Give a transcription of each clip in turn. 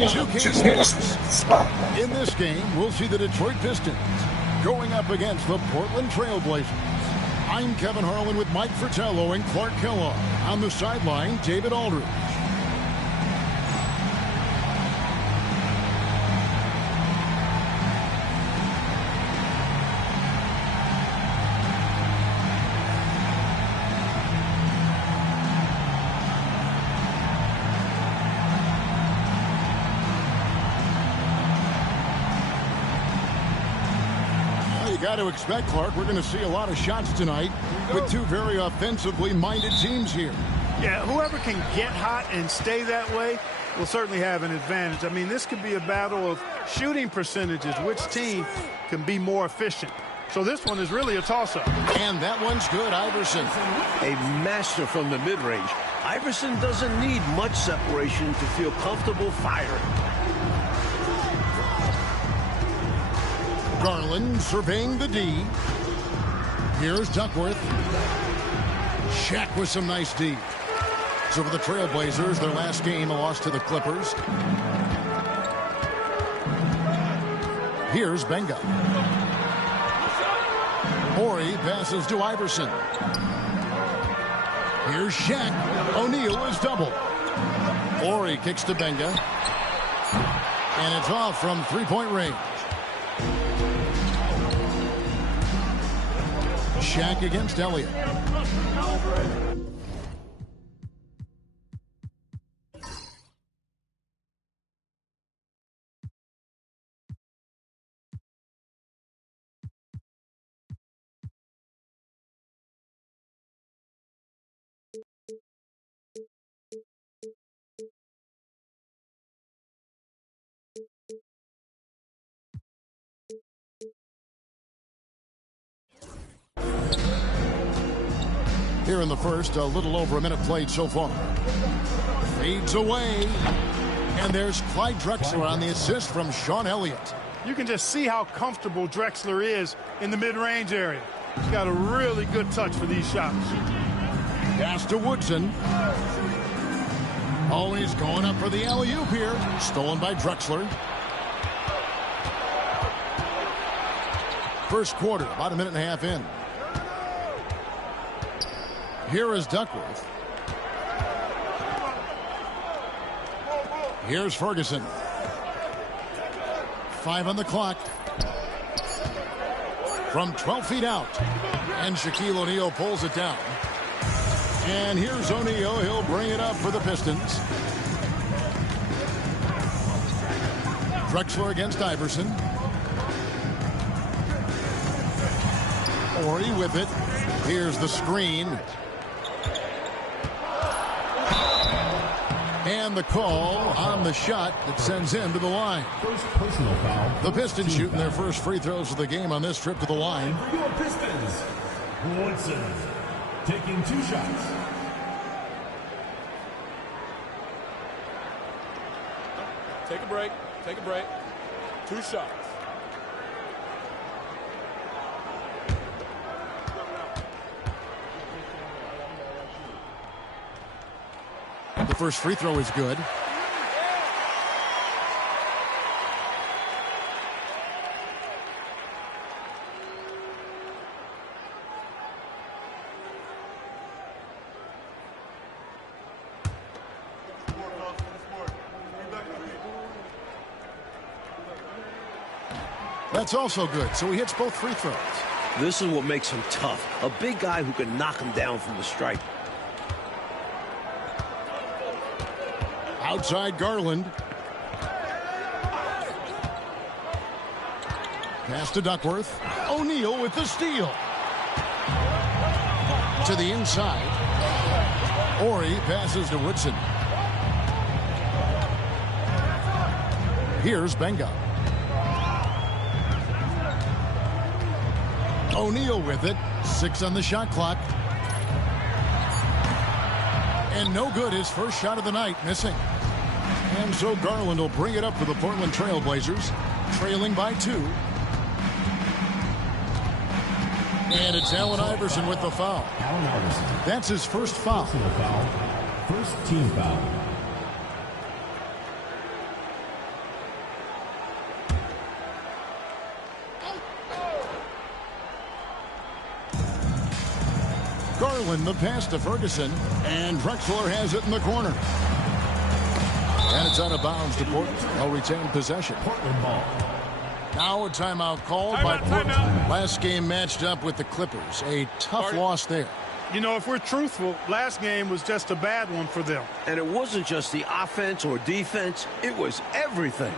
2K Sports. In this game, we'll see the Detroit Pistons going up against the Portland Trail Blazers. I'm Kevin Harlan with Mike Fratello and Clark Kellogg. On the sideline, David Aldridge. Got to expect, Clark, we're going to see a lot of shots tonight with two very offensively minded teams here. Yeah, whoever can get hot and stay that way will certainly have an advantage. I mean, this could be a battle of shooting percentages, which team can be more efficient. So this one is really a toss-up. And that one's good, Iverson. A master from the mid-range. Iverson doesn't need much separation to feel comfortable firing. Garland surveying the D. Here's Duckworth. Shaq with some nice D. So for the Trailblazers, their last game, a loss to the Clippers. Here's Benga. Horry passes to Iverson. Here's Shaq. O'Neal is double. Horry kicks to Benga. And it's off from three-point range. Shaq against Elliott. Here in the first, a little over a minute played so far. Fades away. And there's Clyde Drexler on the assist from Sean Elliott. You can just see how comfortable Drexler is in the mid-range area. He's got a really good touch for these shots. Pass to Woodson. Always going up for the alley-oop here. Stolen by Drexler. First quarter, about a minute and a half in. Here is Duckworth. Here's Ferguson. 5 on the clock. From 12 feet out. And Shaquille O'Neal pulls it down. And here's O'Neal. He'll bring it up for the Pistons. Drexler against Iverson. Horry with it. Here's the screen. And the call on the shot that sends him to the line. First personal foul. The Pistons shooting their first free throws of the game on this trip to the line. For your Pistons, Woodson taking 2 shots. Take a break. Take a break. 2 shots. The first free throw is good. That's also good. So he hits both free throws. This is what makes him tough. A big guy who can knock him down from the stripe. Outside Garland. Pass to Duckworth. O'Neal with the steal. To the inside. Horry passes to Woodson. Here's Benga. O'Neal with it. 6 on the shot clock. And no good. His first shot of the night missing. And so Garland will bring it up for the Portland Trail Blazers, trailing by 2. And it's Allen Iverson with the foul. Allen Iverson. That's his first foul. Personal foul. First team foul. Garland the pass to Ferguson, and Drexler has it in the corner. And it's out of bounds to Portland. They'll retain possession. Portland ball. Now a timeout called by Portland. Last game matched up with the Clippers. A tough loss there. You know, if we're truthful, last game was just a bad one for them. And it wasn't just the offense or defense. It was everything.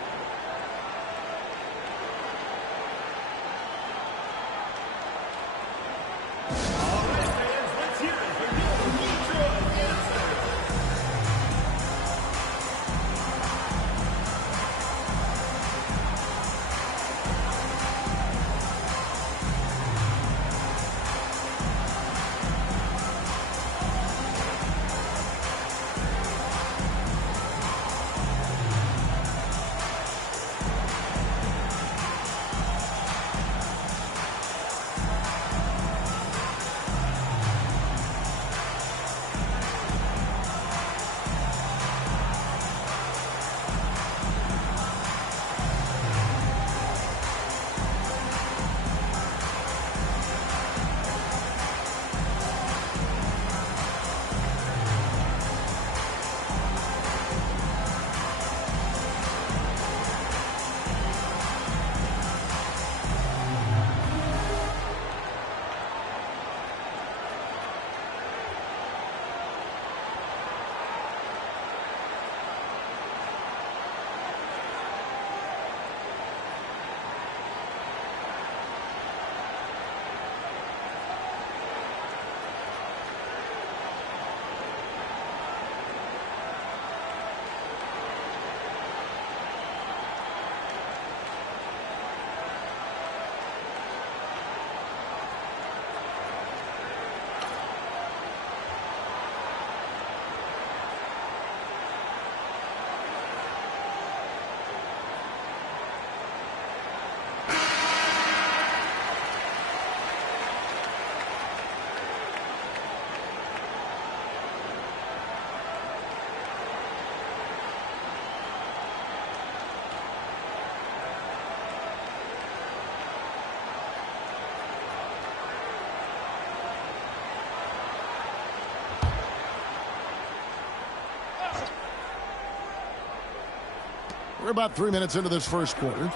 We're about 3 minutes into this first quarter.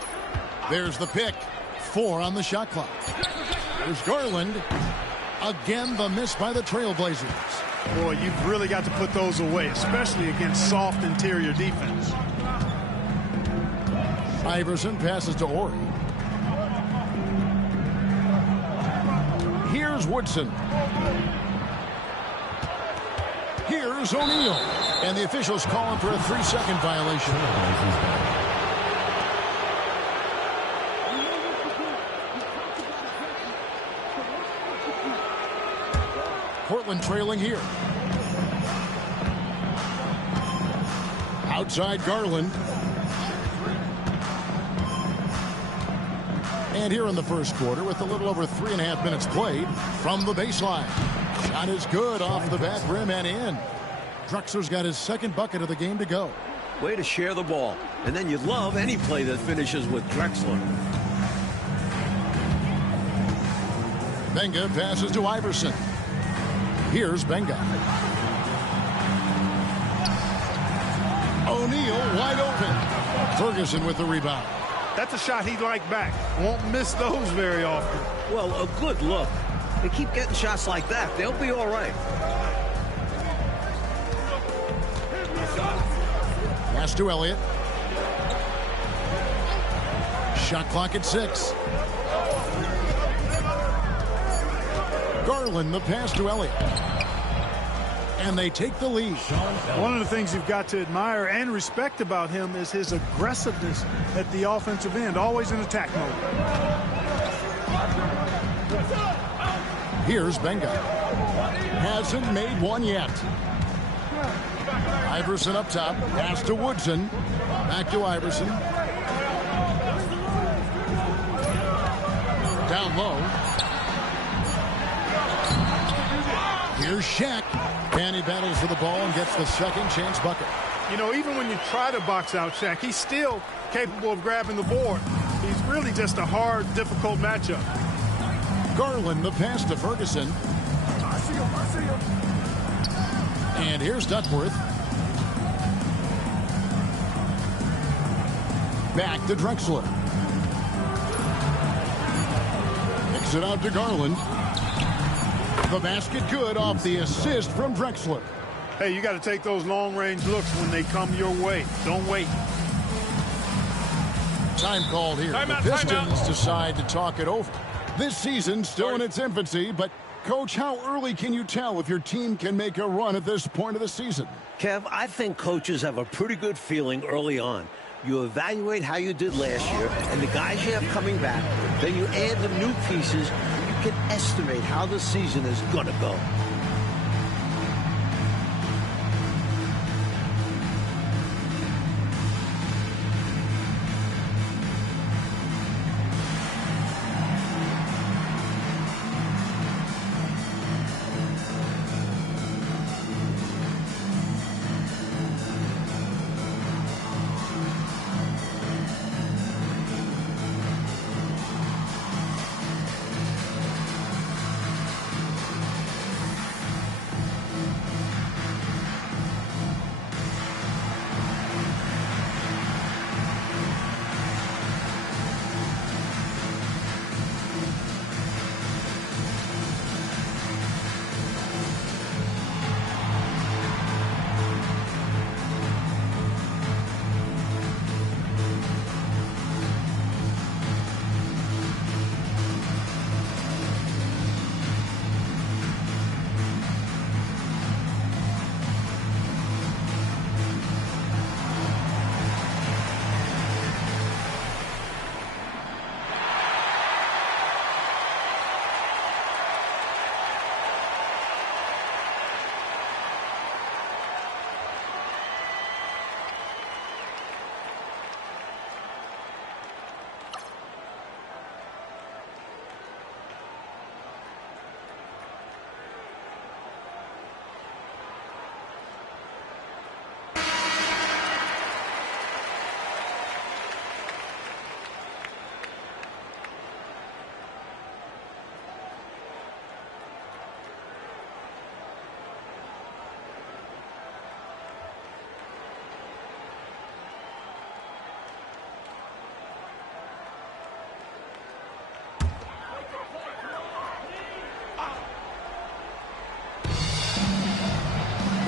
There's the pick. 4 on the shot clock. There's Garland. Again, the miss by the Trailblazers. Boy, you've really got to put those away, especially against soft interior defense. Iverson passes to Ori. Here's Woodson. Here's O'Neal. And the officials calling for a 3-second violation. Portland trailing here. Outside Garland. And here in the first quarter, with a little over 3.5 minutes played, from the baseline. Shot is good off the back rim and in. Drexler's got his second bucket of the game to go. Way to share the ball. And then you love any play that finishes with Drexler. Benga passes to Iverson. Here's Benga. O'Neal wide open. Ferguson with the rebound. That's a shot he'd like back. Won't miss those very often. Well, a good look. They keep getting shots like that. They'll be all right. Pass to Elliott. Shot clock at 6. Garland the pass to Elliott. And they take the lead. One of the things you've got to admire and respect about him is his aggressiveness at the offensive end, always in attack mode. Here's Benga. Hasn't made one yet. Iverson up top. Pass to Woodson. Back to Iverson. Down low. Here's Shaq. And he battles for the ball and gets the second chance bucket. You know, even when you try to box out Shaq, he's still capable of grabbing the board. He's really just a hard, difficult matchup. Garland the pass to Ferguson. And here's Duckworth. Back to Drexler. Kicks it out to Garland. The basket good off the assist from Drexler. Hey, you got to take those long-range looks when they come your way. Don't wait. Time called here. Timeout, the Pistons timeout. decide to talk it over. This season still in its infancy, but Coach, how early can you tell if your team can make a run at this point of the season? Kev, I think coaches have a pretty good feeling early on. You evaluate how you did last year and the guys you have coming back. Then you add the new pieces. And you can estimate how the season is going to go.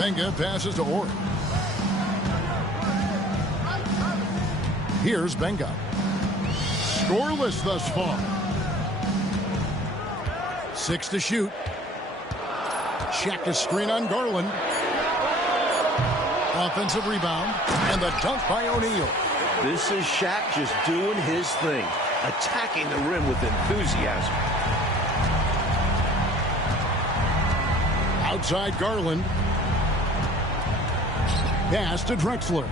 Benga passes to Orr. Here's Benga. Scoreless thus far. 6 to shoot. Check a screen on Garland. Offensive rebound. And the dunk by O'Neal. This is Shaq just doing his thing, attacking the rim with enthusiasm. Outside Garland. Pass to Drexler.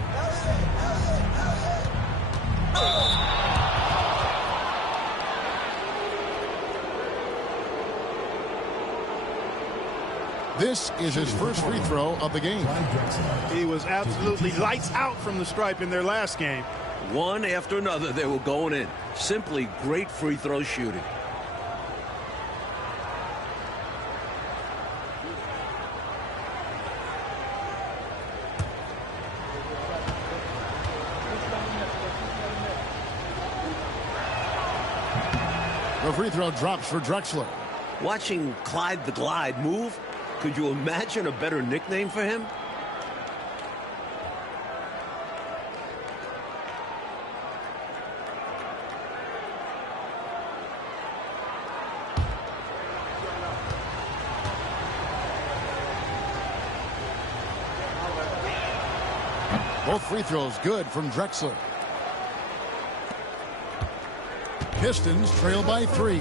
This is his first free throw of the game. He was absolutely lights out from the stripe in their last game. One after another, they were going in. Simply great free throw shooting. The free throw drops for Drexler. Watching Clyde the Glide move, could you imagine a better nickname for him? Both free throws good from Drexler. Pistons trail by 3.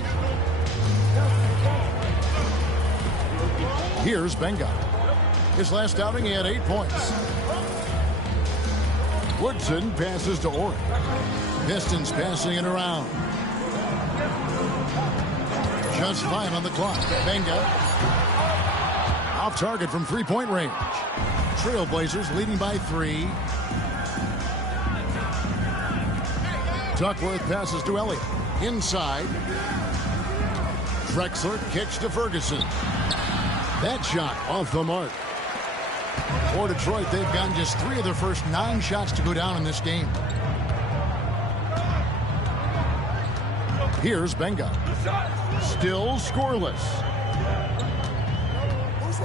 Here's Benga. His last outing, he had 8 points. Woodson passes to Orr. Pistons passing it around. Just 5 on the clock. Benga off target from three-point range. Trailblazers leading by 3. Duckworth passes to Elliott. Inside. Drexler kicks to Ferguson. That shot off the mark. For Detroit, they've gotten just 3 of their first 9 shots to go down in this game. Here's Benga. Still scoreless.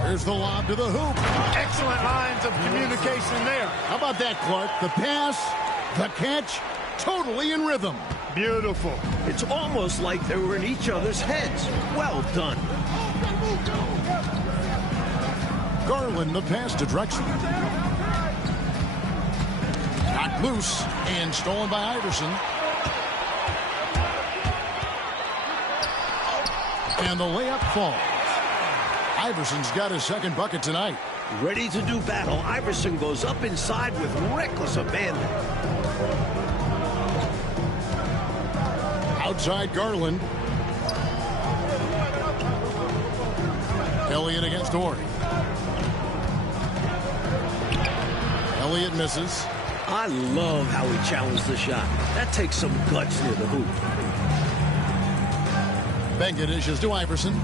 Here's the lob to the hoop. Excellent lines of communication there. How about that, Clark? The pass, the catch, totally in rhythm. Beautiful. It's almost like they were in each other's heads. Well done. Garland the pass to Drexler. Knocked loose and stolen by Iverson. And the layup falls. Iverson's got his second bucket tonight. Ready to do battle, Iverson goes up inside with reckless abandon. Outside Garland. Elliott against Horry. Elliott misses. I love how he challenged the shot. That takes some guts near the hoop. Benga dishes to Iverson.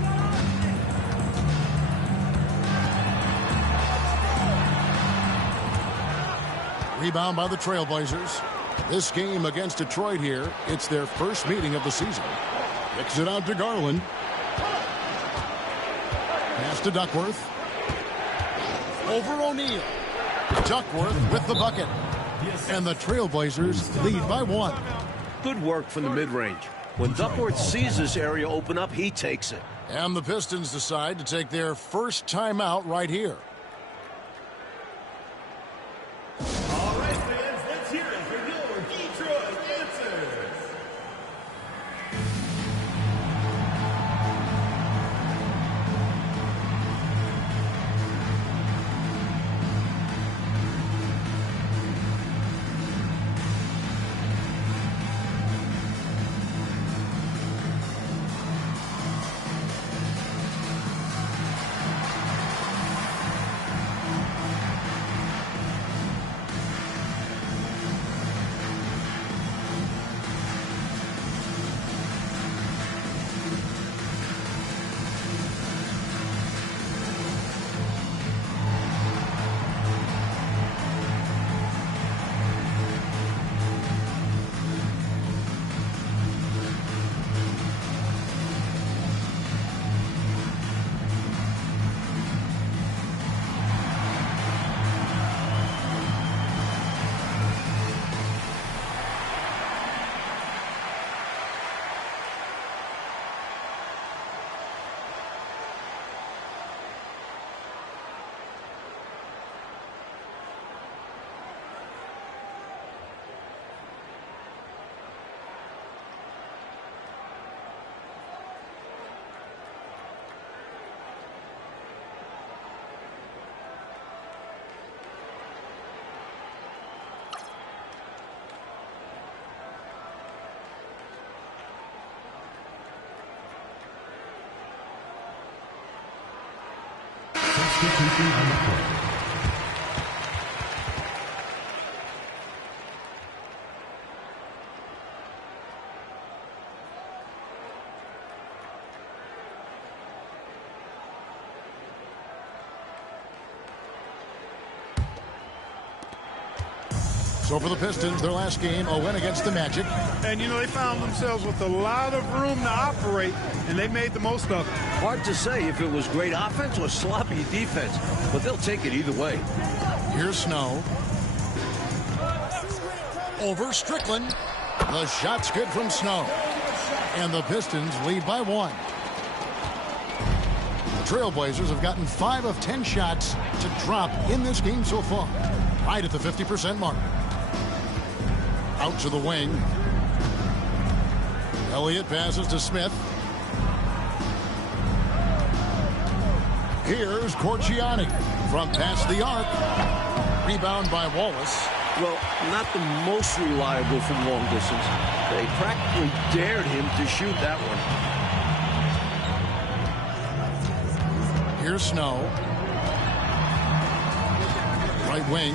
Rebound by the Trailblazers. This game against Detroit here, it's their first meeting of the season. Kicks it out to Garland. Pass to Duckworth. Over O'Neal. Duckworth with the bucket. And the Trailblazers lead by 1. Good work from the mid-range. When Duckworth sees this area open up, he takes it. And the Pistons decide to take their first timeout right here. All right, fans, let's hear it for your Detroit answers. Substitution on the court. So for the Pistons, their last game, a win against the Magic. And, you know, they found themselves with a lot of room to operate, and they made the most of it. Hard to say if it was great offense or sloppy defense, but they'll take it either way. Here's Snow. Over Strickland. The shot's good from Snow. And the Pistons lead by 1. The Trailblazers have gotten 5 of 10 shots to drop in this game so far. Right at the 50% mark. Out to the wing. Elliott passes to Smith. Here's Corciani from past the arc. Rebound by Wallace. Well, not the most reliable from long distance. They practically dared him to shoot that one. Here's Snow. Right wing.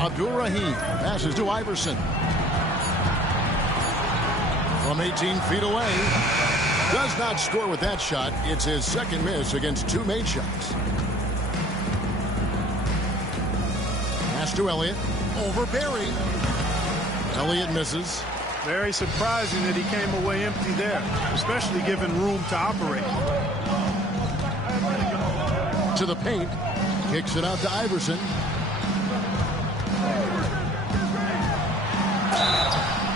Abdul-Rahim passes to Iverson. From 18 feet away. Does not score with that shot. It's his second miss against 2 made shots. Pass to Elliott. Over Barry. Elliott misses. Very surprising that he came away empty there, especially given room to operate. To the paint. Kicks it out to Iverson.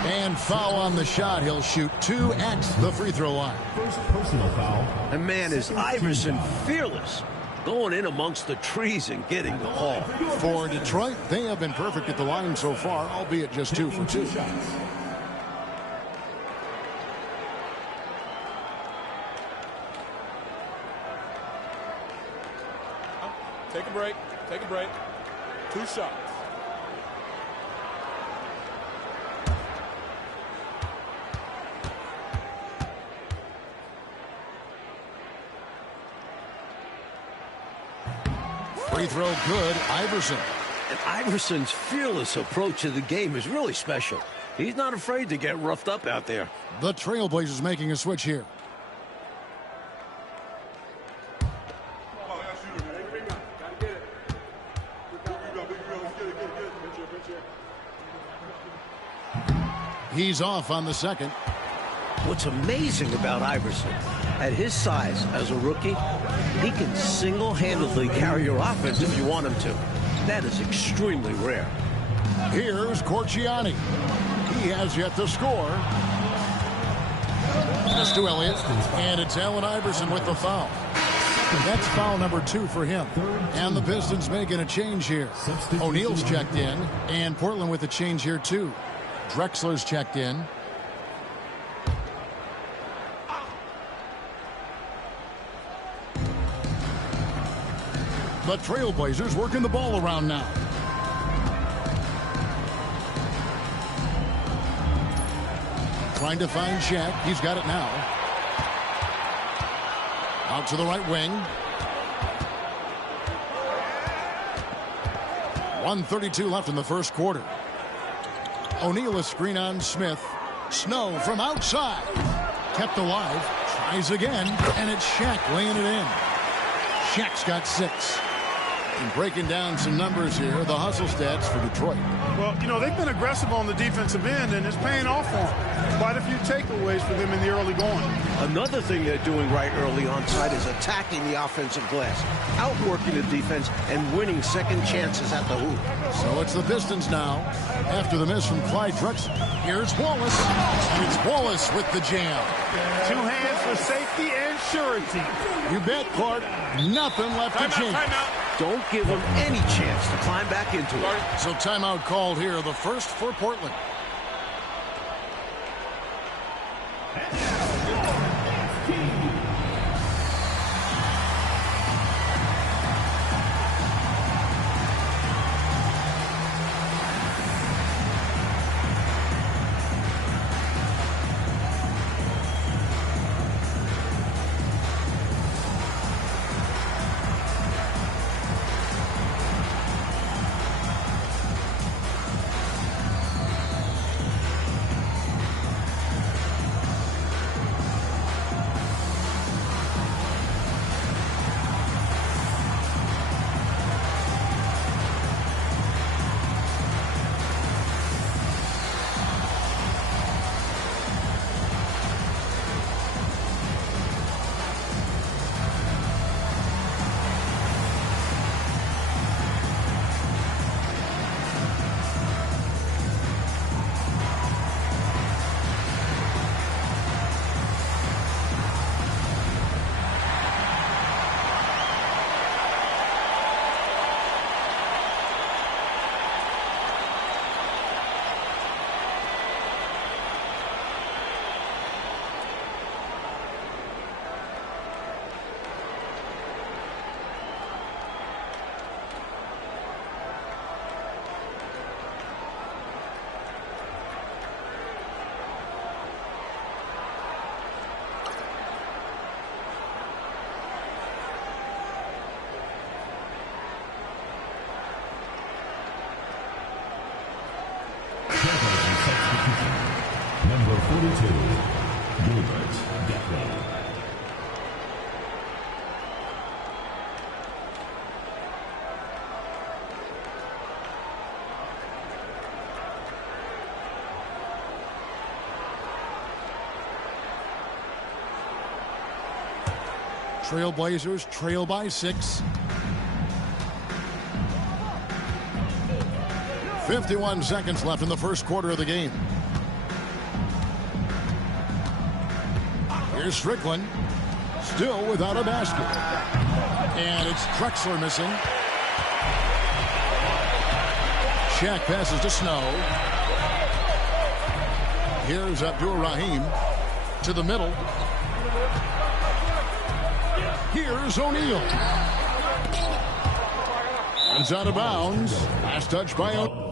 And foul on the shot. He'll shoot 2 at the free throw line. First personal foul. And man, is Iverson fearless, going in amongst the trees and getting the call. For Detroit, they have been perfect at the line so far, albeit just 2 for 2. Take a break. Take a break. 2 shots. Free throw good. Iverson. And Iverson's fearless approach to the game is really special. He's not afraid to get roughed up out there. The Trailblazers making a switch here. He's off on the second. What's amazing about Iverson, at his size as a rookie, he can single-handedly carry your offense if you want him to. That is extremely rare. Here's Corciani. He has yet to score. Pass to Elliott, and it's Allen Iverson with the foul. That's foul number 2 for him. And the Pistons making a change here. O'Neal's checked in, and Portland with a change here too. Drexler's checked in. The Trailblazers working the ball around now. Trying to find Shaq. He's got it now. Out to the right wing. 1:32 left in the first quarter. O'Neal a screen on Smith. Snow from outside. Kept alive. Tries again. And it's Shaq laying it in. Shaq's got 6. And breaking down some numbers here, the hustle stats for Detroit. Well, you know, they've been aggressive on the defensive end, and it's paying off for them. Quite a few takeaways for them in the early going. Another thing they're doing right early on site is attacking the offensive glass, outworking the defense, and winning second chances at the hoop. So it's the Pistons now. After the miss from Clyde Drexler, here's Wallace. And it's Wallace with the jam. 2 hands for safety and surety. You bet, Clark. Nothing left to change. Don't give them any chance to climb back into it. So timeout called here, the first for Portland. Number 42, Trailblazers trail by 6. 51 seconds left in the first quarter of the game. Here's Strickland, still without a basket. And it's Drexler missing. Shaq passes to Snow. Here's Abdur-Rahim to the middle. Here's O'Neal. It's out of bounds. Last touch by O'Neal.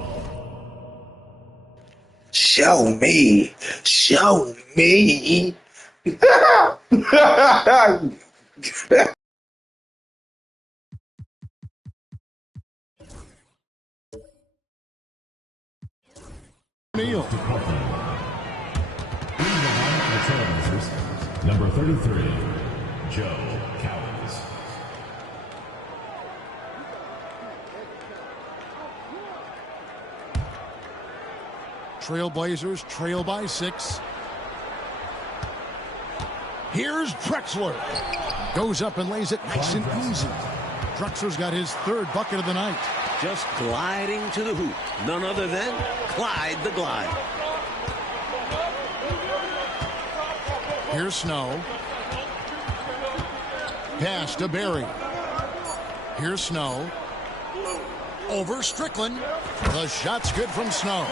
Show me. Show me. O'Neal. Number 33, Joe Cowens. Trailblazers trail by 6. Here's Drexler. Goes up and lays it nice and easy. Drexler's got his 3rd bucket of the night. Just gliding to the hoop. None other than Clyde the Glide. Here's Snow. Pass to Barry. Here's Snow. Over Strickland. The shot's good from Snow.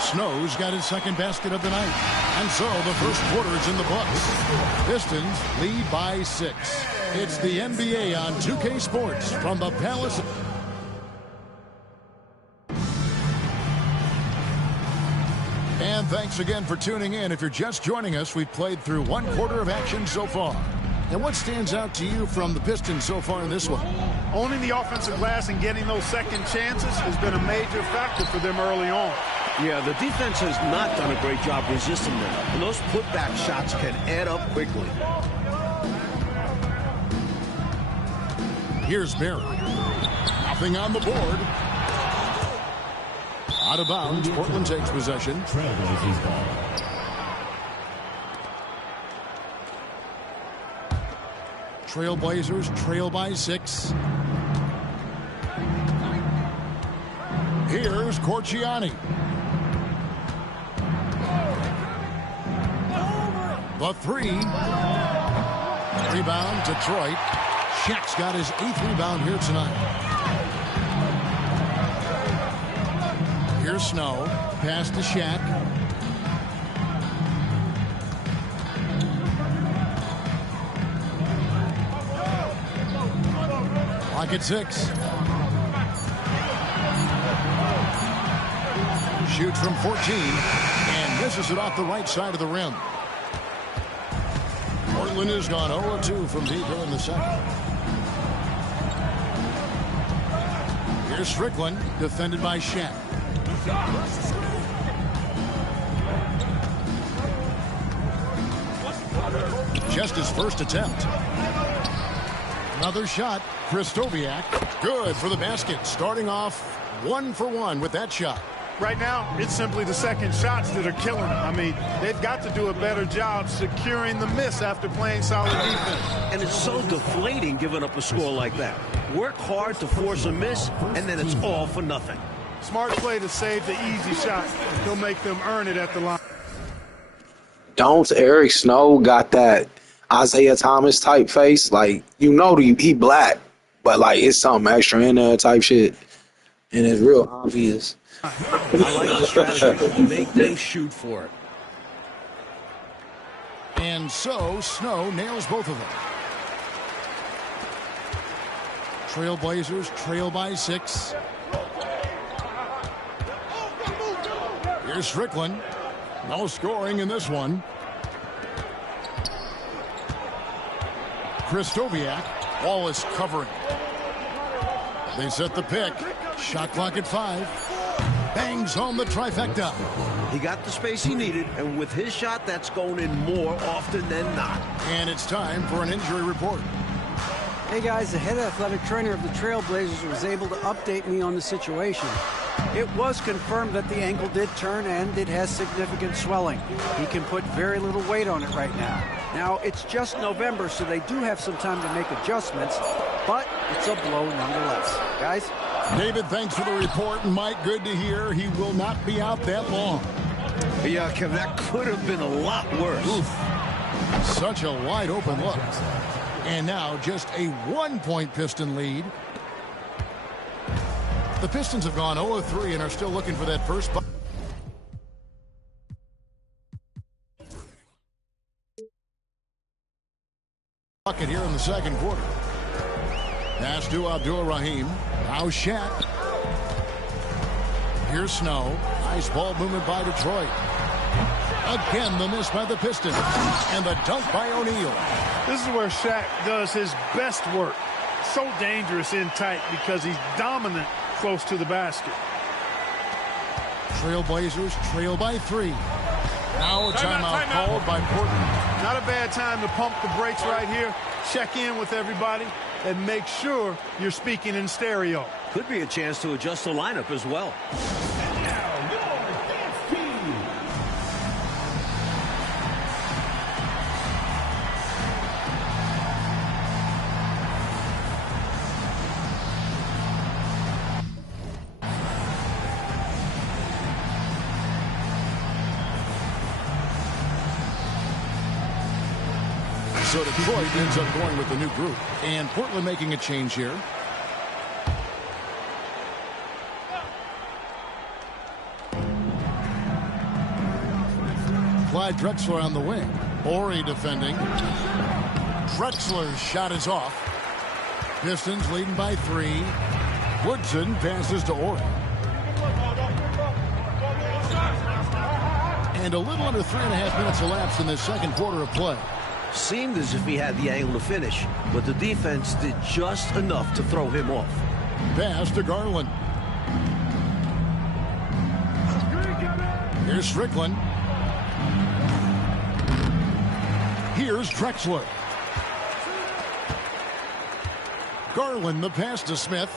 Snow's got his 2nd basket of the night. And so the first quarter is in the books. Pistons lead by 6. It's the NBA on 2K Sports from the Palace. And thanks again for tuning in. If you're just joining us, we've played through 1 quarter of action so far. And what stands out to you from the Pistons so far in this one? Owning the offensive glass and getting those second chances has been a major factor for them early on. Yeah, the defense has not done a great job resisting them. And those putback shots can add up quickly. Here's Barry. Nothing on the board. Out of bounds. Portland takes possession. Trailblazers ball. Trailblazers trail by 6. Here's Corciani. The 3. Rebound, Detroit. Shaq's got his 8th rebound here tonight. Here's Snow. Pass to Shaq. Clock at 6. Shoots from 14 and misses it off the right side of the rim. Portland has gone 0-2 from deep here in the 2nd. Here's Strickland, defended by Shaq. Just his first attempt. Another shot. Kristoviak. Good for the basket. Starting off 1 for 1 with that shot. Right now, it's simply the second shots that are killing them. I mean, they've got to do a better job securing the miss after playing solid defense. And it's so deflating giving up a score like that. Work hard to force a miss, and then it's all for nothing. Smart play to save the easy shot. He'll make them earn it at the line. Don't Eric Snow got that Isaiah Thomas type face? Like, you know he black, but like it's something extra in there type shit. And it's real obvious. I like the strategy. Make them shoot for it. And so Snow nails both of them. Trailblazers trail by 6. Here's Strickland. No scoring in this one. Kristoviak. Wallace covering. They set the pick. Shot clock at 5. Bangs home the trifecta. He got the space he needed, and with his shot, that's going in more often than not. And it's time for an injury report. Hey guys, the head athletic trainer of the Trailblazers was able to update me on the situation. It was confirmed that the ankle did turn and it has significant swelling. He can put very little weight on it right now. Now, it's just November, so they do have some time to make adjustments, but it's a blow nonetheless. Guys? David, thanks for the report. Mike, good to hear. He will not be out that long. Yeah, Kev, that could have been a lot worse. Oof. Such a wide open look. And now just a 1-point Piston lead. The Pistons have gone 0-3 and are still looking for that first bucket here in the second quarter. Pass to Abdul-Rahim. Now Shaq. Here's Snow. Nice ball movement by Detroit. Again, the miss by the Pistons. And the dunk by O'Neal. This is where Shaq does his best work. So dangerous in tight because he's dominant close to the basket. Trailblazers trail by 3. Now a timeout called by Portland. Not a bad time to pump the brakes right here. Check in with everybody and make sure you're speaking in stereo. Could be a chance to adjust the lineup as well. And now, your dance team. So Detroit ends up going with the new group. And Portland making a change here. Clyde Drexler on the wing. Horry defending. Drexler's shot is off. Pistons leading by 3. Woodson passes to Horry. And a little under 3.5 minutes elapsed in this second quarter of play. Seemed as if he had the angle to finish, but the defense did just enough to throw him off. Pass to Garland. Here's Strickland. Here's Drexler. Garland, the pass to Smith.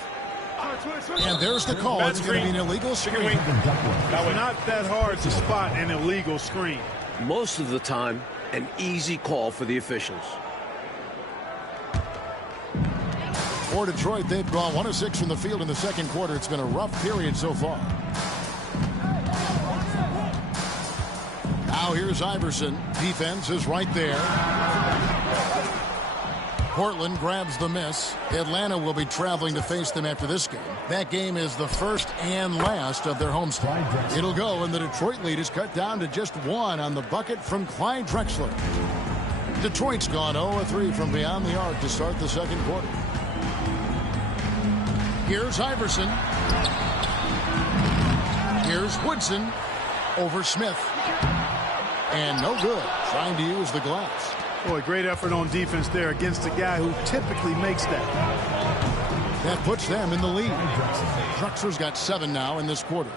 And there's the call. It's going to be an illegal screen. That was not that hard to spot an illegal screen. Most of the time, an easy call for the officials. For Detroit, they've gone 1 of 6 from the field in the second quarter. It's been a rough period so far. Now here's Iverson. Defense is right there. Portland grabs the miss. Atlanta will be traveling to face them after this game. That game is the first and last of their homestand. It'll go, and the Detroit lead is cut down to just 1 on the bucket from Clyde Drexler. Detroit's gone 0-3 from beyond the arc to start the second quarter. Here's Iverson. Here's Woodson over Smith. And no good. Trying to use the glass. Boy, great effort on defense there against a guy who typically makes that. That puts them in the lead. Drexler's got 7 now in this quarter.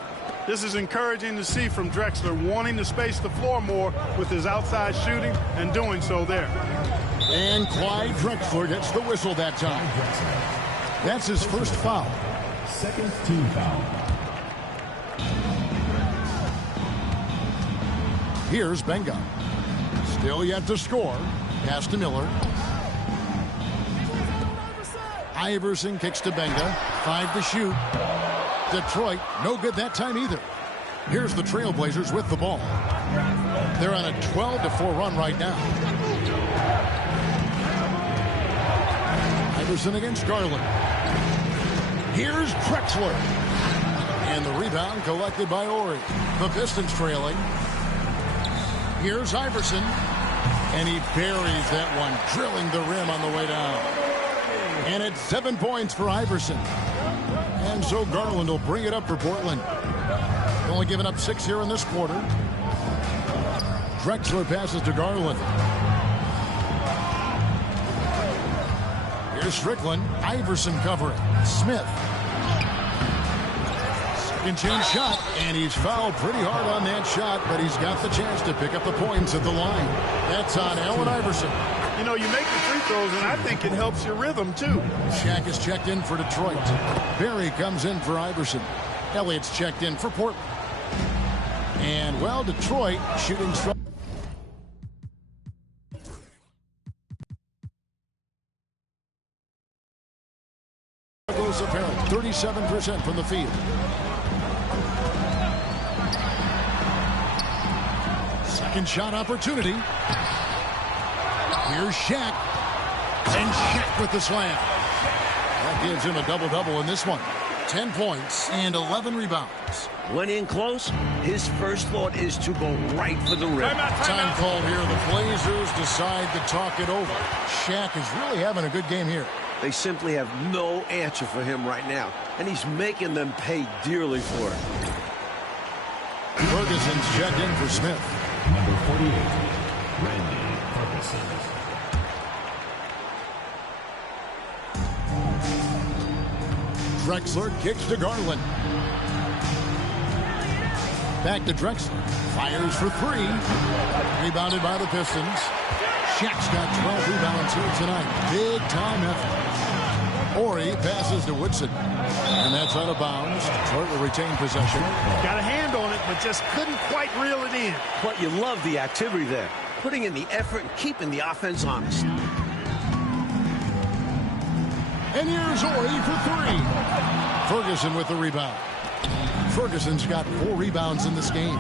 This is encouraging to see from Drexler, wanting to space the floor more with his outside shooting and doing so there. And Clyde Drexler gets the whistle that time. That's his first foul. Second team foul. Here's Benga. Still yet to score. Pass to Miller. Iverson kicks to Benga. 5 to shoot. Detroit, no good that time either. Here's the Trailblazers with the ball. They're on a 12-4 run right now. Iverson against Garland. Here's Drexler. And the rebound collected by Horry. The Pistons trailing. Here's Iverson. And he buries that one, drilling the rim on the way down. And it's 7 points for Iverson. And so Garland will bring it up for Portland. Only giving up 6 here in this quarter. Drexler passes to Garland. Here's Strickland. Iverson covering. Smith. Second chance shot, and he's fouled pretty hard on that shot, but he's got the chance to pick up the points at the line. That's on Allen Iverson. You know, you make the free throws, and I think it helps your rhythm, too. Shaq is checked in for Detroit. Barry comes in for Iverson. Elliott's checked in for Portland. And, well, Detroit shooting strong. Apparent 37% from the field. Second shot opportunity. Here's Shaq. And Shaq with the slam. That gives him a double-double in this one. 10 points and 11 rebounds. When in close, his first thought is to go right for the rim. Time called here. The Blazers decide to talk it over. Shaq is really having a good game here. They simply have no answer for him right now, and he's making them pay dearly for it. Ferguson's checked in for Smith. Number 48, Randy Ferguson. Drexler kicks to Garland. Back to Drexler. Fires for three. Rebounded by the Pistons. Shaq's got 12 rebounds here tonight. Big time effort. Ori passes to Woodson. And that's out of bounds. Detroit will retain possession. Got a hand on it, but just couldn't quite reel it in. But you love the activity there. Putting in the effort and keeping the offense honest. And here's Ori for three. Ferguson with the rebound. Ferguson's got 4 rebounds in this game.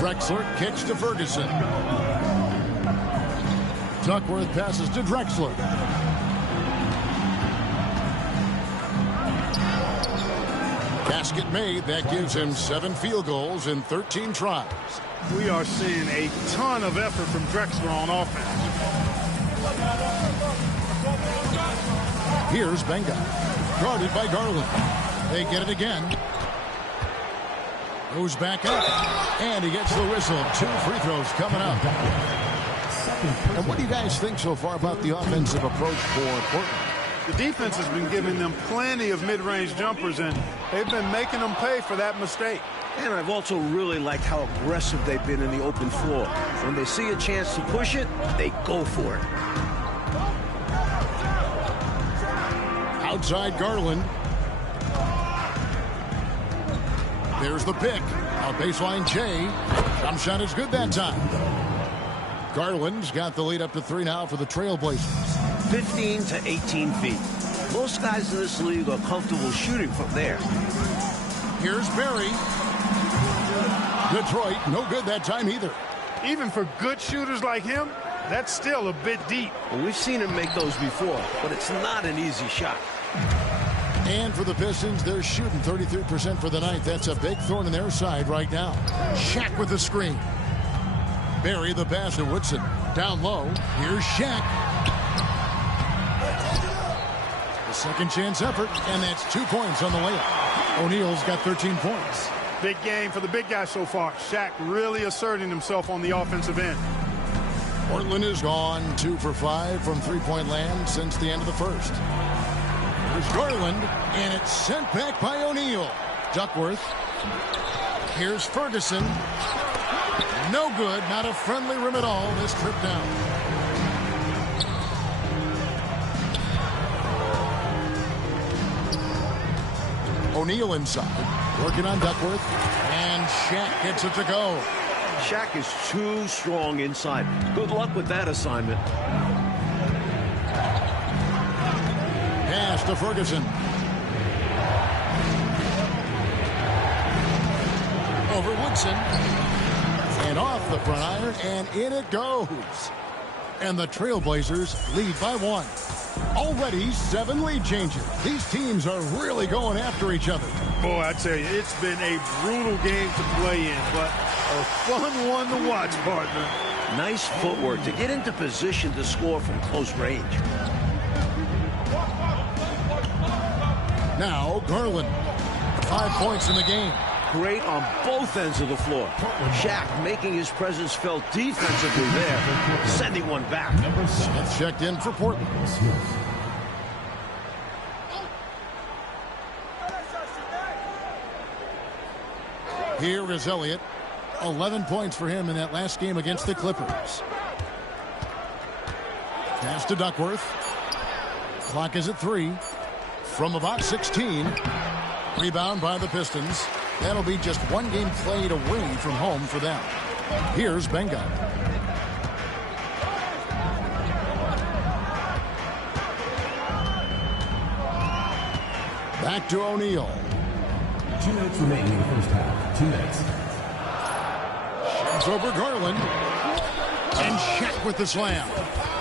Drexler kicks to Ferguson. Duckworth passes to Drexler. Basket made. That gives him 7 field goals in 13 tries. We are seeing a ton of effort from Drexler on offense. Here's Benga. Guarded by Garland. They get it again. Goes back up. And he gets the whistle. 2 free throws coming up. And what do you guys think so far about the offensive approach for Portland? The defense has been giving them plenty of mid-range jumpers, and they've been making them pay for that mistake. And I've also really liked how aggressive they've been in the open floor. When they see a chance to push it, they go for it. Outside Garland. There's the pick. On baseline Jay. Jump shot is good that time. Garland's got the lead up to 3 now for the Trailblazers. 15 to 18 feet. Most guys in this league are comfortable shooting from there. Here's Barry. Detroit, no good that time either. Even for good shooters like him, that's still a bit deep. Well, we've seen him make those before, but it's not an easy shot. And for the Pistons, they're shooting 33% for the night. That's a big thorn in their side right now. Shaq with the screen. Barry the pass to Woodson. Down low. Here's Shaq. The second chance effort, and that's 2 points on the layup. O'Neal's got 13 points. Big game for the big guy so far. Shaq really asserting himself on the offensive end. Portland is gone 2 for 5 from three-point land since the end of the first. Here's Garland, and it's sent back by O'Neal. Duckworth. Here's Ferguson. No good. Not a friendly rim at all this trip down. O'Neal inside. Working on Duckworth. And Shaq gets it to go. Shaq is too strong inside. Good luck with that assignment. Pass to Ferguson. Over Woodson. And off the front iron, and in it goes. And the Trailblazers lead by 1. Already 7 lead changes. These teams are really going after each other. Boy, I tell you, it's been a brutal game to play in, but a fun one to watch, partner. Nice footwork to get into position to score from close range. Now Garland. 5 points in the game. Great on both ends of the floor. Shaq making his presence felt defensively there, sending one back. Smith checked in for Portland. Here is Elliott. 11 points for him in that last game against the Clippers. Pass to Duckworth. Clock is at 3. From about 16. Rebound by the Pistons. That'll be just one game played away from home for them. Here's Benga. Back to O'Neal. 2 minutes remaining in the first half. 2 minutes. It's over Garland. And Shaq with the slam.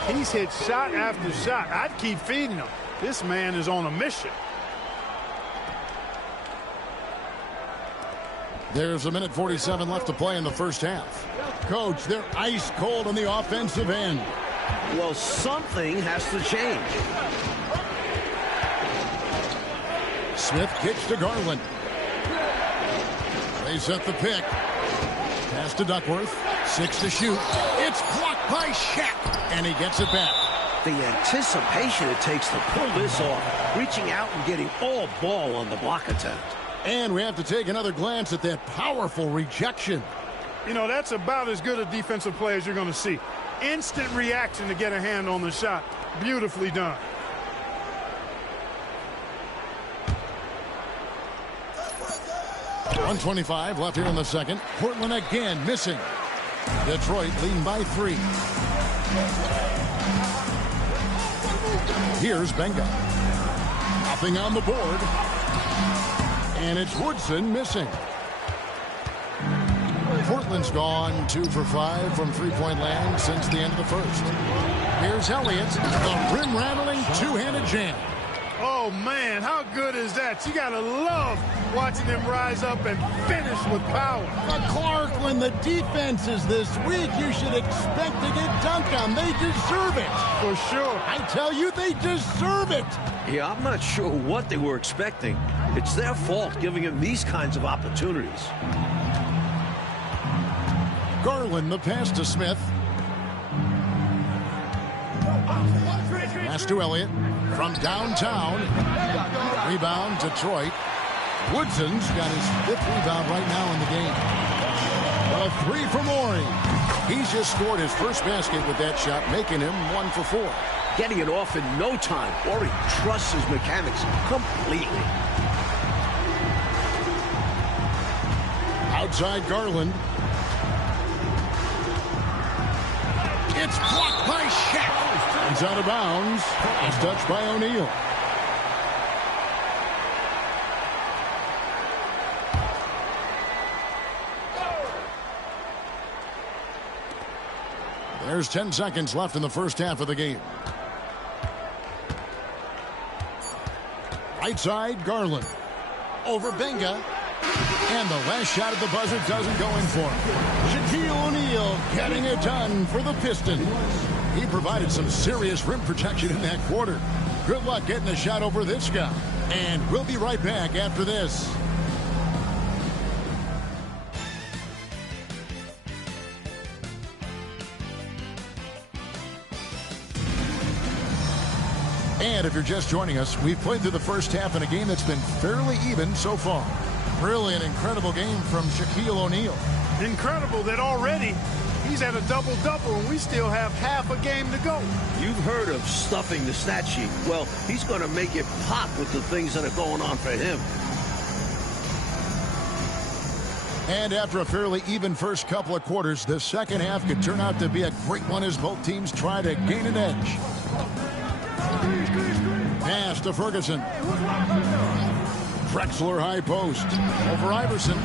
He's hit shot after shot. I'd keep feeding him. This man is on a mission. There's 1:47 left to play in the first half. Coach, they're ice cold on the offensive end. Well, something has to change. Smith kicks to Garland. They set the pick. Pass to Duckworth. 6 to shoot. It's blocked by Shaq. And he gets it back. The anticipation it takes to pull this off, reaching out and getting all ball on the block attempt. And we have to take another glance at that powerful rejection. You know, that's about as good a defensive play as you're going to see. Instant reaction to get a hand on the shot. Beautifully done. .125 left here in the second. Portland again missing. Detroit leading by 3. Here's Benga. Nothing on the board. And it's Woodson missing. Portland's gone 2 for 5 from three-point land since the end of the first. Here's Elliott. The rim-rattling two-handed jam. Oh, man, how good is that? You got to love watching them rise up and finish with power. But Clark, when the defense is this weak, you should expect to get dunked on. They deserve it. For sure. I tell you, they deserve it. Yeah, I'm not sure what they were expecting. It's their fault giving him these kinds of opportunities. Garland, the pass to Smith. Pass to Elliott from downtown. Rebound, Detroit. Woodson's got his 5th rebound right now in the game. A 3 from Morey. He's just scored his first basket with that shot, making him 1 for 4. Getting it off in no time. Morey trusts his mechanics completely. Outside Garland. It's blocked by Shaq. He's out of bounds. It's touched by O'Neal. There's 10 seconds left in the first half of the game. Right side, Garland. Over Benga. And the last shot at the buzzer doesn't go in for him. Shaquille O'Neal getting it done for the Pistons. He provided some serious rim protection in that quarter. Good luck getting a shot over this guy. And we'll be right back after this. And if you're just joining us, we've played through the first half in a game that's been fairly even so far. Really an incredible game from Shaquille O'Neal. Incredible that already he's at a double-double and we still have half a game to go. You've heard of stuffing the stat sheet. Well, he's going to make it pop with the things that are going on for him. And after a fairly even first couple of quarters, the second half could turn out to be a great one as both teams try to gain an edge. Pass to Ferguson. Drexler high post over Iverson,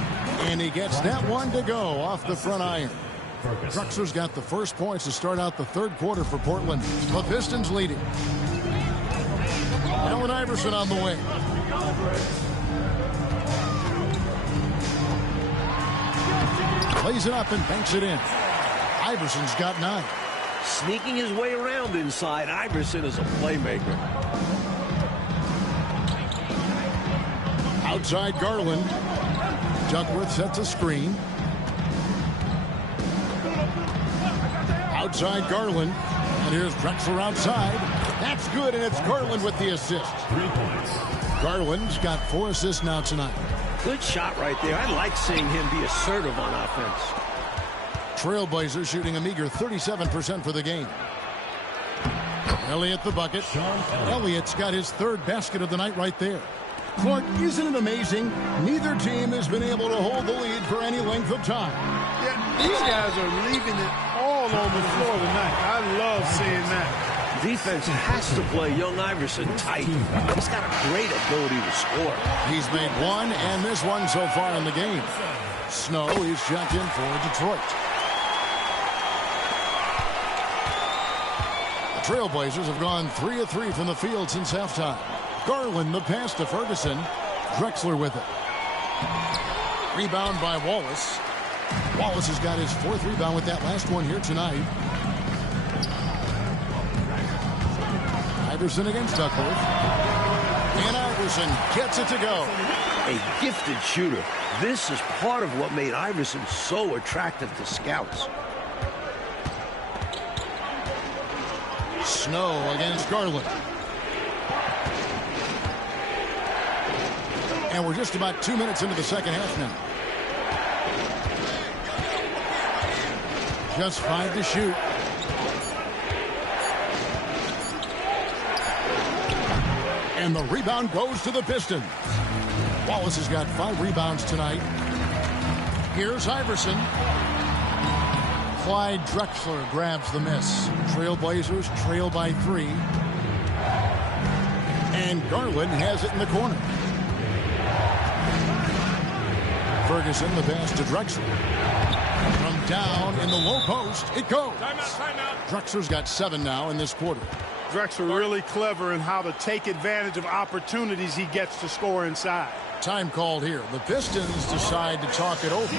and he gets that one to go off the front iron. Drexler's got the first points to start out the third quarter for Portland. The Pistons leading. Allen Iverson on the way. Plays it up and banks it in. Iverson's got 9. Sneaking his way around inside, Iverson is a playmaker. Outside Garland. Duckworth sets a screen. Outside Garland. And here's Drexler outside. That's good, and it's Garland with the assist. 3 points. Garland's got 4 assists now tonight. Good shot right there. I like seeing him be assertive on offense. Trailblazers shooting a meager 37% for the game. Elliott the bucket. Elliott's got his third basket of the night right there. Clark, isn't it amazing? Neither team has been able to hold the lead for any length of time. Yeah, these guys are leaving it all on the floor tonight. I love seeing that. Defense has to play young Iverson tight. He's got a great ability to score. He's made one and missed one so far in the game. Snow is checked in for Detroit. The Trailblazers have gone 3 of 3 from the field since halftime. Garland the pass to Ferguson. Drexler with it. Rebound by Wallace. Wallace has got his 4th rebound with that last one here tonight. Iverson against Duckworth. And Iverson gets it to go. A gifted shooter. This is part of what made Iverson so attractive to scouts. Snow against Garland. And we're just about 2 minutes into the second half now. Just 5 to shoot. And the rebound goes to the Pistons. Wallace has got 5 rebounds tonight. Here's Iverson. Clyde Drexler grabs the miss. Trailblazers trail by 3. And Garland has it in the corner. Ferguson the pass to Drexler. From down in the low post, it goes. Timeout. Drexler's got 7 now in this quarter. Drexler really clever in how to take advantage of opportunities he gets to score inside. Time called here. The Pistons decide to talk it over.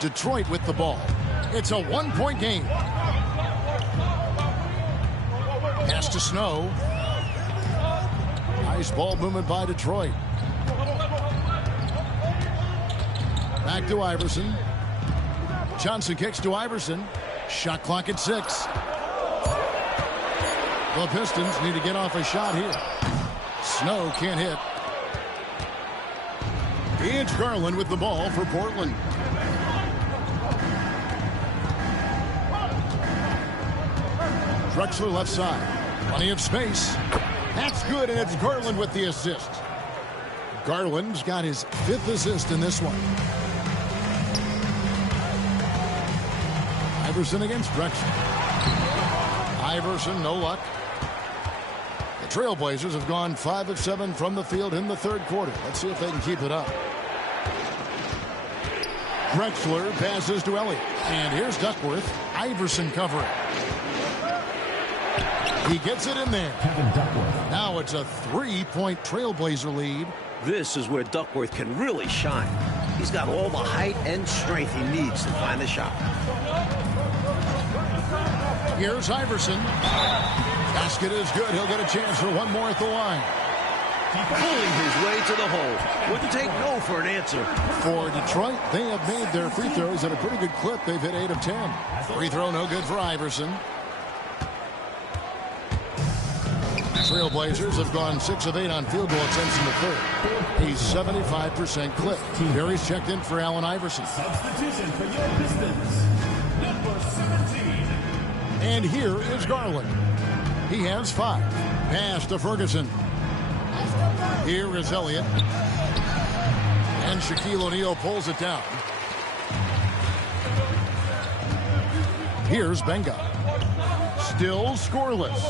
Detroit with the ball. It's a 1-point game. Pass to Snow. Nice ball movement by Detroit. Back to Iverson. Johnson kicks to Iverson. Shot clock at 6. The Pistons need to get off a shot here. Snow can't hit. It's Garland with the ball for Portland. Drexler left side. Plenty of space. That's good, and it's Garland with the assist. Garland's got his 5th assist in this one. Iverson against Drexler. Iverson, no luck. The Trailblazers have gone 5 of 7 from the field in the 3rd quarter. Let's see if they can keep it up. Drexler passes to Elliott. And here's Duckworth. Iverson covering. He gets it in there. Now it's a 3-point Trailblazer lead. This is where Duckworth can really shine. He's got all the height and strength he needs to find the shot. Here's Iverson. Basket is good. He'll get a chance for one more at the line. Pulling his way to the hole. Wouldn't take no for an answer. For Detroit, they have made their free throws at a pretty good clip. They've hit 8 of 10. Free throw no good for Iverson. Trailblazers have gone 6 of 8 on field goal attempts in the 3rd. A 75% clip. Barry's checked in for Allen Iverson. Substitution for your Pistons, number 17. And here is Garland. He has 5. Pass to Ferguson. Here is Elliott. And Shaquille O'Neal pulls it down. Here's Benga. Still scoreless.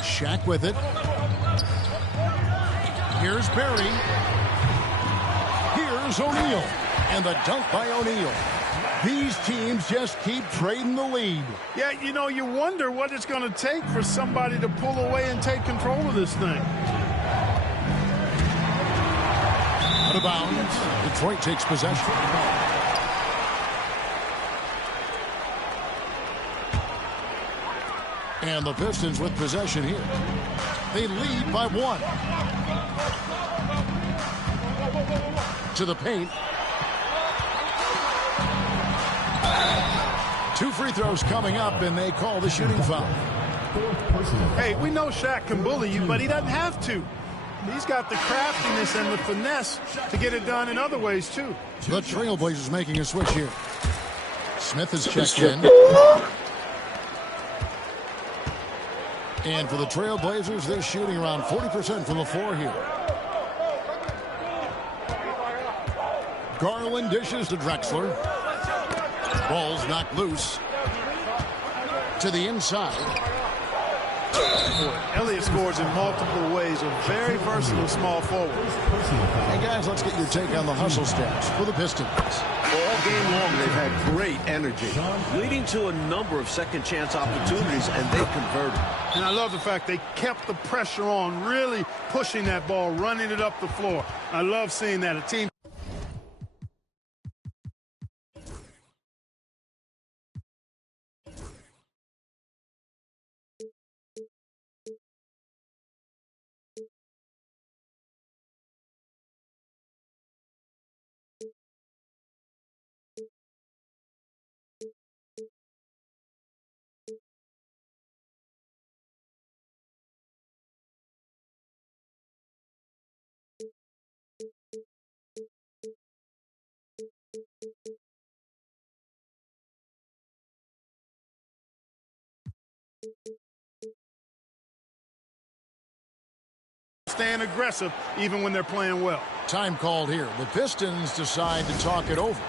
Shaq with it. Here's Barry. Here's O'Neal. And the dunk by O'Neal. These teams just keep trading the lead. Yeah, you know, you wonder what it's going to take for somebody to pull away and take control of this thing. Out of bounds. Detroit takes possession. And the Pistons with possession here. They lead by 1. To the paint. 2 free throws coming up, and they call the shooting foul. Hey, we know Shaq can bully you, but he doesn't have to. He's got the craftiness and the finesse to get it done in other ways, too. The Trailblazers making a switch here. Smith is checked in. And for the Trailblazers, they're shooting around 40% from the floor here. Garland dishes to Drexler. Ball's knocked loose. To the inside. Elliott scores in multiple ways. A very versatile small forward. Hey, guys, let's get your take on the hustle stats for the Pistons. All game long, they've had great energy, leading to a number of second-chance opportunities, and they converted. And I love the fact they kept the pressure on, really pushing that ball, running it up the floor. I love seeing that. A team. Staying aggressive even when they're playing well. Time called here. The Pistons decide to talk it over.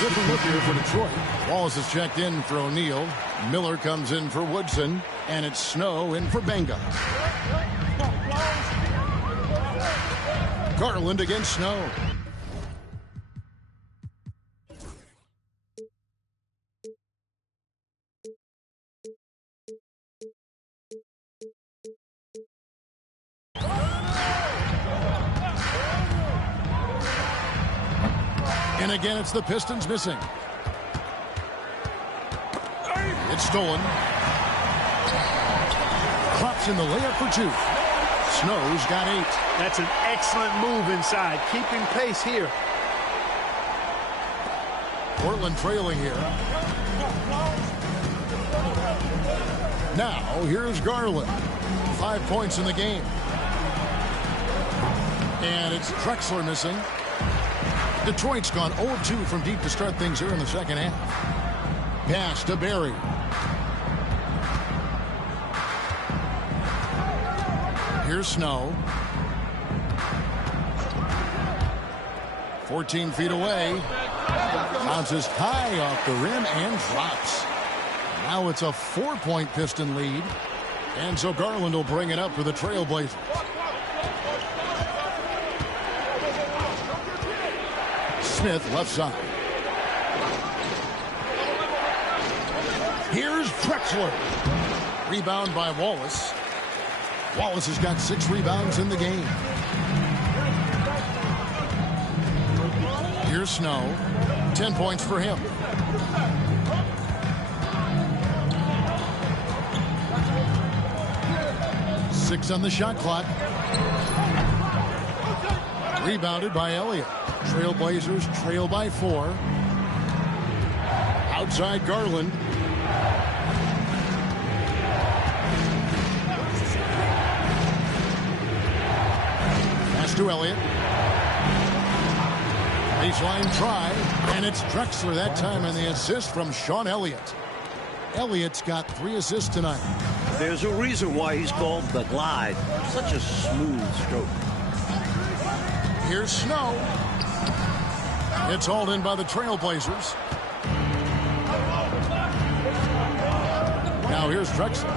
Different look here for Detroit. Wallace is checked in for O'Neal. Miller comes in for Woodson. And it's Snow in for Benga. Garland against Snow. And again, it's the Pistons missing. It's stolen. Klops in the layup for 2. Snow's got 8. That's an excellent move inside, keeping pace here. Portland trailing here. Now, here's Garland. 5 points in the game. And it's Drexler missing. Detroit's gone 0-2 from deep to start things here in the second half. Pass to Barry. Here's Snow. 14 feet away. Bounces high off the rim and drops. Now it's a 4-point Piston lead. And so Garland will bring it up for the Trailblazers. Smith left side. Here's Drexler. Rebound by Wallace. Wallace has got 6 rebounds in the game. Here's Snow. 10 points for him. Six on the shot clock. Rebounded by Elliott. Trailblazers trail by 4. Outside Garland. Pass to Elliott. Baseline try, and it's Drexler that time, and the assist from Sean Elliott. Elliott's got 3 assists tonight. There's a reason why he's called the Glide. Such a smooth stroke. Here's Snow. It's hauled in by the Trailblazers. Now here's Drexler.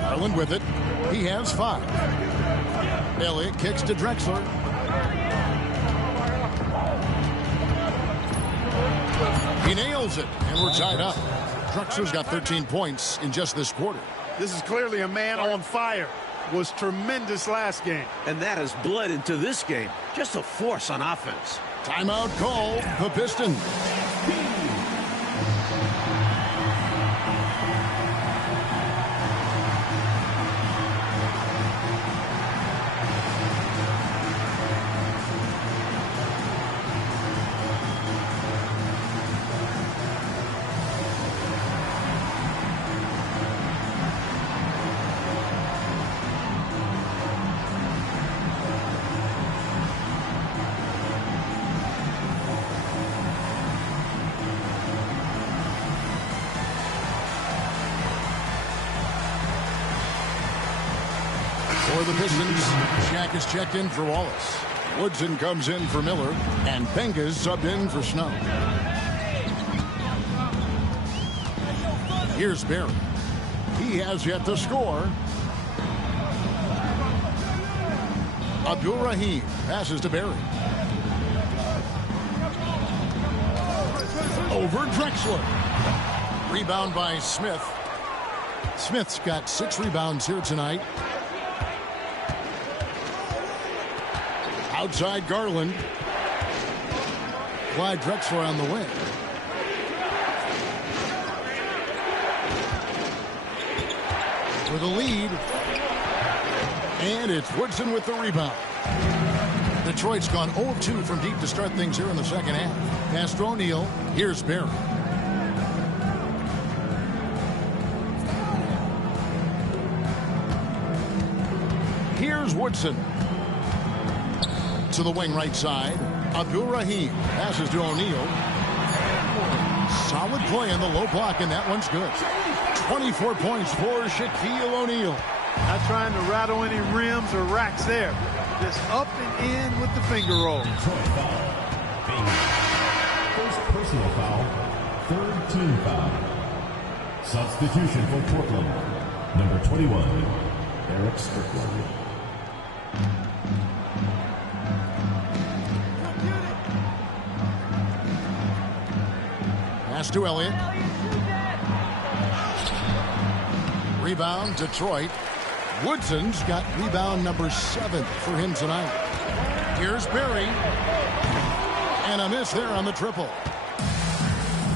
Garland with it. He has 5. Elliott kicks to Drexler. He nails it, and we're tied up. Drexler's got 13 points in just this quarter. This is clearly a man on fire. Was tremendous last game. And that has bled into this game. Just a force on offense. Timeout call, the Pistons. For the Pistons, Shaq is checked in for Wallace. Woodson comes in for Miller, and Penga's subbed in for Snow. Here's Barry. He has yet to score. Abdul-Rahim passes to Barry. Over Drexler. Rebound by Smith. Smith's got 6 rebounds here tonight. Outside Garland. Clyde Drexler on the wing. For the lead. And it's Woodson with the rebound. Detroit's gone 0-2 from deep to start things here in the second half. Pass to O'Neal. Here's Barry. Here's Woodson. To the wing right side. Abdul-Rahim passes to O'Neal. Solid play in the low block, and that one's good. 24 points for Shaquille O'Neal. Not trying to rattle any rims or racks there. Just up and in with the finger roll. Detroit foul. First personal foul. Third team foul. Substitution for Portland. Number 21, Eric Strickland. Pass to Elliott. Rebound, Detroit. Woodson's got rebound number 7 for him tonight. Here's Berry. And a miss there on the triple.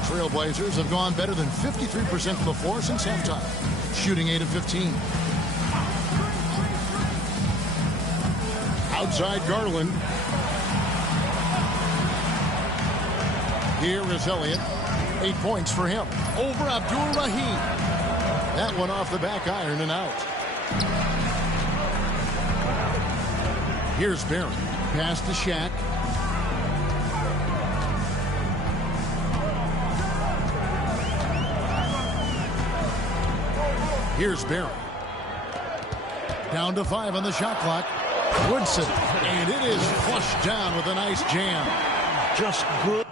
Trailblazers have gone better than 53% from the floor since halftime, shooting 8 of 15. Outside Garland. Here is Elliott. 8 points for him. Over Abdul-Rahim. That one off the back iron and out. Here's Barry. Pass to Shaq. Here's Barry. Down to 5 on the shot clock. Woodson. And it is flushed down with a nice jam. Just good.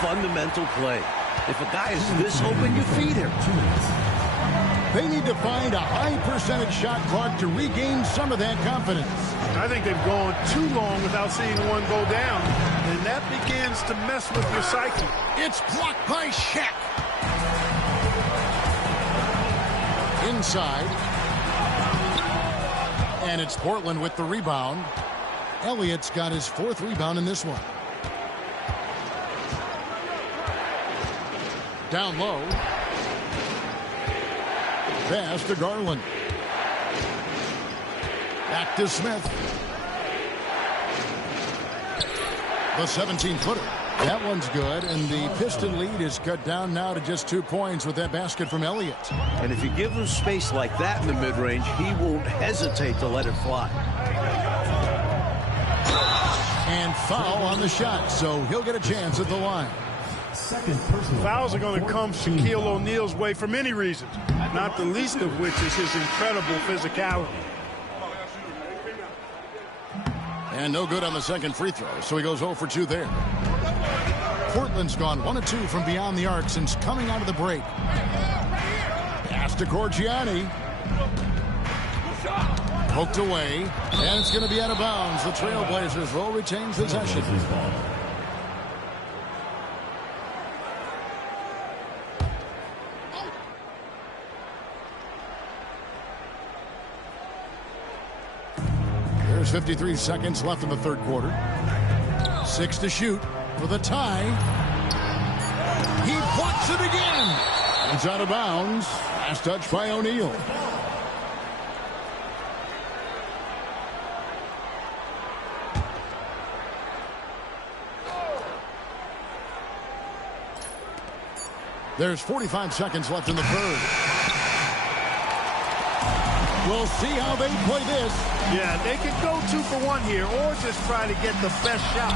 Fundamental play. If a guy is this open, you feed him. They need to find a high percentage shot clock to regain some of that confidence. I think they've gone too long without seeing one go down, and that begins to mess with your psyche. It's blocked by Shaq. Inside. And it's Portland with the rebound. Elliott's got his 4th rebound in this one. Down low. Pass to Garland. Back to Smith. The 17-footer. That one's good, and the Piston lead is cut down now to just 2 points with that basket from Elliott. And if you give him space like that in the mid-range, he won't hesitate to let it fly. And foul on the shot, so he'll get a chance at the line. Fouls are going to come Shaquille O'Neal's way for many reasons, not the least of which is his incredible physicality. And no good on the second free throw, so he goes 0 for 2 there. Portland's gone 1 of 2 from beyond the arc since coming out of the break. Pass to Corgiani. Poked away, and it's going to be out of bounds. The Trailblazers will retain possession. There's 53 seconds left in the third quarter. 6 to shoot for the tie. He blocks it again. It's out of bounds. Last touch by O'Neal. There's 45 seconds left in the third. We'll see how they play this. Yeah, they could go 2 for 1 here or just try to get the best shot.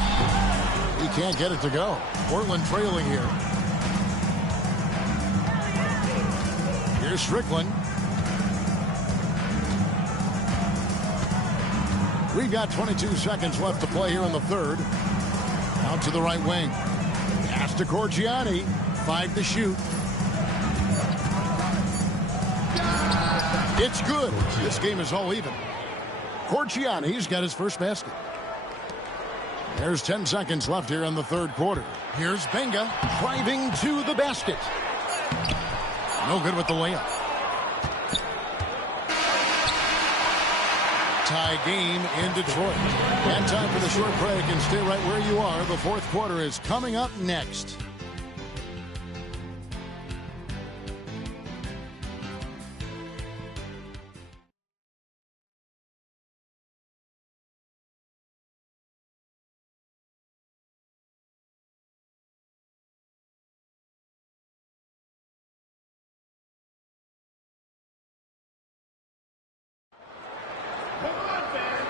He can't get it to go. Portland trailing here. Here's Strickland. We've got 22 seconds left to play here in the third. Out to the right wing. Pass to Corgiani. 5 to shoot. It's good. This game is all even. Corgiani's got his first basket. There's 10 seconds left here in the third quarter. Here's Benga driving to the basket. No good with the layup. Tie game in Detroit. And time for the short break, and stay right where you are. The fourth quarter is coming up next.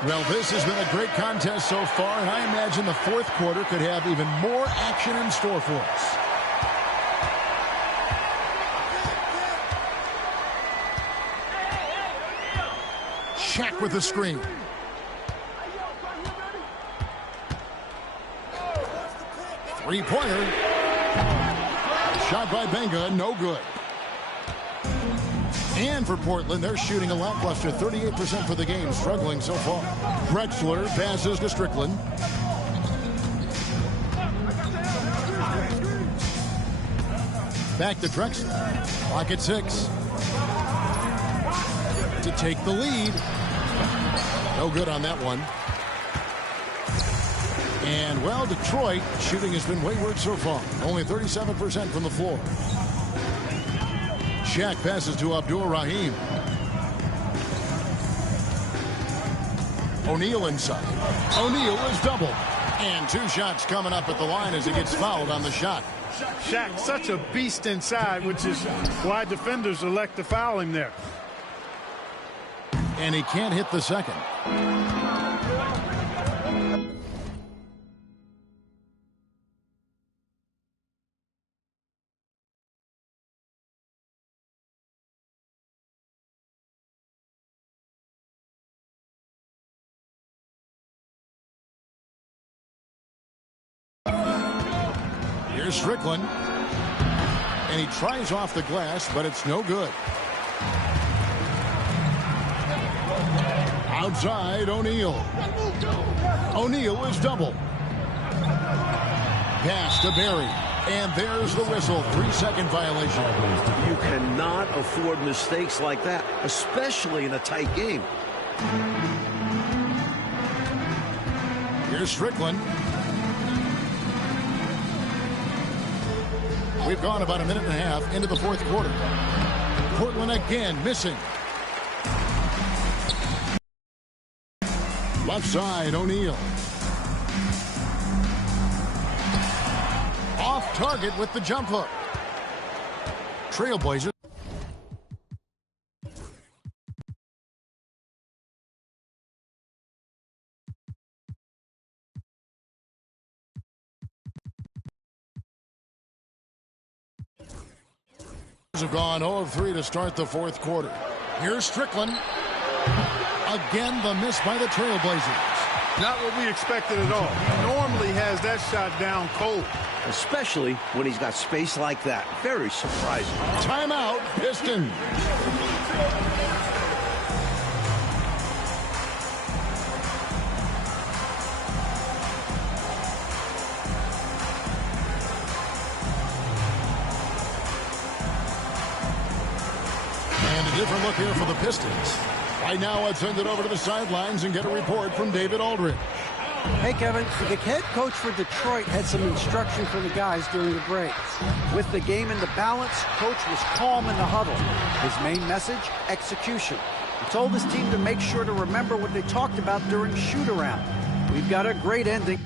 Well, this has been a great contest so far, and I imagine the fourth quarter could have even more action in store for us. Shaq with the screen. Three-pointer. Shot by Benga, no good. And for Portland, they're shooting a lackluster 38% for the game, struggling so far. Drexler passes to Strickland. Back to Drexler. Clock at 6. To take the lead. No good on that one. And, well, Detroit, shooting has been wayward so far. Only 37% from the floor. Shaq passes to Abdul Rahim. O'Neal inside. O'Neal is doubled. And 2 shots coming up at the line as he gets fouled on the shot. Shaq, such a beast inside, which is why defenders elect to foul him there. And he can't hit the second. Here's Strickland. And he tries off the glass, but it's no good. Outside, O'Neal. O'Neal is double. Pass to Barry. And there's the whistle. 3-second violation. You cannot afford mistakes like that, especially in a tight game. Here's Strickland. We've gone about a minute and a half into the fourth quarter. Portland again missing. Left side, O'Neal. Off target with the jump hook. Trailblazers. Have gone 0 of 3 to start the fourth quarter. Here's Strickland. Again, the miss by the Trailblazers. Not what we expected at all. He normally has that shot down cold. Especially when he's got space like that. Very surprising. Timeout, Pistons. Different look here for the Pistons. Right now, I'd send it over to the sidelines and get a report from David Aldridge. Hey, Kevin, the head coach for Detroit had some instruction for the guys during the break. With the game in the balance, coach was calm in the huddle. His main message, execution. He told his team to make sure to remember what they talked about during shoot-around. We've got a great ending.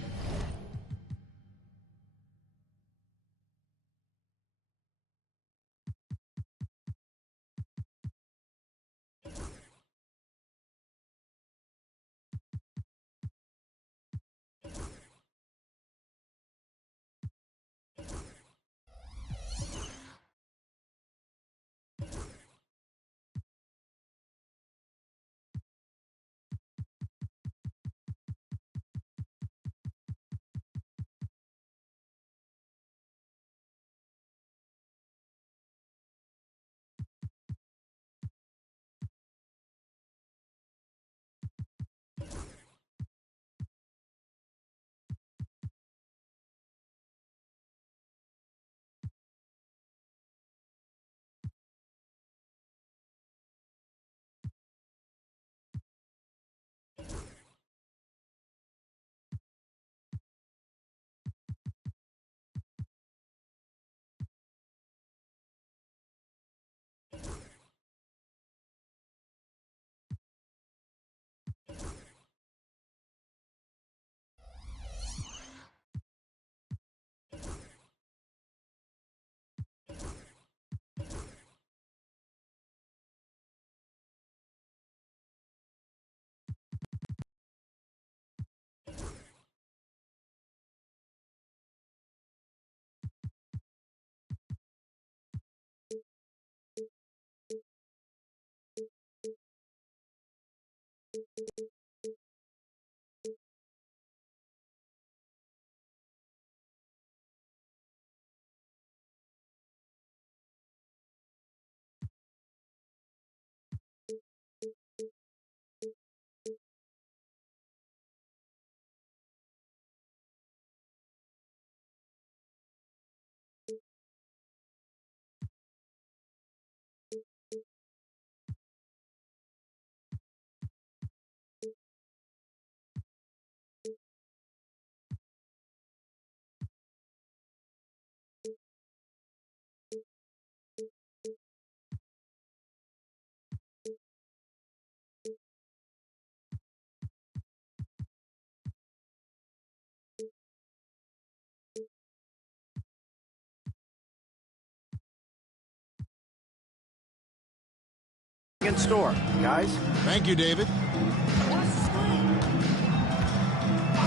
in store. Guys? Thank you, David.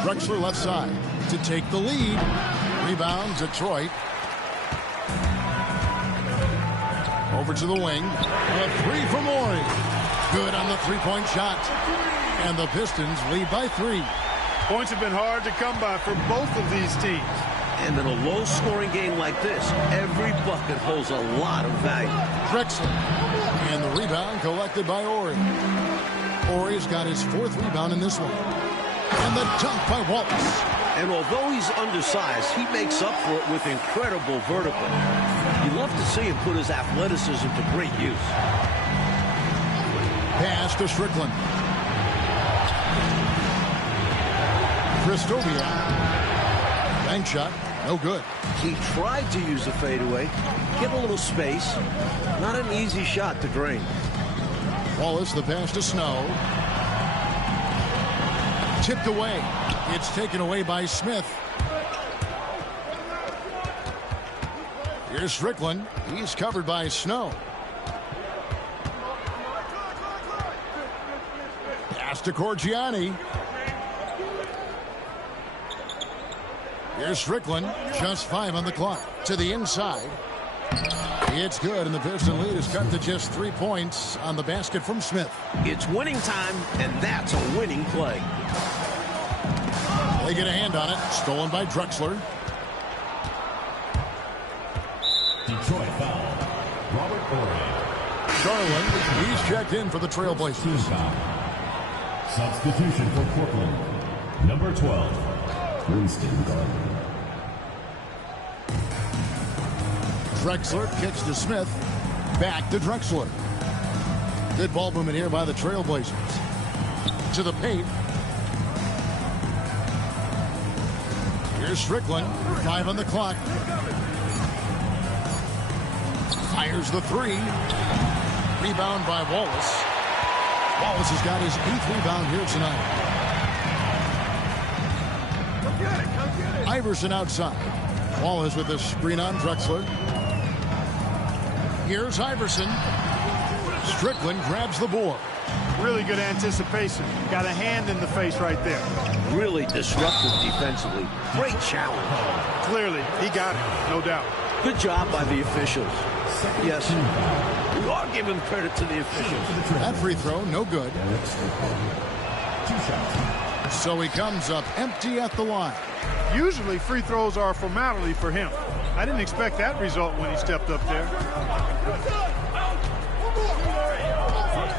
Drexler left side to take the lead. Rebound, Detroit. Over to the wing. A three for Morey. Good on the three-point shot. And the Pistons lead by 3. Points have been hard to come by for both of these teams. And in a low-scoring game like this, every bucket holds a lot of value. Drexler. And the rebound collected by Ori. Ori's got his 4th rebound in this one. And the dunk by Wallace. And although he's undersized, he makes up for it with incredible vertical. You love to see him put his athleticism to great use. Pass to Strickland. Christovia. Bank shot. No good. He tried to use the fadeaway, get a little space. Not an easy shot to drain. Wallace, the pass to Snow. Tipped away. It's taken away by Smith. Here's Strickland. He's covered by Snow. Pass to Corgiani. Here's Strickland. Just 5 on the clock. To the inside. It's good, and the Piston lead is cut to just 3 points on the basket from Smith. It's winning time, and that's a winning play. They get a hand on it. Stolen by Drexler. Detroit foul. Robert Horry. Garland, he's checked in for the Trailblazers. Team foul. Substitution for Portland. Number 12. Winston Garland. Drexler kicks to Smith. Back to Drexler. Good ball movement here by the Trailblazers. To the paint. Here's Strickland. 5 on the clock. Fires the 3. Rebound by Wallace. Wallace has got his 8th rebound here tonight. Iverson outside. Wallace with a screen on Drexler. Here's Iverson. Strickland grabs the board. Really good anticipation. Got a hand in the face right there. Really disruptive defensively. Great challenge. Clearly, he got it, no doubt. Good job by the officials. Yes, we are giving credit to the officials. That free throw, no good. So he comes up empty at the line. Usually free throws are a formality for him. I didn't expect that result when he stepped up there.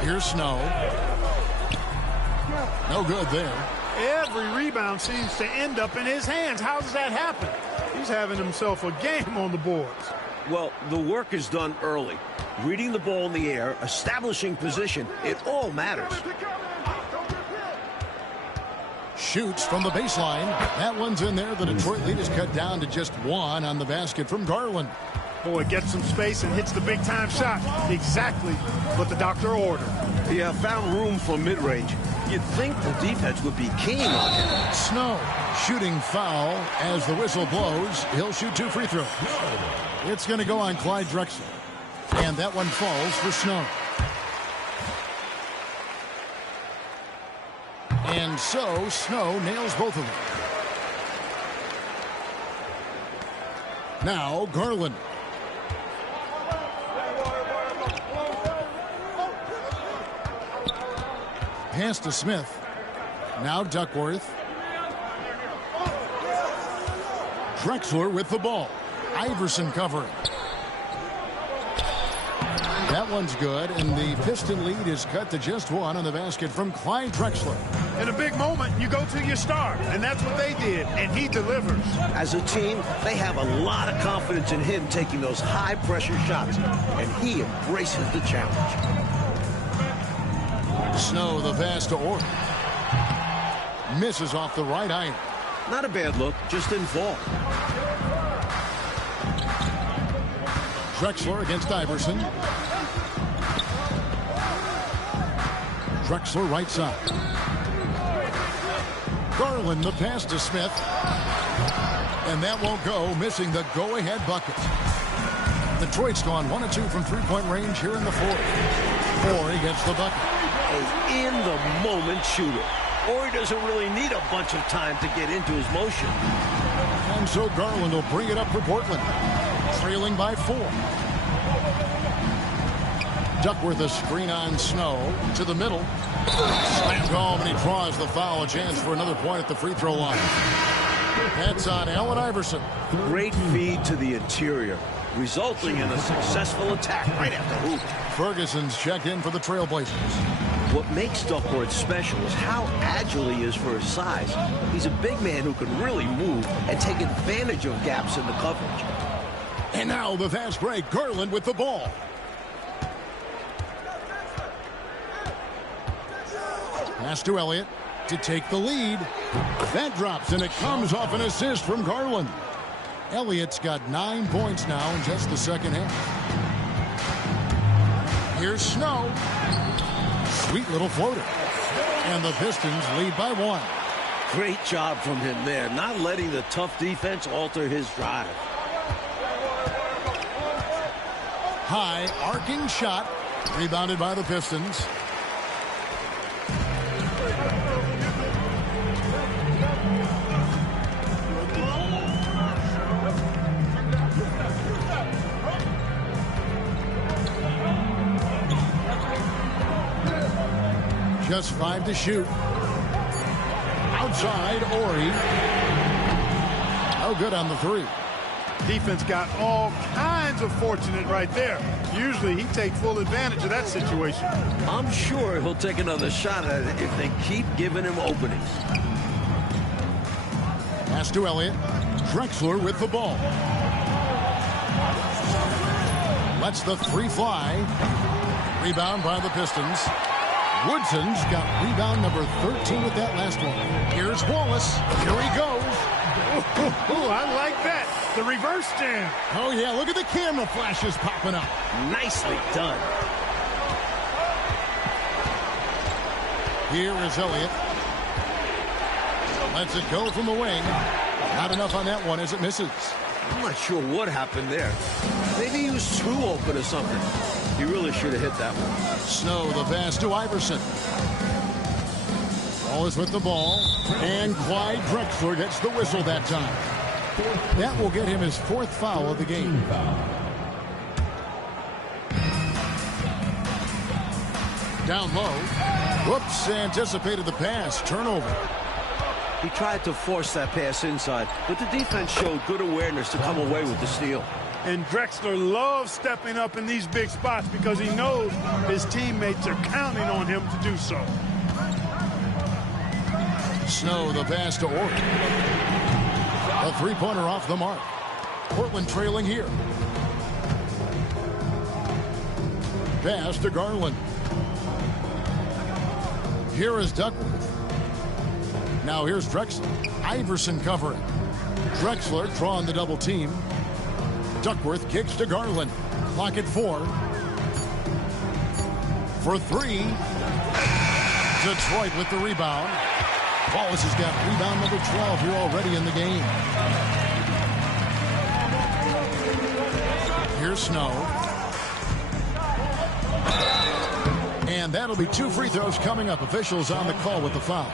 Here's Snow. No good there. Every rebound seems to end up in his hands. How does that happen? He's having himself a game on the boards. Well, the work is done early. Reading the ball in the air, establishing position, it all matters. Shoots from the baseline. That one's in there. The Detroit lead is cut down to just 1 on the basket from Garland. Boy, gets some space and hits the big-time shot. Exactly what the doctor ordered. Yeah, found room for mid-range. You'd think the defense would be keen on him. Snow shooting foul as the whistle blows. He'll shoot 2 free throws. It's going to go on Clyde Drexler. And that one falls for Snow. And so Snow nails both of them. Now Garland. Pass to Smith. Now Duckworth. Drexler with the ball. Iverson covering. That one's good, and the Piston lead is cut to just 1 on the basket from Clyde Drexler. In a big moment, you go to your star, and that's what they did, and he delivers. As a team, they have a lot of confidence in him taking those high-pressure shots, and he embraces the challenge. Snow, the pass to Orton. Misses off the right iron. Not a bad look, just didn't fall. Drexler against Iverson. Drexler right side. Garland, the pass to Smith. And that won't go, missing the go-ahead bucket. Detroit's gone 1 of 2 from three-point range here in the fourth. Ori gets the bucket. An in-the-moment shooter. Ori doesn't really need a bunch of time to get into his motion. And so Garland will bring it up for Portland. Trailing by 4. Duckworth a screen on Snow to the middle. Slammed home, and he draws the foul. A chance for another point at the free throw line. That's on Allen Iverson. Great feed to the interior, resulting in a successful attack right at the hoop. Ferguson's checked in for the Trailblazers. What makes Duckworth special is how agile he is for his size. He's a big man who can really move and take advantage of gaps in the coverage. And now the fast break. Garland with the ball. Pass to Elliott to take the lead. That drops, and it comes off an assist from Garland. Elliott's got 9 points now in just the second half. Here's Snow. Sweet little floater. And the Pistons lead by 1. Great job from him there, not letting the tough defense alter his drive. High arcing shot. Rebounded by the Pistons. Just 5 to shoot. Outside, Ori. Oh, good on the 3. Defense got all kinds of fortunate right there. Usually he takes full advantage of that situation. I'm sure he'll take another shot at it if they keep giving him openings. Pass to Elliott. Drexler with the ball. Lets the 3 fly. Rebound by the Pistons. Woodson's got rebound number 13 with that last one. Here's Wallace. Here he goes. Ooh, I like that. The reverse jam. Oh, yeah. Look at the camera flashes popping up. Nicely done. Here is Elliott. Lets it go from the wing. Not enough on that one as it misses. I'm not sure what happened there. Maybe he was too open or something. He really should have hit that one. Snow, the pass to Iverson. Wallace with the ball. And Clyde Drexler gets the whistle that time. That will get him his 4th foul of the game. Down low. Whoops, anticipated the pass. Turnover. He tried to force that pass inside, but the defense showed good awareness to come away with the steal. And Drexler loves stepping up in these big spots because he knows his teammates are counting on him to do so. Snow, the pass to Ori. A 3-pointer off the mark. Portland trailing here. Pass to Garland. Here is Duckworth. Now here's Drexler. Iverson covering. Drexler drawing the double team. Duckworth kicks to Garland. Clock at 4. For 3. Detroit with the rebound. Wallace has got rebound number 12 here already in the game. Here's Snow. And that'll be 2 free throws coming up. Officials on the call with the foul.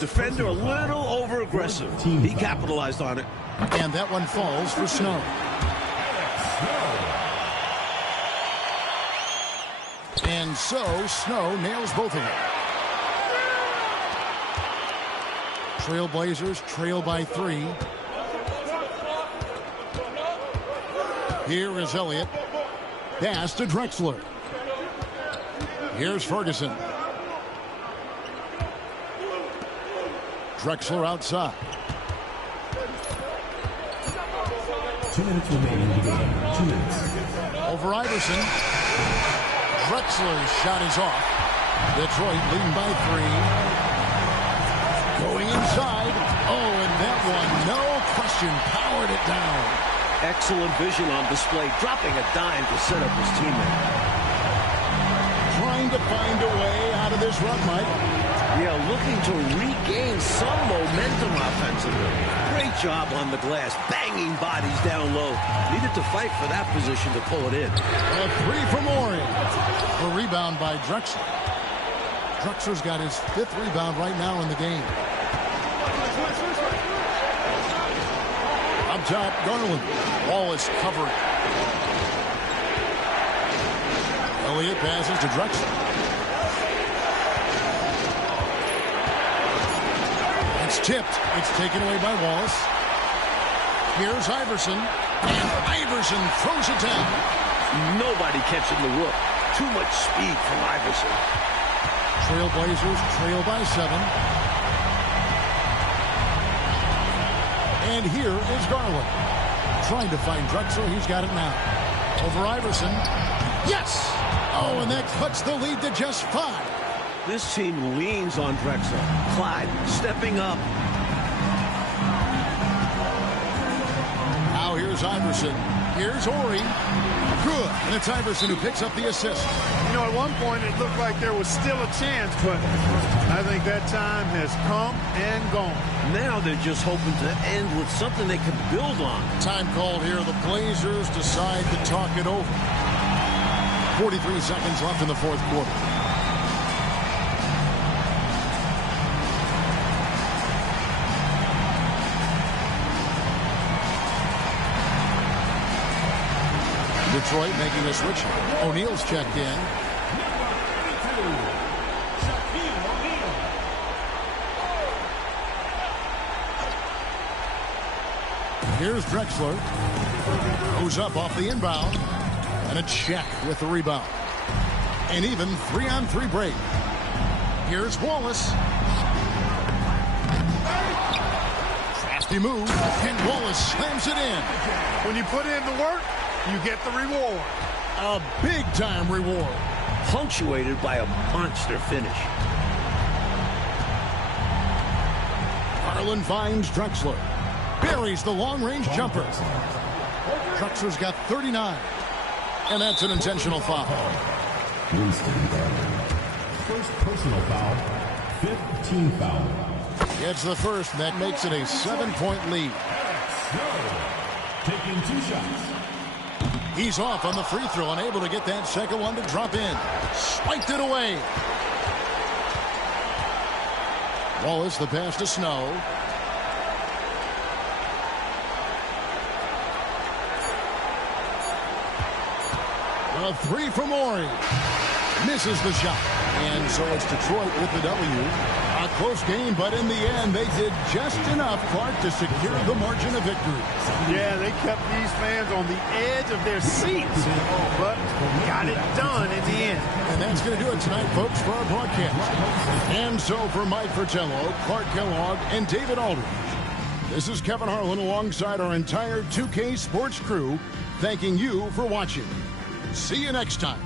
Defender a little over-aggressive. He capitalized on it. And that one falls for Snow. And so Snow nails both of them. Trailblazers trail by 3. Here is Elliott. Pass to Drexler. Here's Ferguson. Drexler outside. 2 minutes remaining in the game. 2 minutes. Over Iverson. Drexler's shot is off. Detroit leading by 3. Going inside. Oh, and that one, no question, powered it down. Excellent vision on display, dropping a dime to set up his teammate. Trying to find a way out of this run, Mike. Yeah, looking to regain some momentum offensively. Great job on the glass, banging bodies down low. Needed to fight for that position to pull it in. A three from Ori. A rebound by Drexler. Drexler's got his 5th rebound right now in the game. Up top, Garland. Wallace covering. Elliott passes to Drexler. It's tipped. It's taken away by Wallace. Here's Iverson. And Iverson throws it down. Nobody catching the whoop. Too much speed from Iverson. Trailblazers trail by 7. And here is Garland. Trying to find Drexler. He's got it now. Over Iverson. Yes! Oh, and that cuts the lead to just 5. This team leans on Drexler. Clyde stepping up. Now here's Iverson. Here's Ori. Good. And it's Iverson who picks up the assist. You know, at one point it looked like there was still a chance, but I think that time has come and gone. Now they're just hoping to end with something they can build on. Time called here. The Blazers decide to talk it over. 43 seconds left in the 4th quarter. Detroit making a switch. O'Neal's checked in. Here's Drexler. Goes up off the inbound. And a check with the rebound. And even 3-on-3 break. Here's Wallace. Crafty move. And Wallace slams it in. When you put in the work, you get the reward. A big-time reward. Punctuated by a monster finish. Garland finds Drexler. Buries the long-range jumper. Drexler's got 39. And that's an intentional foul. Winston Garland. First personal foul. 5th team foul. Gets the first, and that makes it a 7-point lead. Taking 2 shots. He's off on the free throw, unable to get that second one to drop in. Swiped it away. Wallace, the pass to Snow. A three from Ori. Misses the shot. And so it's Detroit with the W. A close game, but in the end, they did just enough, Clark, to secure the margin of victory. Yeah, they kept these fans on the edge of their seats, but got it done in the end. And that's going to do it tonight, folks, for our broadcast. And so for Mike Fratello, Clark Kellogg, and David Aldridge, this is Kevin Harlan alongside our entire 2K Sports crew, thanking you for watching. See you next time.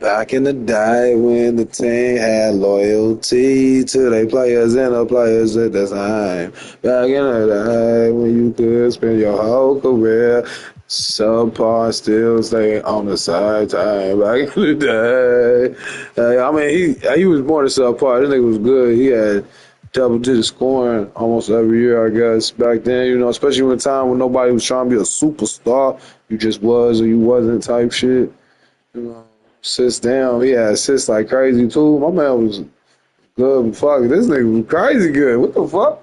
Back in the day when the team had loyalty to their players and the players at the time. Back in the day when you could spend your whole career subpar still stay on the side time. Back in the day. I mean, he was more than subpar. This nigga was good. He had double-digit scoring almost every year, I guess. Back then, especially when time when nobody was trying to be a superstar. You just was or you wasn't type shit. Sits down. He had assists like crazy too. My man was good. But fuck, this nigga was crazy good. What the fuck?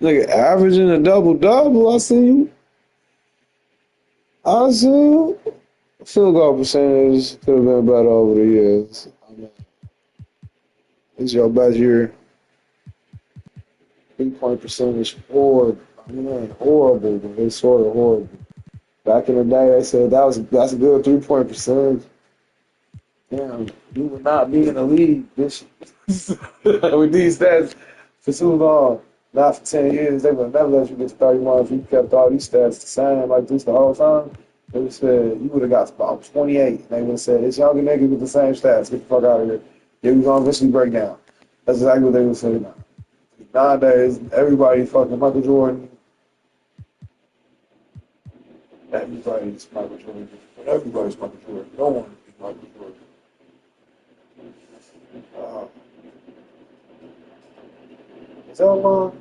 Nigga averaging a double double. I see you. I see you. Field goal percentage could have been better over the years. I mean, it's your best year. 3-point percentage horrible. I mean, horrible, but it's sort of horrible. Back in the day, they said that's a good 3-point percentage. Damn, you would not be in the league this with these stats for too long. Not for 10 years. They would never let you get to 31 if you kept all these stats the same like this the whole time. They would have said you would have got about 28. They would have said, it's younger niggas with the same stats. Get the fuck out of here. Yeah, we're going to eventually break down. That's exactly what they would say now. Nowadays, everybody fucking Michael Jordan. Everybody's Michael Jordan. Everybody's Michael Jordan. No one is Michael Jordan. Is that one?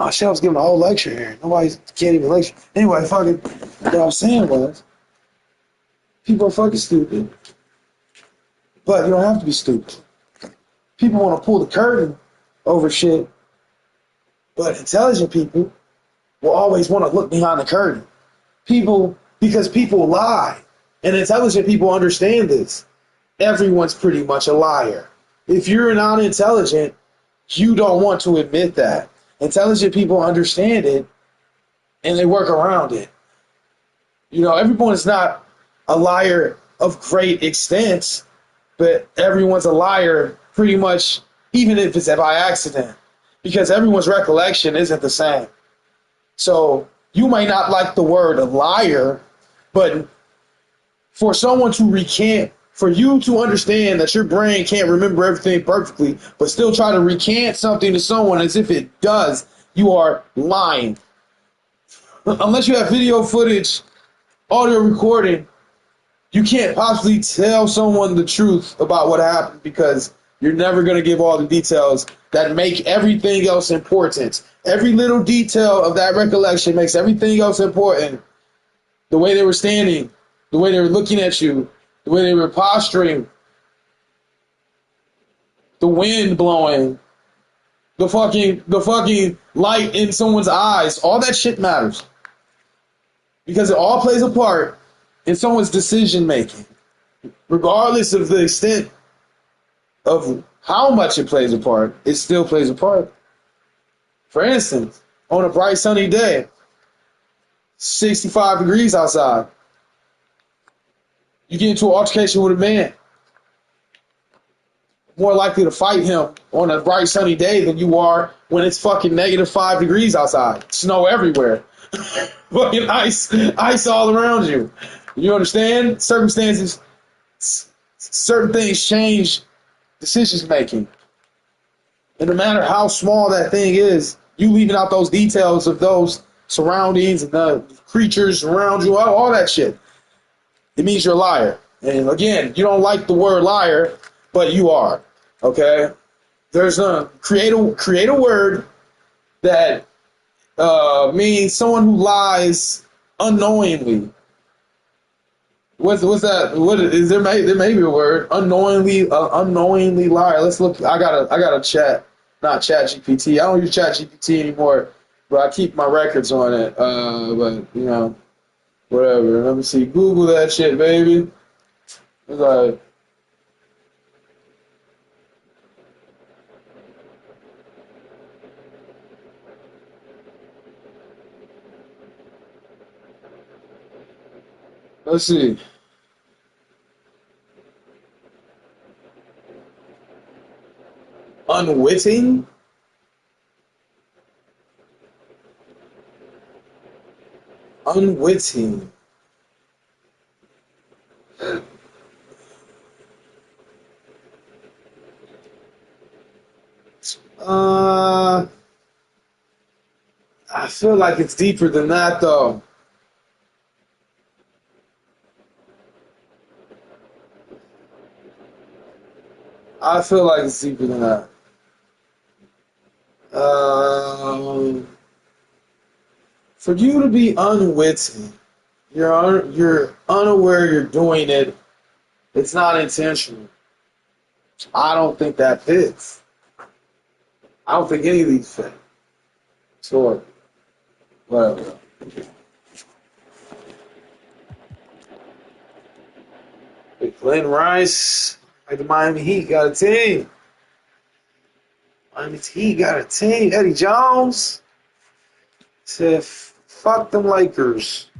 Oh shit, I was giving a whole lecture here. Nobody can't even lecture. Anyway, fucking what I was saying was people are fucking stupid. But you don't have to be stupid. People want to pull the curtain over shit, but intelligent people will always want to look behind the curtain. Because people lie. And intelligent people understand this. Everyone's pretty much a liar. If you're not intelligent, you don't want to admit that. Intelligent people understand it and they work around it. You know, everyone is not a liar of great extent, but everyone's a liar pretty much, even if it's by accident, because everyone's recollection isn't the same. So you might not like the word liar, but for someone to recant, for you to understand that your brain can't remember everything perfectly, but still try to recant something to someone as if it does, you are lying. Unless you have video footage, audio recording, you can't possibly tell someone the truth about what happened because you're never going to give all the details that make everything else important. Every little detail of that recollection makes everything else important. The way they were standing, the way they were looking at you, the way they were posturing, the wind blowing, the fucking light in someone's eyes, all that shit matters. Because it all plays a part in someone's decision making. Regardless of the extent of how much it plays a part, it still plays a part. For instance, on a bright sunny day, 65 degrees outside, you get into an altercation with a man, more likely to fight him on a bright sunny day than you are when it's fucking -5 degrees outside. Snow everywhere. Fucking ice all around you. You understand? Circumstances, certain things change decision making. And no matter how small that thing is, you leaving out those details of those surroundings and the creatures around you, all that shit, it means you're a liar. And again, you don't like the word liar, but you are. Okay? There's a create a word that means someone who lies unknowingly. What's that? What is there? There may be a word. Unknowingly liar. Let's look. I got a chat, not Chat GPT. I don't use Chat GPT anymore, but I keep my records on it. But you know, whatever. Let me see. Google that shit, baby. It's like, let's see. Unwitting? Unwitting. I feel like it's deeper than that, though. I feel like it's deeper than that. For you to be unwitting, you're unaware you're doing it. It's not intentional. I don't think that fits. I don't think any of these fit. So, whatever. Big Glenn Rice, like the Miami Heat, got a team. Miami Heat got a team. Eddie Jones said, fuck them Lakers.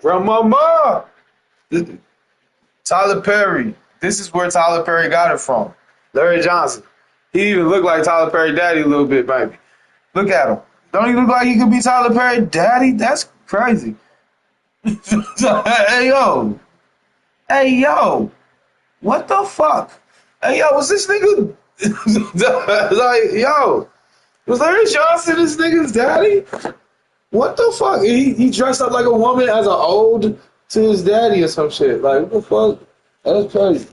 Grandmama! Tyler Perry. This is where Tyler Perry got it from. Larry Johnson. He even looked like Tyler Perry daddy a little bit, baby. Look at him. Don't he look like he could be Tyler Perry daddy? That's crazy. Hey, yo. Hey, yo. What the fuck? Hey, yo, was this nigga... like, yo. Was Larry Johnson this nigga's daddy? What the fuck? He dressed up like a woman as an ode to his daddy or some shit. Like, what the fuck? That's crazy.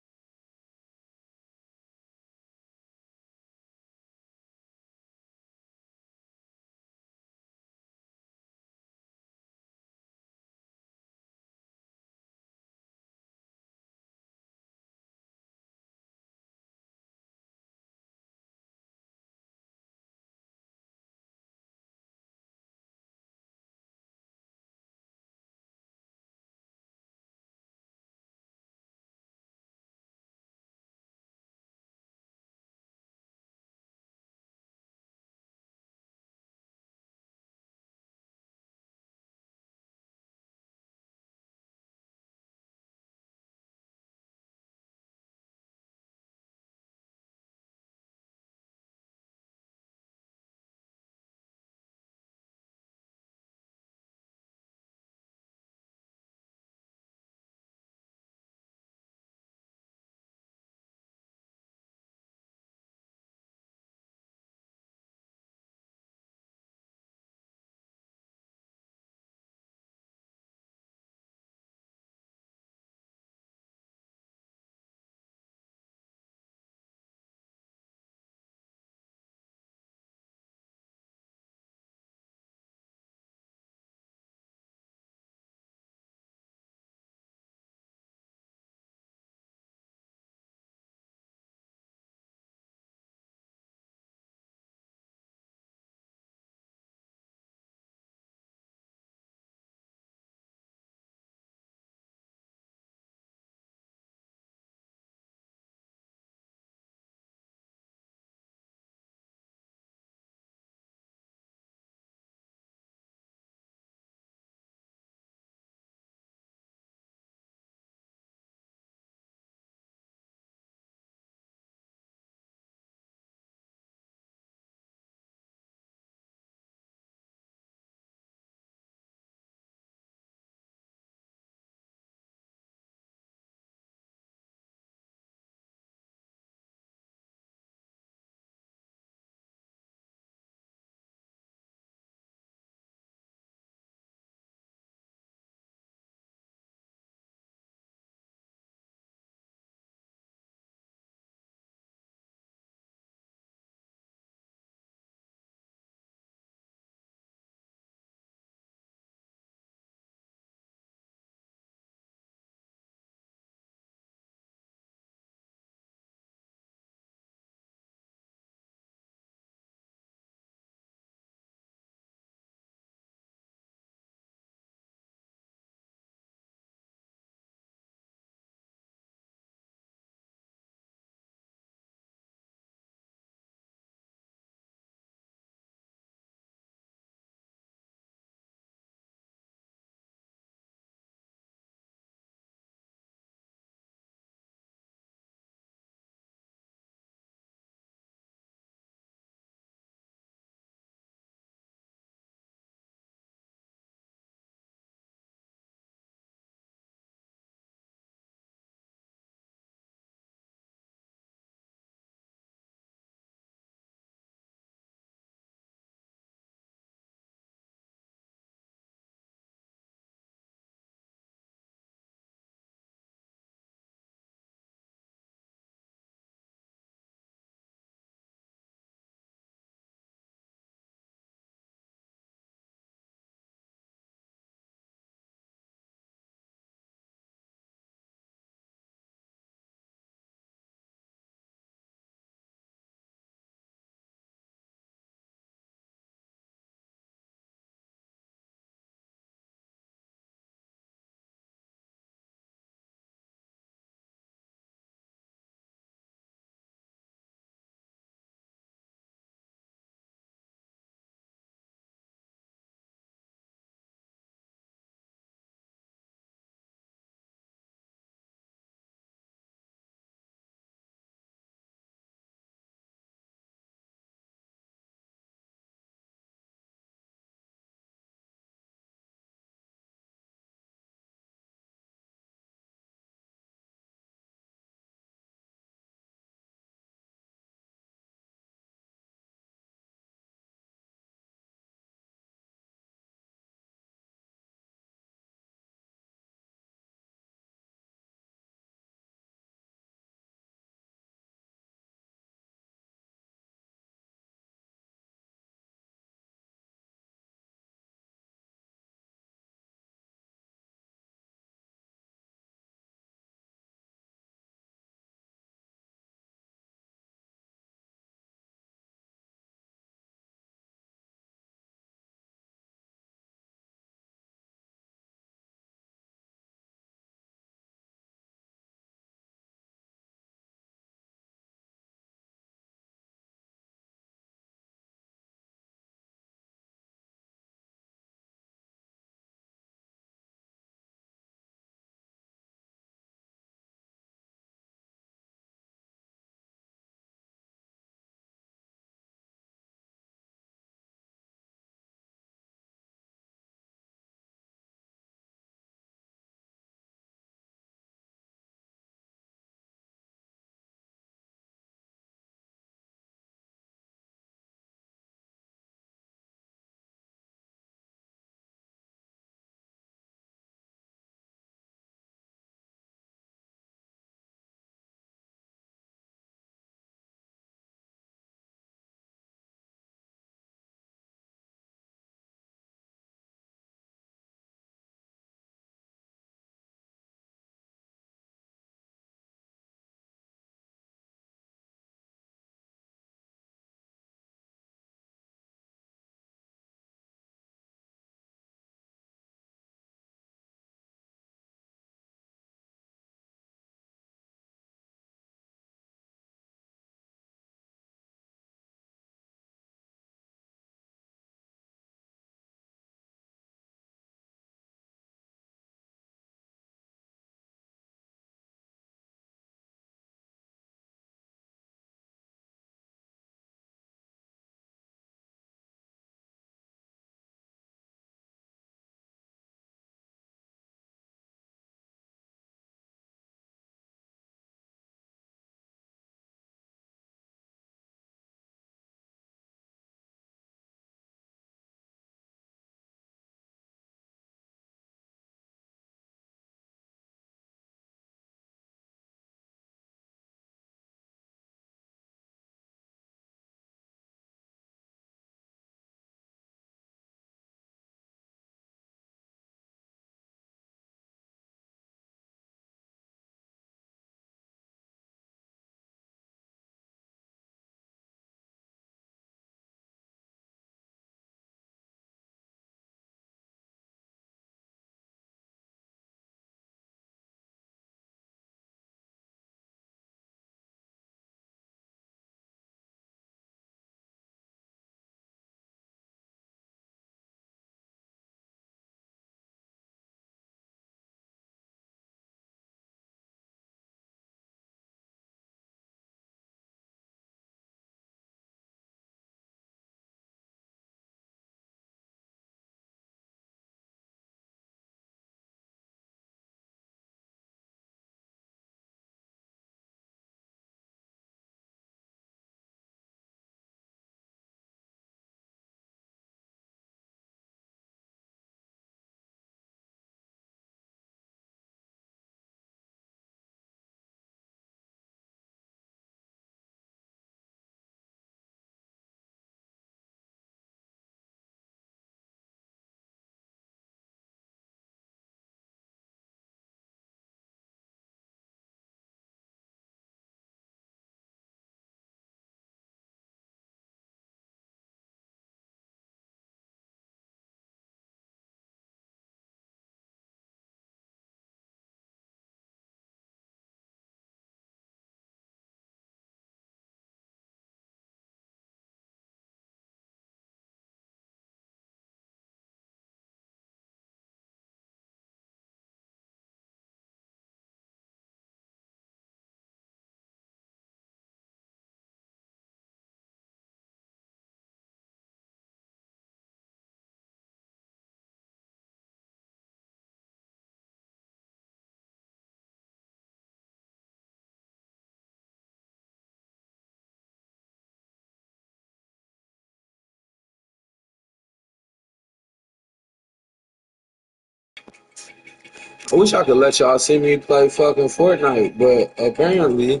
I wish I could let y'all see me play fucking Fortnite, but apparently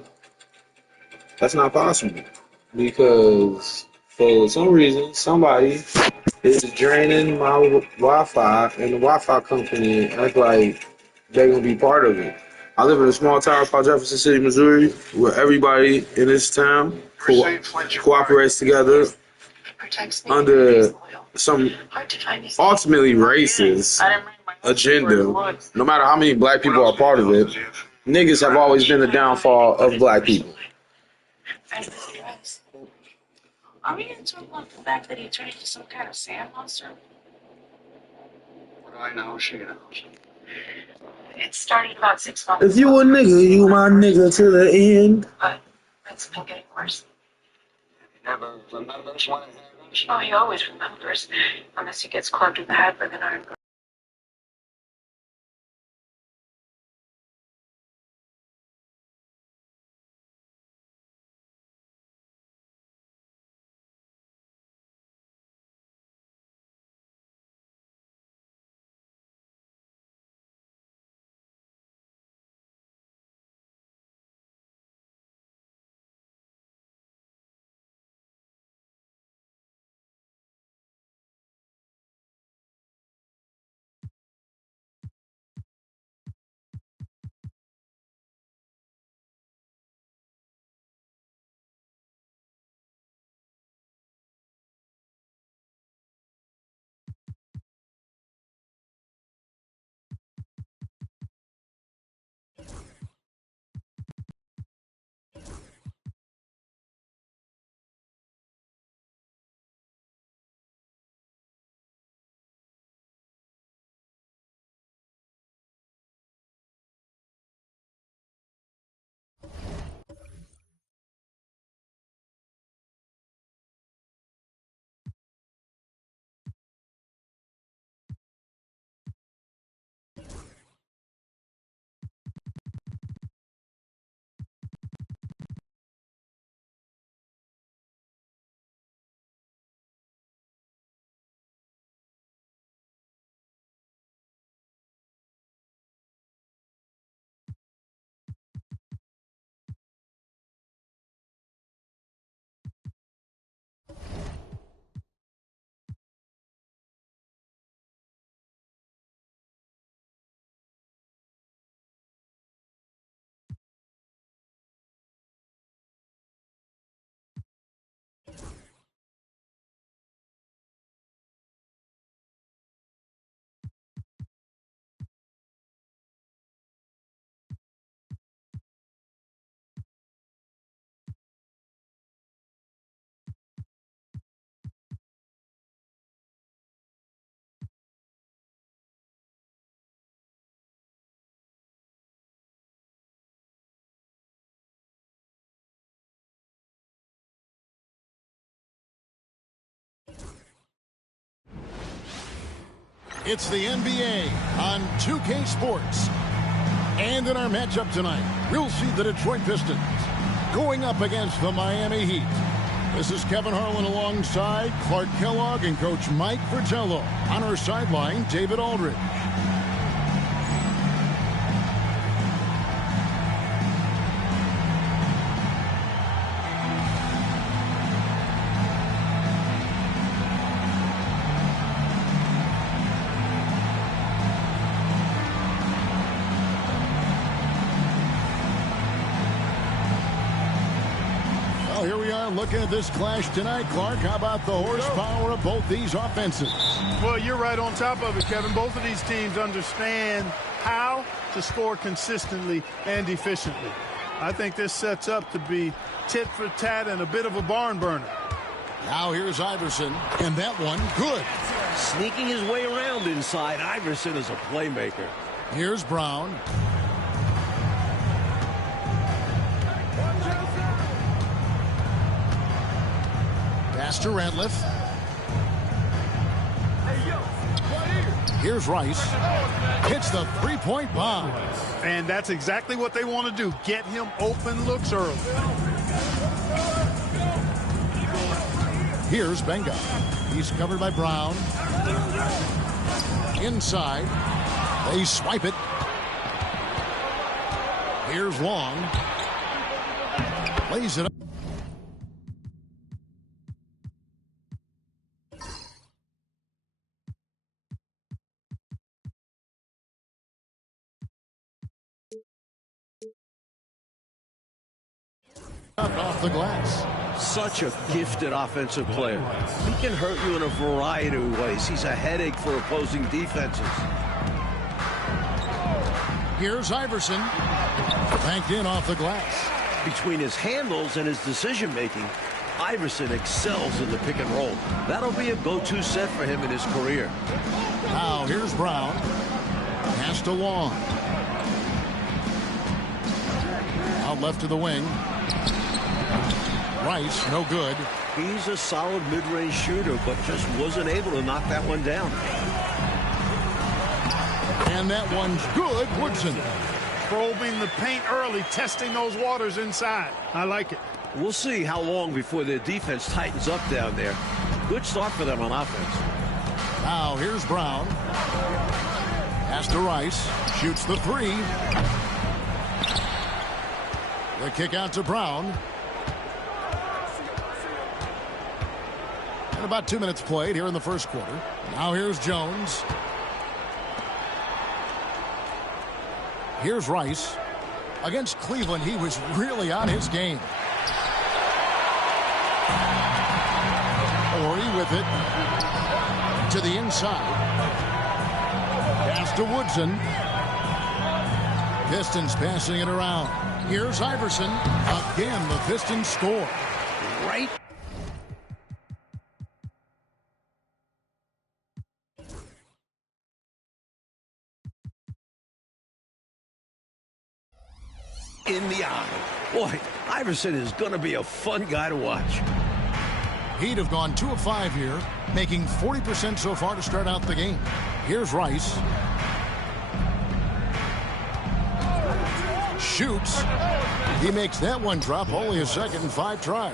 that's not possible because for some reason somebody is draining my Wi-Fi, and the Wi-Fi company act like they're gonna be part of it. I live in a small town called Jefferson City, Missouri, where everybody in this town cooperates together under some ultimately racist agenda. No matter how many black people are part of it, niggas have always been the downfall of black people. Are we going to talk about the fact that he turned into some kind of sand monster? What do I know? She knows. It started about 6 months If you a nigga, you my nigga to the end. but it's been getting worse. He never remembers when it happens. Oh, he always remembers, unless he gets clubbed in the head with an iron. It's the NBA on 2K Sports. And in our matchup tonight, we'll see the Detroit Pistons going up against the Miami Heat. This is Kevin Harlan alongside Clark Kellogg and Coach Mike Fratello. On our sideline, David Aldridge. Well, here we are looking at this clash tonight. Clark, how about the horsepower of both these offenses? Well, you're right on top of it, Kevin. Both of these teams understand how to score consistently and efficiently. I think this sets up to be tit for tat and a bit of a barn burner. Now here's Iverson, and that one good. Sneaking his way around inside, Iverson is a playmaker. Here's Brown. Pass to Ratliff. Here's Rice. Hits the three-point bomb. And that's exactly what they want to do. Get him open looks early. Here's Benga. He's covered by Brown. Inside. They swipe it. Here's Long. Lays it up. Off the glass. Such a gifted offensive player. He can hurt you in a variety of ways. He's a headache for opposing defenses. Here's Iverson. Banked in off the glass. Between his handles and his decision-making, Iverson excels in the pick and roll. That'll be a go-to set for him in his career. Now here's Brown. Pass to Long. Out left to the wing. Rice, no good. He's a solid mid-range shooter, but just wasn't able to knock that one down. And that one's good. Woodson. Probing the paint early, testing those waters inside. I like it. We'll see how long before their defense tightens up down there. Good start for them on offense. Now here's Brown. Pass to Rice. Shoots the three. The kick out to Brown. And about 2 minutes played here in the first quarter. Now here's Jones. Here's Rice. Against Cleveland, he was really on his game. Horry with it. To the inside. Pass to Woodson. Pistons passing it around. Here's Iverson. Again, the Pistons score. Right. In the eye. Boy, Iverson is going to be a fun guy to watch. He'd have gone 2 of 5 here, making 40% so far to start out the game. Here's Rice. Shoots. He makes that one drop, only a second in 5 tries.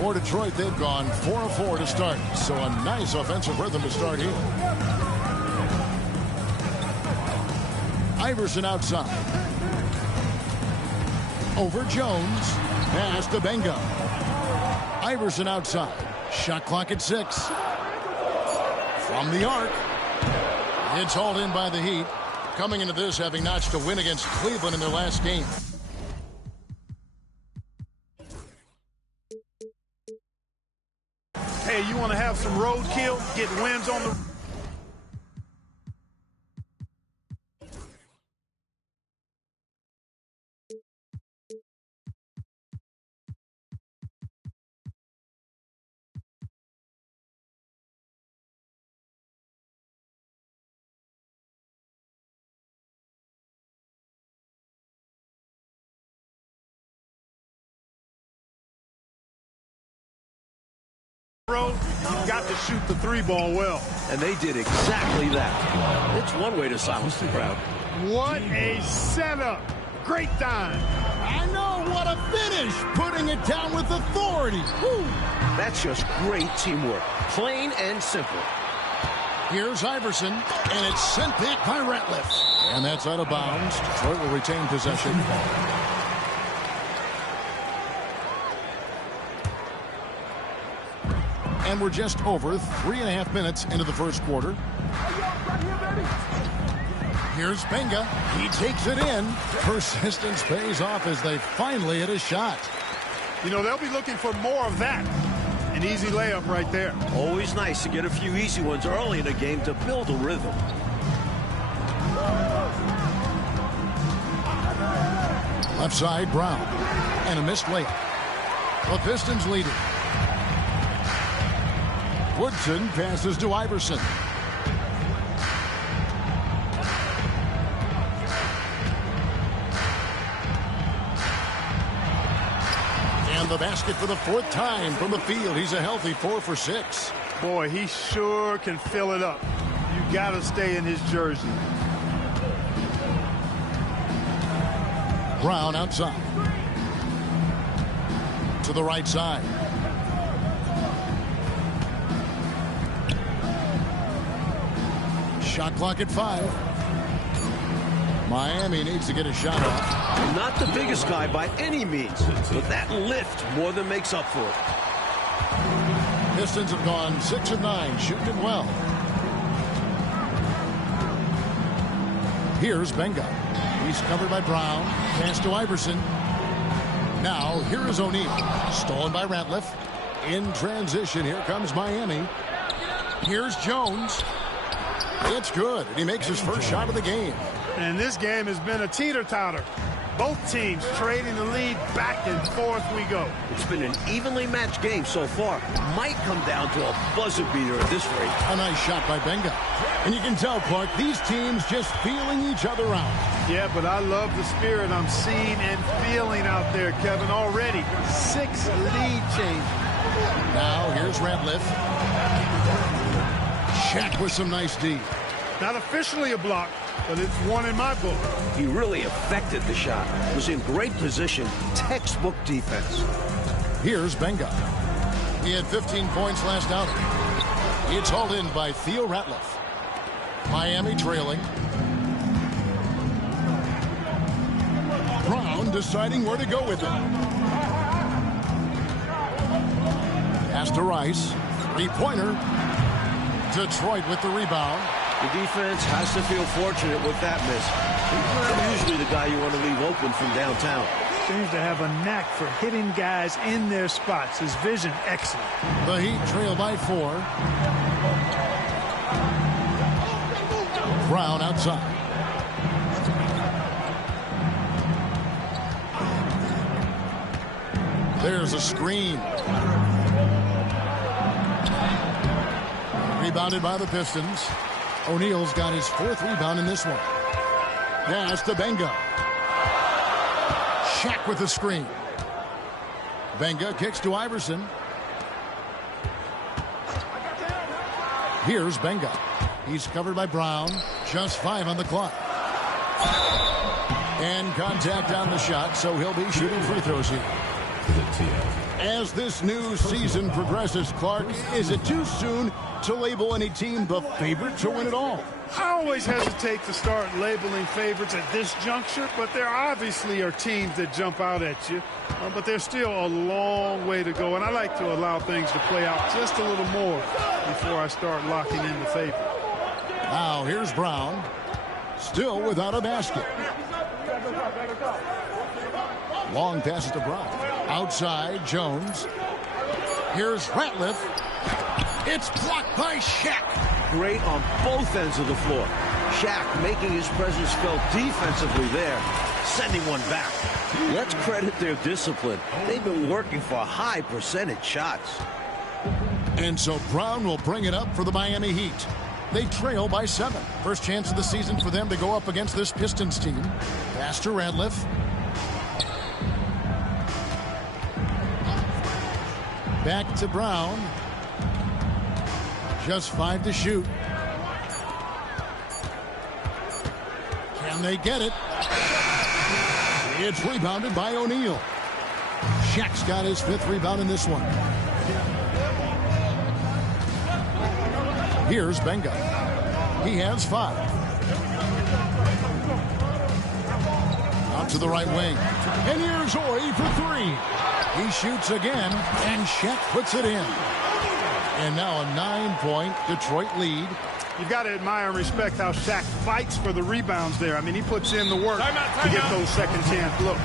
For Detroit, they've gone 4 of 4 to start, so a nice offensive rhythm to start here. Iverson outside. Over Jones. Pass to Benga. Iverson outside. Shot clock at 6. From the arc. It's hauled in by the Heat. Coming into this having notched a win against Cleveland in their last game. Hey, you want to have some roadkill? Get wins on the... road, you've got to shoot the 3-ball well. And they did exactly that. It's one way to silence the crowd. What a setup. Great time. I know, what a finish. Putting it down with authority. Woo. That's just great teamwork. Plain and simple. Here's Iverson, and it's sent back by Ratliff. And that's out of bounds. Detroit will retain possession. And we're just over 3.5 minutes into the first quarter. Here's Benga. He takes it in. Persistence pays off as they finally hit a shot. You know, they'll be looking for more of that. An easy layup right there. Always nice to get a few easy ones early in a game to build a rhythm. Left side, Brown. And a missed layup. The Pistons lead it. Woodson passes to Iverson. And the basket for the 4th time from the field. He's a healthy 4 for 6. Boy, he sure can fill it up. You got to stay in his jersey. Brown outside. To the right side. Shot clock at 5. Miami needs to get a shot off. Not the biggest guy by any means, but that lift more than makes up for it. Pistons have gone 6 of 9, shooting it well. Here's Benga. He's covered by Brown. Pass to Iverson. Now, here is O'Neal. Stolen by Ratliff. In transition, here comes Miami. Here's Jones. It's good, and he makes his first shot of the game. And this game has been a teeter-totter. Both teams trading the lead, back and forth we go. It's been an evenly matched game so far. Might come down to a buzzer beater at this rate. A nice shot by Benga. And you can tell, Clark, these teams just feeling each other out. Yeah, but I love the spirit I'm seeing and feeling out there, Kevin. Already 6 lead changes. Now here's Ratliff. Shaq with some nice D. Not officially a block, but it's one in my book. He really affected the shot. Was in great position. Textbook defense. Here's Benga. He had 15 points last outing. It's hauled in by Theo Ratliff. Miami trailing. Brown deciding where to go with it. Pass to Rice. Three-pointer. Detroit with the rebound. The defense has to feel fortunate with that miss. He's not usually the guy you want to leave open from downtown. Seems to have a knack for hitting guys in their spots. His vision excellent. The Heat trail by 4. Brown outside. There's a screen. Rebounded by the Pistons. O'Neal's got his 4th rebound in this one. Pass to Benga. Shaq with the screen. Benga kicks to Iverson. Here's Benga. He's covered by Brown. Just 5 on the clock. And contact on the shot, so he'll be shooting free throws here. As this new season progresses, Clark, is it too soon to label any team the favorite to win it all? I always hesitate to start labeling favorites at this juncture, but there obviously are teams that jump out at you. But there's still a long way to go, and I like to allow things to play out just a little more before I start locking in the favorite. Now here's Brown, still without a basket. Long passes to Brown. Outside, Jones. Here's Ratliff. It's blocked by Shaq. Great on both ends of the floor. Shaq making his presence felt defensively there, sending one back. Let's credit their discipline. They've been working for high percentage shots. And so Brown will bring it up for the Miami Heat. They trail by 7. First chance of the season for them to go up against this Pistons team. Pass to Ratliff. Back to Brown. Just 5 to shoot. Can they get it? It's rebounded by O'Neal. Shaq's got his 5th rebound in this one. Here's Benga. He has 5. Out to the right wing. And here's Oi for 3. He shoots again, and Shaq puts it in. And now a 9-point Detroit lead. You've got to admire and respect how Shaq fights for the rebounds there. I mean, he puts in the work to get those second chance looks.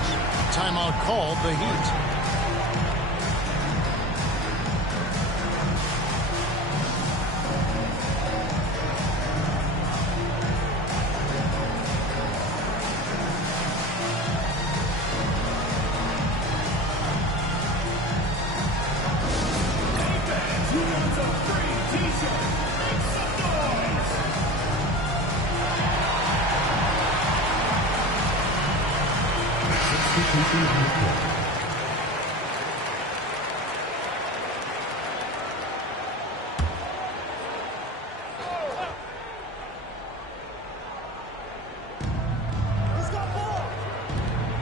Timeout called the Heat.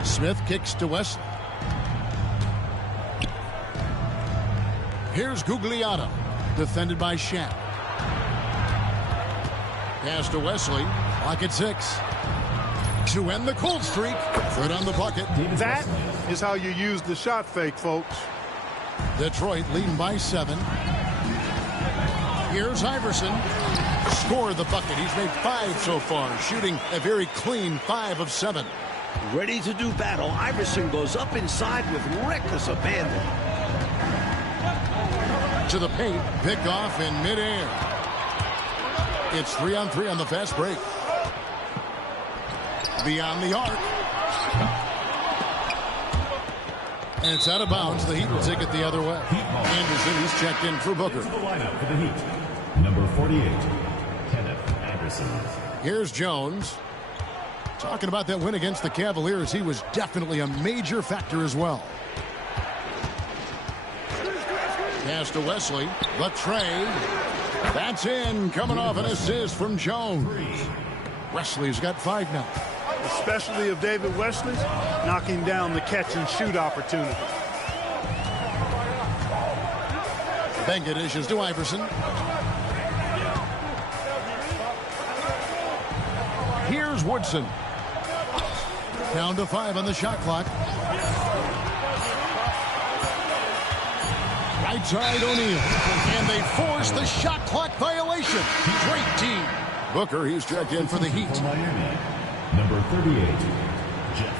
Smith kicks to Wesley. Here's Gugliotta, defended by Shaq. Pass to Wesley, lock at 6. to end the cold streak. Good on the bucket. That is how you use the shot fake, folks. Detroit leading by 7. Here's Iverson. Scored the bucket. He's made 5 so far, shooting a very clean 5 of 7. Ready to do battle, Iverson goes up inside with reckless abandon. To the paint, picked off in midair. It's 3-on-3 on the fast break. Beyond the arc. And it's out of bounds. The Heat will take it the other way. Anderson, he's checked in for Booker. To the lineup for the Heat. Number 48, Kenneth Anderson. Here's Jones. Talking about that win against the Cavaliers, he was definitely a major factor as well. Pass to Wesley. The tray. That's in. Coming off an assist from Jones. Wesley's got 5 now. The specialty of David Wesley's knocking down the catch and shoot opportunity. Benga dishes to Iverson. Here's Woodson. Down to 5 on the shot clock. Right side O'Neal. And they force the shot clock violation. Great team. Booker, he's checked in for the Heat. For Miami, number 38, Jeff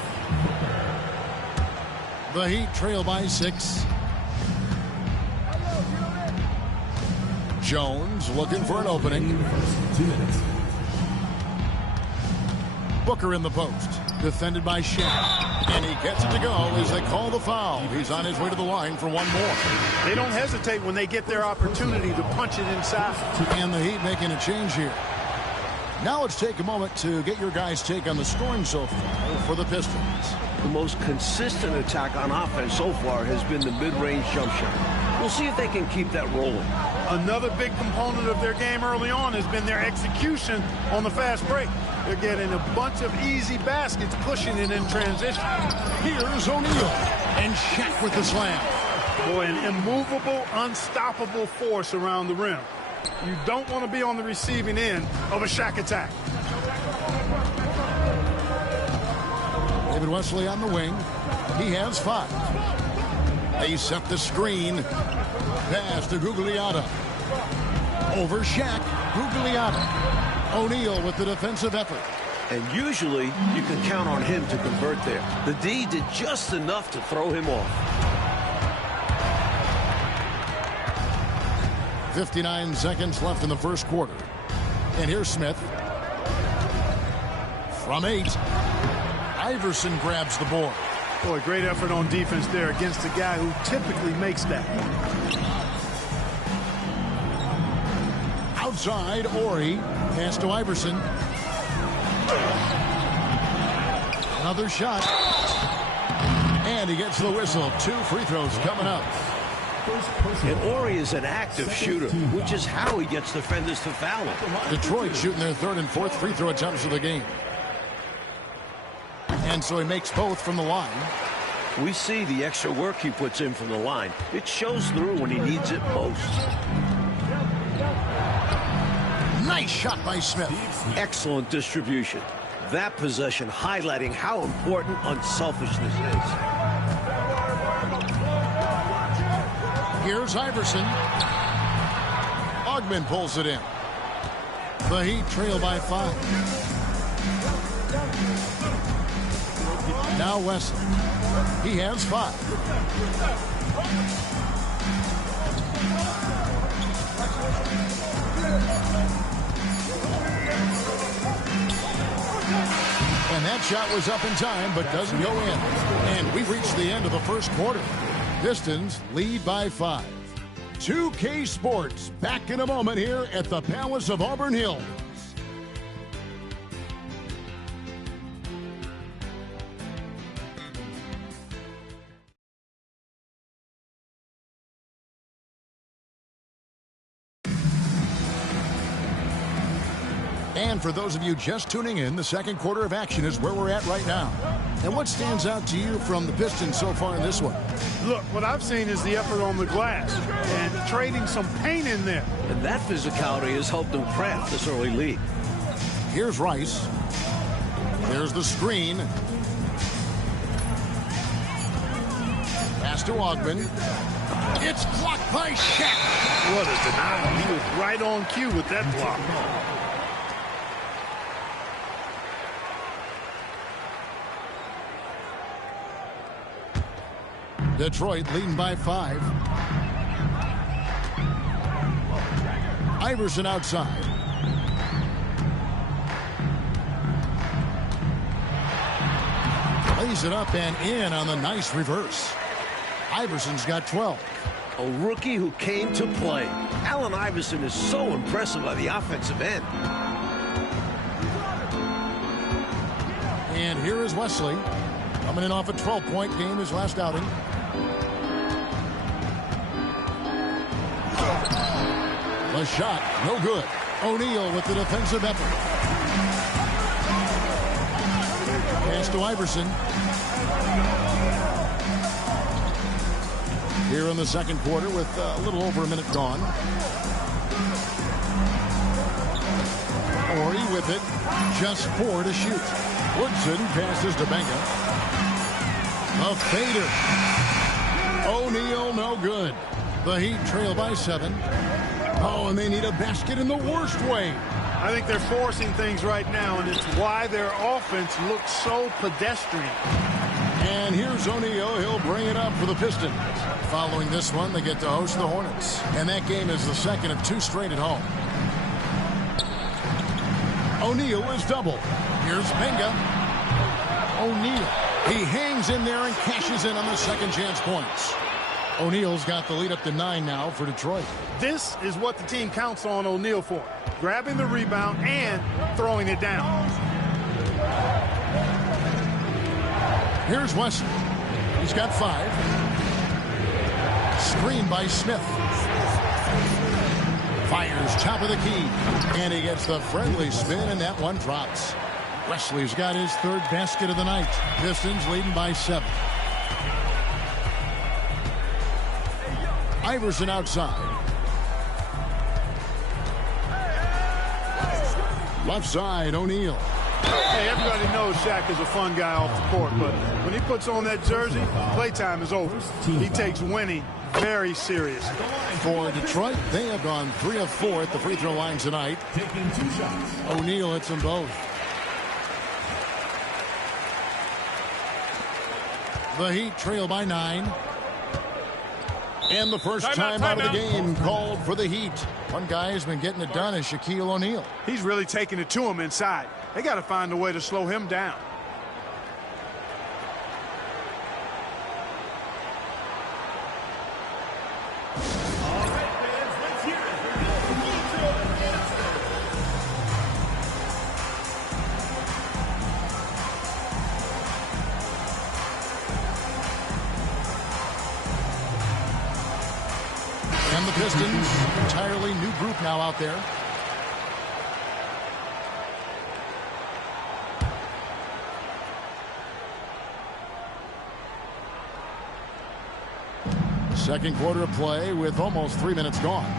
Booker. The Heat trail by 6. Jones looking for an opening. 2 minutes. Booker in the post. Defended by Shaq. And he gets it to go as they call the foul. He's on his way to the line for one more. They don't hesitate when they get their opportunity to punch it inside. And the Heat making a change here. Now let's take a moment to get your guys' take on the scoring so far for the Pistons. The most consistent attack on offense so far has been the mid-range jump shot. We'll see if they can keep that rolling. Another big component of their game early on has been their execution on the fast break. They're getting a bunch of easy baskets, pushing it in transition. Here's O'Neal. And Shaq with the slam. Boy, an immovable, unstoppable force around the rim. You don't want to be on the receiving end of a Shaq attack. David Wesley on the wing. He has 5. They set the screen. Pass to Gugliotta. Over Shaq. Gugliotta. O'Neal with the defensive effort. And usually you can count on him to convert there. The D did just enough to throw him off. 59 seconds left in the first quarter. And here's Smith. From 8. Iverson grabs the board. Boy, great effort on defense there against a guy who typically makes that. Outside, Ori. Pass to Iverson. Another shot. And he gets the whistle. 2 free throws coming up. And Ori is an active shooter, which is how he gets defenders to foul him. Detroit shooting their 3rd and 4th free throw attempts of the game. And so he makes both from the line. We see the extra work he puts in from the line. It shows through when he needs it most. Nice shot by Smith. Excellent distribution. That possession highlighting how important unselfishness is. Here's Iverson. Ogman pulls it in. The Heat trail by 5. Now Wesley. He has 5. And that shot was up in time, but doesn't go in. And we've reached the end of the first quarter. Pistons lead by 5. 2K Sports back in a moment here at the Palace of Auburn Hills. And for those of you just tuning in, the second quarter of action is where we're at right now. And what stands out to you from the Pistons so far in this one? Look, what I've seen is the effort on the glass and trading some paint in there. And that physicality has helped them craft this early lead. Here's Rice. There's the screen. Pass to Ogman. It's blocked by Shaq. What a denial. He was right on cue with that block. Detroit leading by 5. Iverson outside. Lays it up and in on the nice reverse. Iverson's got 12. A rookie who came to play. Allen Iverson is so impressive on the offensive end. And here is Wesley. Coming in off a 12-point game his last outing. The shot, no good. O'Neal with the defensive effort. Pass to Iverson. Here in the second quarter with a little over a minute gone. Horry with it. Just 4 to shoot. Woodson passes to Benga. A fader. O'Neal no good. The Heat trail by 7. Oh, and they need a basket in the worst way. I think they're forcing things right now, and it's why their offense looks so pedestrian. And here's O'Neal. He'll bring it up for the Pistons. Following this one, they get to host the Hornets. And that game is the second of 2 straight at home. O'Neal is double. Here's Benga. O'Neal. He hangs in there and cashes in on the second chance points. O'Neal's got the lead up to 9 now for Detroit. This is what the team counts on O'Neal for. Grabbing the rebound and throwing it down. Here's Wesley. He's got 5. Screen by Smith. Fires top of the key. And he gets the friendly spin, and that one drops. Wesley's got his 3rd basket of the night. Pistons leading by 7. Iverson outside. Left side, O'Neal. Hey, everybody knows Shaq is a fun guy off the court, but when he puts on that jersey, playtime is over. He takes winning very serious. For Detroit, they have gone 3 of 4 at the free throw line tonight. Taking 2 shots. O'Neal hits them both. The Heat trail by 9. And the first time out of the game called for the Heat. One guy has been getting it done is Shaquille O'Neal. He's really taking it to him inside. They got to find a way to slow him down. All right, fans, let's hear it for your Detroit Dancers. And the Pistons, entirely new group now out there. Second quarter of play with almost 3 minutes gone.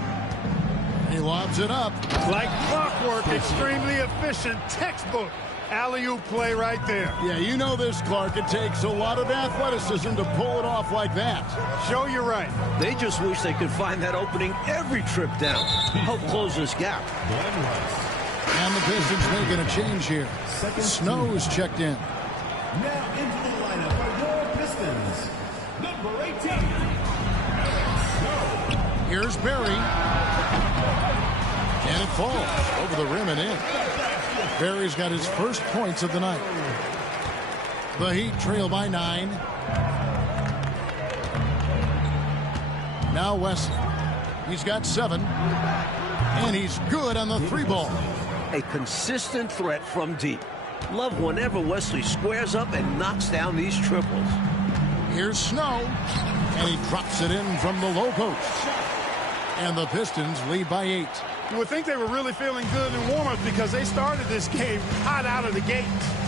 He lobs it up. Like clockwork, extremely efficient, textbook alley-oop play right there. Yeah, you know this, Clark. It takes a lot of athleticism to pull it off like that. Show you're right. They just wish they could find that opening every trip down. Help close this gap. And the Pistons making a change here. Snow's checked in. Now into the lineup are your Pistons. Number 18. Here's Barry. And it falls over the rim and in. Barry's got his first points of the night. The Heat trail by 9. Now Wesley. He's got 7. And he's good on the 3 ball. A consistent threat from deep. Love whenever Wesley squares up and knocks down these triples. Here's Snow. And he drops it in from the low post. And the Pistons lead by 8. You would think they were really feeling good in warm-ups because they started this game hot out of the gate.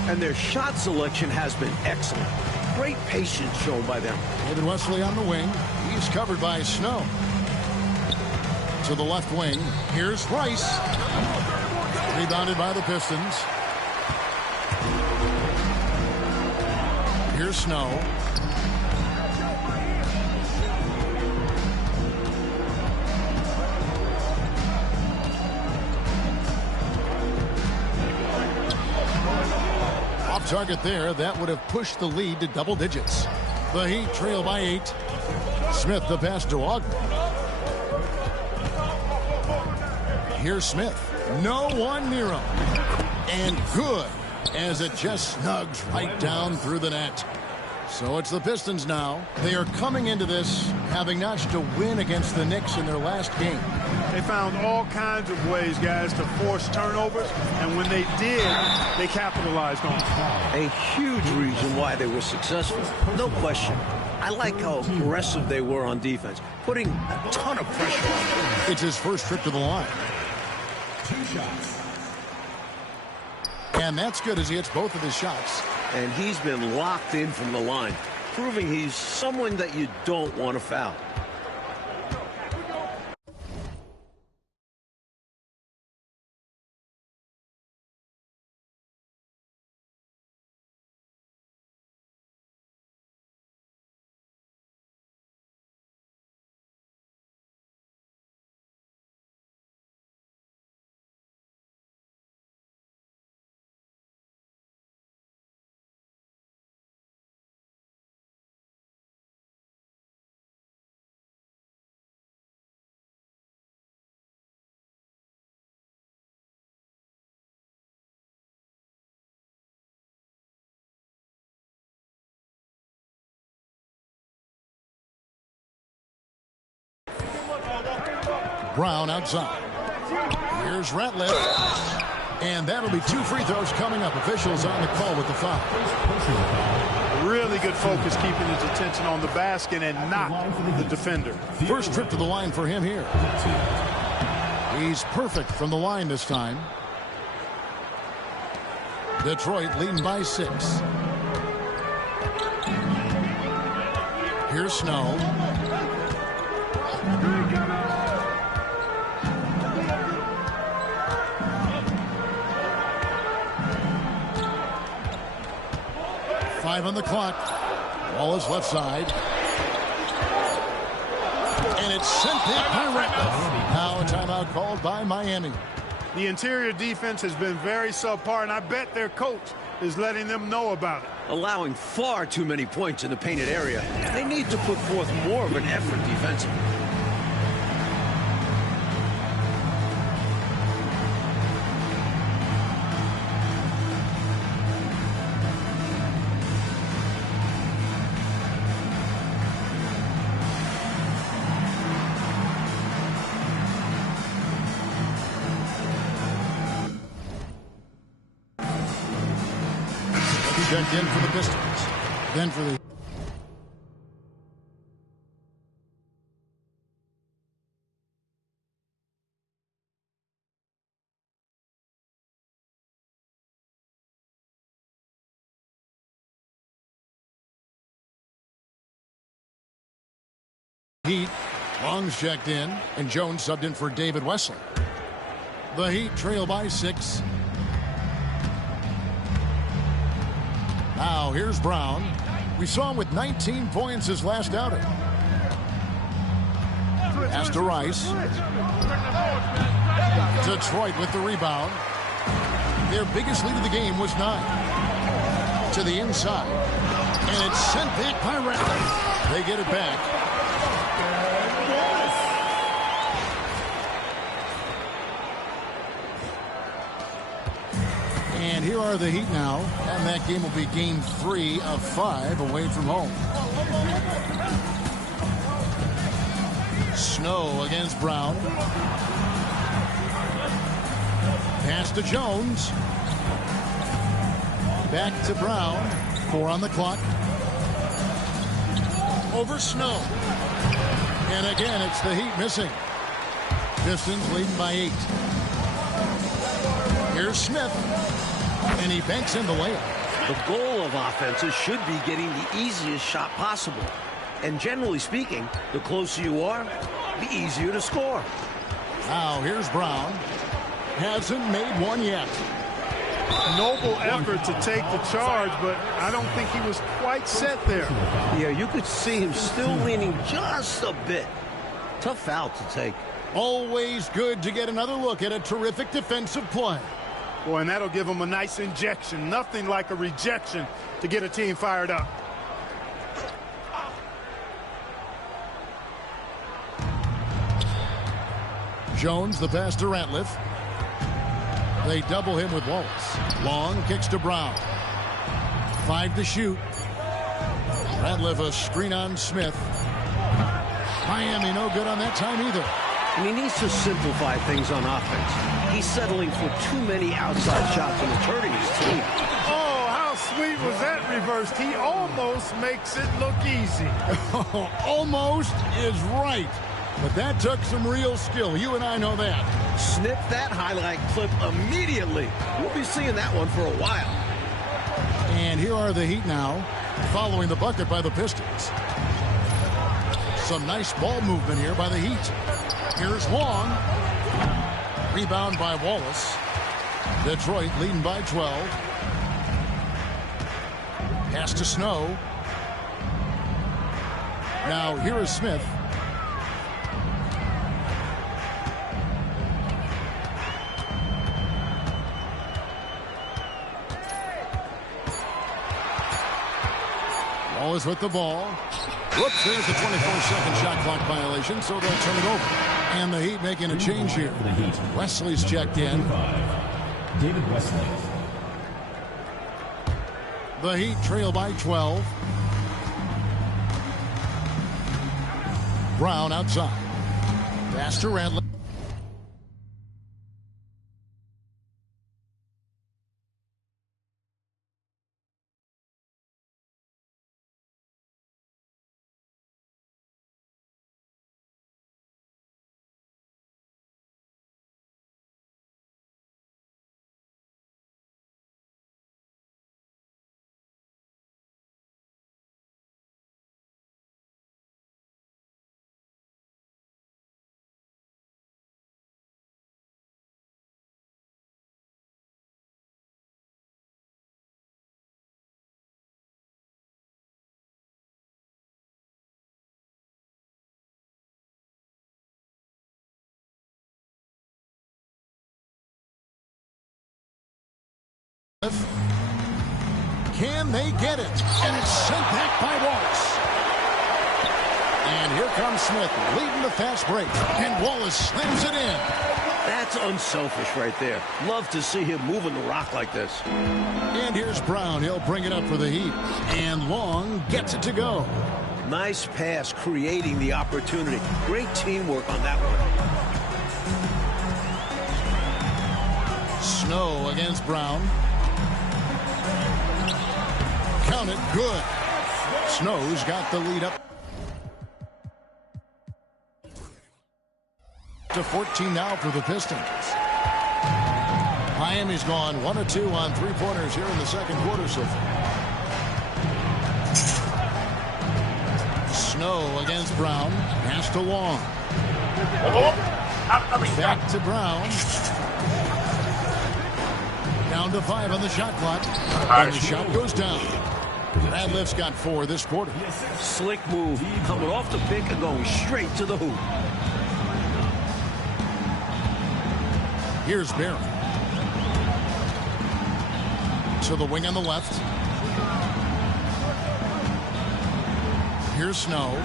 And their shot selection has been excellent. Great patience shown by them. David Wesley on the wing. He's covered by Snow. To the left wing. Here's Rice. Rebounded by the Pistons. Here's Snow. Off target there. That would have pushed the lead to double digits. The Heat trail by 8. Smith the pass to Ogden. Here's Smith. No one near him. And good, as it just snugs right down through the net. So it's the Pistons now. They are coming into this having notched a win against the Knicks in their last game. They found all kinds of ways, guys, to force turnovers, and when they did, they capitalized on it. A huge reason why they were successful, no question. I like how aggressive they were on defense, putting a ton of pressure on them. It's his first trip to the line. 2 shots. And that's good as he hits both of his shots. And he's been locked in from the line, proving he's someone that you don't want to foul. Brown outside. Here's Ratliff. And that'll be 2 free throws coming up. Officials on the call with the foul. Really good focus, keeping his attention on the basket and not the defender. First trip to the line for him here. He's perfect from the line this time. Detroit leading by 6. Here's Snow. Five on the clock. Ball is left side. And it's sent back by Ratliff. Now a timeout called by Miami. The interior defense has been very subpar, and I bet their coach is letting them know about it. Allowing far too many points in the painted area. They need to put forth more of an effort defensively. Checked in for the Pistons. Then for the Heat. Long's checked in, and Jones subbed in for David Wesley. The Heat trail by 6. Now here's Brown. We saw him with 19 points his last outing. Pass to Rice. Detroit with the rebound. Their biggest lead of the game was 9. To the inside. And it's sent back by Ratliff. They get it back. And here are the Heat now, and that game will be game 3 of 5 away from home. Snow against Brown. Pass to Jones. Back to Brown. 4 on the clock. Over Snow. And again, it's the Heat missing. Pistons leading by 8. Here's Smith. And he banks in the layup. The goal of offenses should be getting the easiest shot possible. And generally speaking, the closer you are, the easier to score. Now here's Brown. Hasn't made one yet. Noble effort to take the charge, but I don't think he was quite set there. Yeah, you could see him still leaning just a bit. Tough foul to take. Always good to get another look at a terrific defensive play. Boy, and that'll give him a nice injection. Nothing like a rejection to get a team fired up. Jones, the pass to Ratliff. They double him with Wallace. Long kicks to Brown. 5 to shoot. Ratliff a screen on Smith. Miami no good on that time either. And he needs to simplify things on offense. He's settling for too many outside shots and it's hurting his team. Oh, how sweet was that reversed? He almost makes it look easy. Almost is right. But that took some real skill. You and I know that. Snip that highlight clip immediately. We'll be seeing that one for a while. And here are the Heat now, following the bucket by the Pistons. Some nice ball movement here by the Heat. Here's Long. Rebound by Wallace. Detroit leading by 12. Pass to Snow. Now here is Smith. Wallace with the ball. Whoops, there's the 24-second shot clock violation, so they'll turn it over. And the Heat making a change here. Wesley's checked in. David Wesley. The Heat trail by 12. Brown outside. Pass to Radley. Can they get it? And it's sent back by Wallace. And here comes Smith leading the fast break. And Wallace slams it in. That's unselfish right there. Love to see him moving the rock like this. And here's Brown. He'll bring it up for the Heat. And Long gets it to go. Nice pass, creating the opportunity. Great teamwork on that one. Snow against Brown. Count it, good. Snow's got the lead up to 14 now for the Pistons. Miami's gone 1 of 2 on three-pointers here in the second quarter so far. Snow against Brown. Pass to Long. Back to Brown. Down to 5 on the shot clock. And the shot goes down. Radliff's got 4 this quarter. Slick move. Coming off the pick and going straight to the hoop. Here's Barry. To the wing on the left. Here's Snow.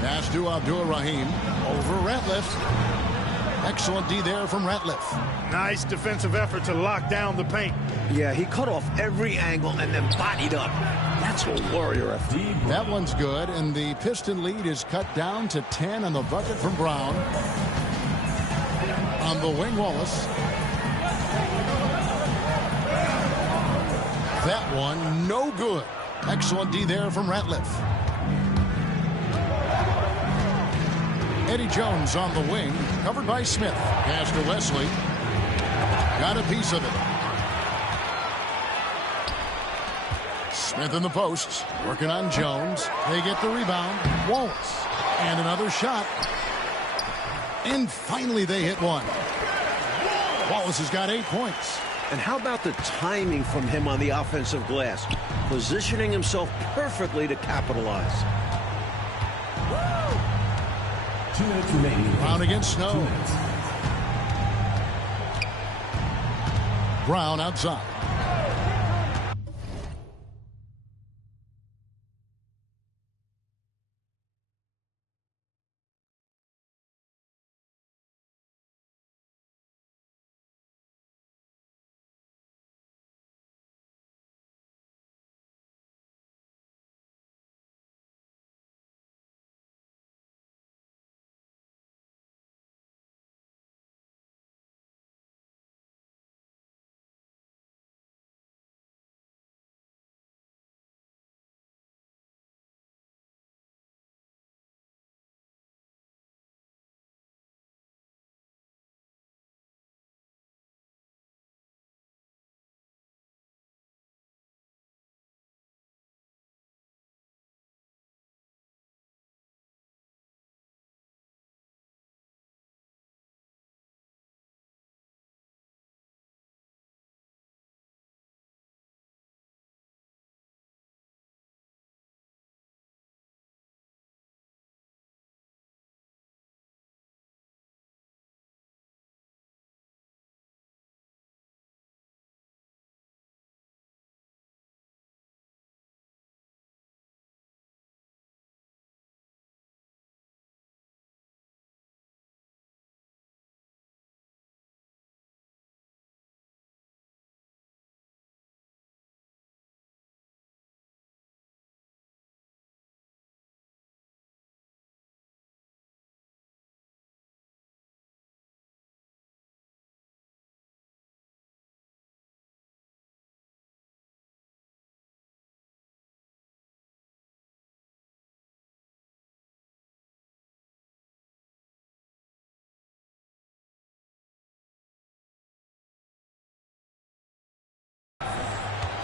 Pass to Abdul-Rahim. Over Ratliff. Excellent D there from Ratliff. Nice defensive effort to lock down the paint. Yeah, he cut off every angle and then bodied up. That's a warrior effort. That one's good, and the Piston lead is cut down to 10 on the bucket from Brown. On the wing, Wallace. That one, no good. Excellent D there from Ratliff. Eddie Jones on the wing, covered by Smith. Pass to Wesley. Got a piece of it. Smith in the post, working on Jones. They get the rebound. Wallace. And another shot. And finally they hit one. Wallace has got 8 points. And how about the timing from him on the offensive glass? Positioning himself perfectly to capitalize. 2 minutes remaining. Brown against Snow. 2 minutes. Brown outside.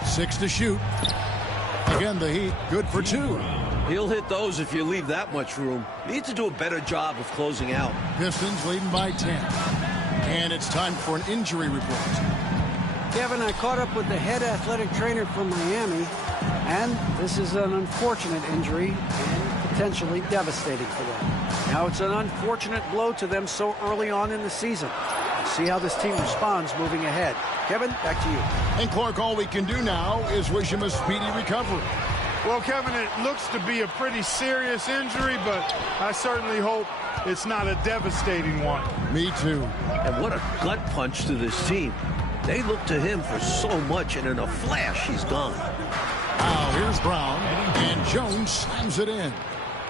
Six to shoot. Again, the Heat, good for 2. He'll hit those if you leave that much room. Need to do a better job of closing out. Pistons leading by 10. And it's time for an injury report. Kevin, I caught up with the head athletic trainer from Miami, and this is an unfortunate injury and potentially devastating for them. Now, it's an unfortunate blow to them so early on in the season. We'll see how this team responds moving ahead. Kevin, back to you. And Clark, all we can do now is wish him a speedy recovery. Well, Kevin, it looks to be a pretty serious injury, but I certainly hope it's not a devastating one. Me too. And what a gut punch to this team. They look to him for so much, and in a flash, he's gone. Now, here's Brown, and Jones slams it in.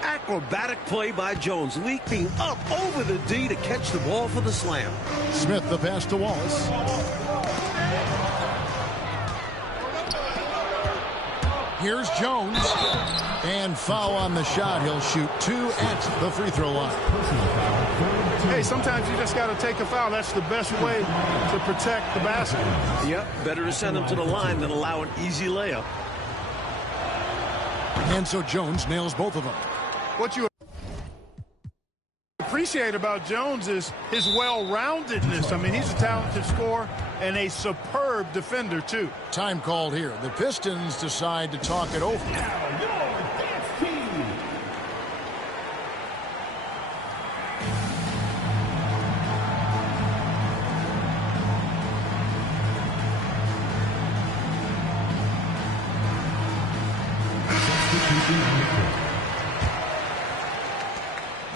Acrobatic play by Jones, leaping up over the D to catch the ball for the slam. Smith the pass to Wallace. Here's Jones. And foul on the shot. He'll shoot 2 at the free throw line. Hey, sometimes you just got to take a foul. That's the best way to protect the basket. Yep, better to send them to the line than allow an easy layup. And so Jones nails both of them. What you appreciate about Jones is his well-roundedness. I mean, he's a talented scorer and a superb defender, too. Time called here. The Pistons decide to talk it over.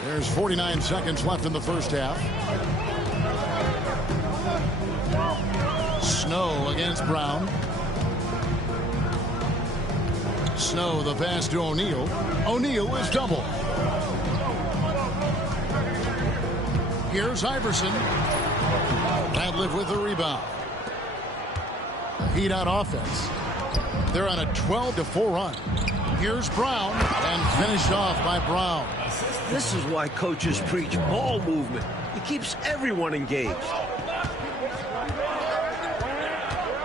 There's 49 seconds left in the first half. Snow against Brown. Snow the pass to O'Neal. O'Neal is double. Here's Iverson. Radliff with the rebound. The Heat on offense. They're on a 12-4 run. Here's Brown, and finished off by Brown. This is why coaches preach ball movement. It keeps everyone engaged.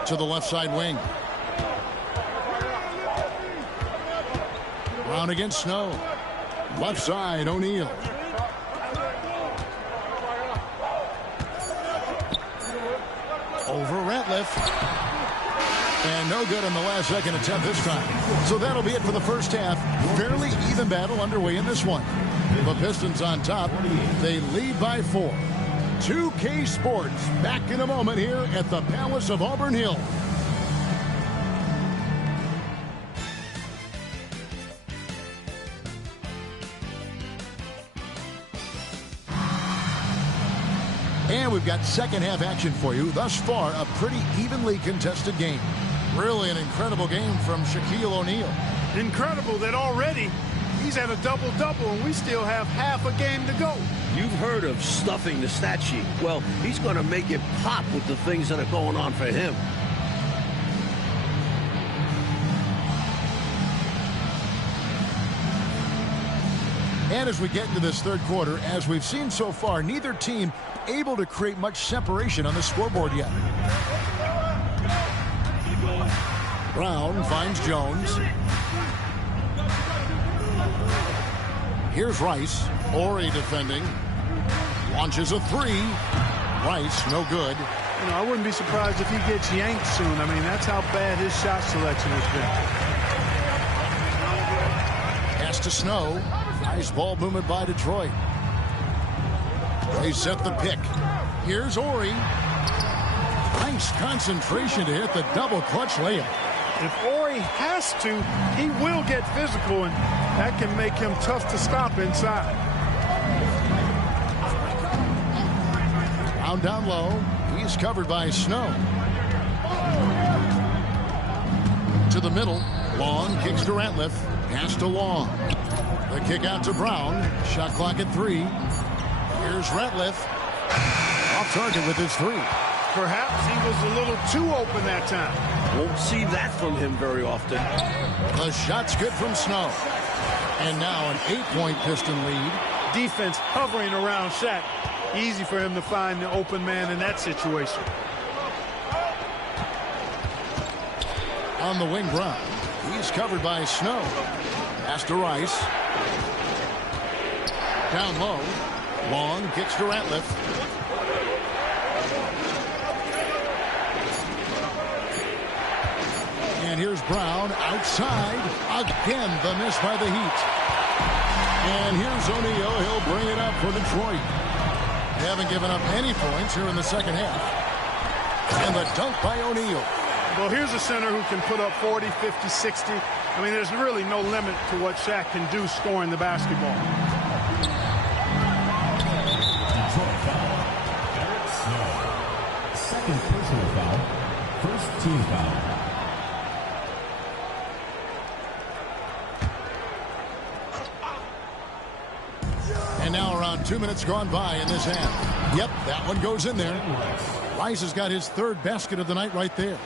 To the left side wing. Brown against Snow. Left side, O'Neal. over Ratliff. And no good on the last second attempt this time. So that'll be it for the first half. Fairly even battle underway in this one. The Pistons on top. They lead by 4. 2K Sports back in a moment here at the Palace of Auburn Hill. And we've got second half action for you. Thus far, a pretty evenly contested game. Really an incredible game from Shaquille O'Neal. Incredible that already he's at a double-double and we still have half a game to go. You've heard of stuffing the stat sheet. Well, he's going to make it pop with the things that are going on for him. And as we get into this third quarter, as we've seen so far, neither team able to create much separation on the scoreboard yet. Brown finds Jones. Here's Rice. Ori defending. Launches a 3. Rice, no good. You know, I wouldn't be surprised if he gets yanked soon. I mean, that's how bad his shot selection has been. Pass to Snow. Nice ball movement by Detroit. They set the pick. Here's Ori. Nice concentration to hit the double clutch layup. If Ori has to, he will get physical, and that can make him tough to stop inside. Brown down low. He's covered by Snow. To the middle. Long kicks to Ratliff. Pass to Long. The kick out to Brown. Shot clock at 3. Here's Ratliff. Off target with his 3. Perhaps he was a little too open that time. Won't see that from him very often. The shot's good from Snow. And now an 8-point Piston lead. Defense hovering around Shaq. Easy for him to find the open man in that situation. On the wing, Brown. He's covered by Snow. Pass to Rice. Down low. Long kicks to Ratliff. And here's Brown outside. Again, the miss by the Heat. And here's O'Neal. He'll bring it up for Detroit. They haven't given up any points here in the second half. And the dunk by O'Neal. Well, here's a center who can put up 40, 50, 60. I mean, there's really no limit to what Shaq can do scoring the basketball. Detroit foul. Eric Snow. Second personal foul. First team foul. And now around 2 minutes gone by in this half. Yep, that one goes in there. Rice has got his third basket of the night right there.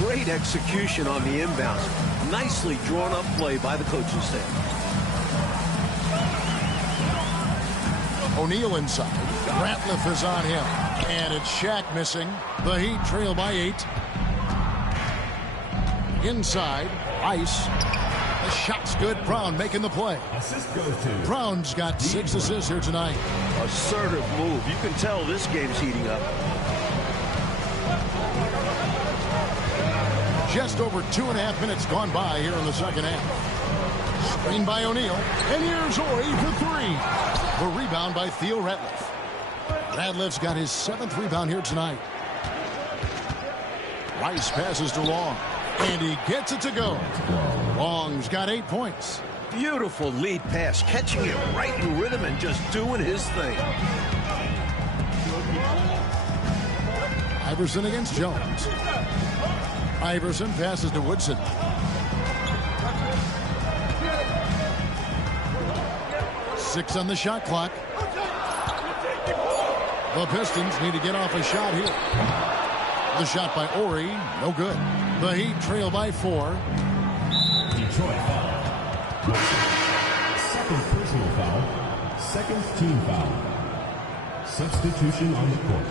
Great execution on the inbounds. Nicely drawn up play by the coaching staff. O'Neal inside. Ratliff is on him. And it's Shaq missing. The Heat trail by 8. Inside. Rice. The shot's good. Brown making the play. Assist goes to Brown's got 6 assists here tonight. Assertive move. You can tell this game's heating up. Just over 2.5 minutes gone by here in the second half. Screen by O'Neal. And here's Ori for 3. The rebound by Theo Ratliff. Ratliff's got his 7th rebound here tonight. Rice passes to Long. And he gets it to go. Long's got 8 points. Beautiful lead pass. Catching it right in rhythm and just doing his thing. Iverson against Jones. Iverson passes to Woodson. Six on the shot clock. The Pistons need to get off a shot here. The shot by Ori, no good. The Heat trail by 4. Detroit foul. Second personal foul. Second team foul. Substitution on the court.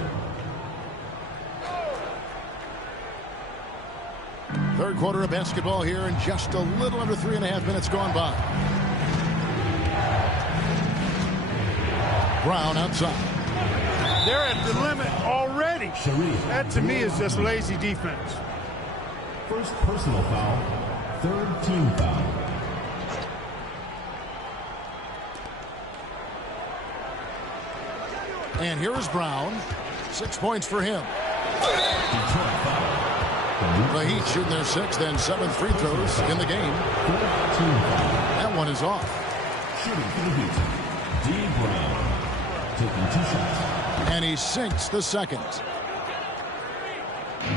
Third quarter of basketball here in just a little under 3.5 minutes gone by. Brown outside. They're at the limit already. already. That, to me, is just lazy defense. First personal foul, third team foul. And here is Brown. 6 points for him. The Heat shooting their 6th and 7th free throws in the game. That one is off. Shooting for the Heat, D. Brown. Taking 2 shots. And he sinks the second.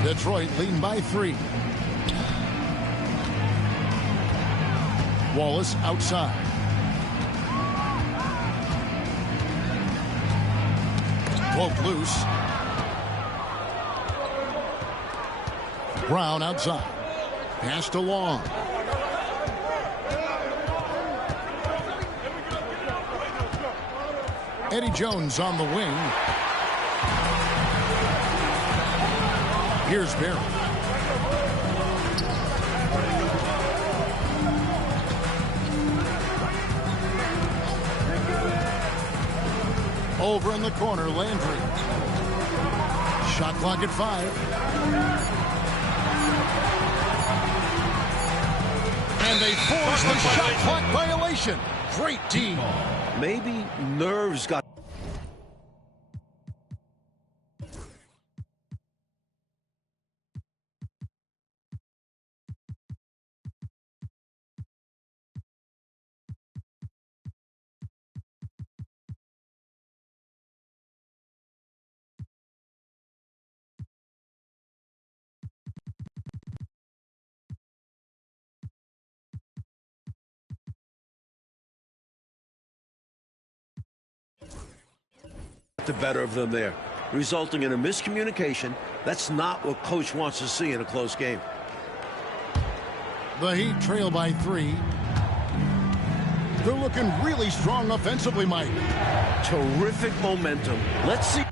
Detroit leading by 3. Wallace outside. Broke loose. Brown outside. Passed along. Eddie Jones on the wing. Here's Barry. Over in the corner, Landry. Shot clock at 5. And they force the shot clock violation. Great team. Maybe nerves got... the better of them there, resulting in a miscommunication. That's not what coach wants to see in a close game. The Heat trail by 3. They're looking really strong offensively, Mike. Terrific momentum. Let's see.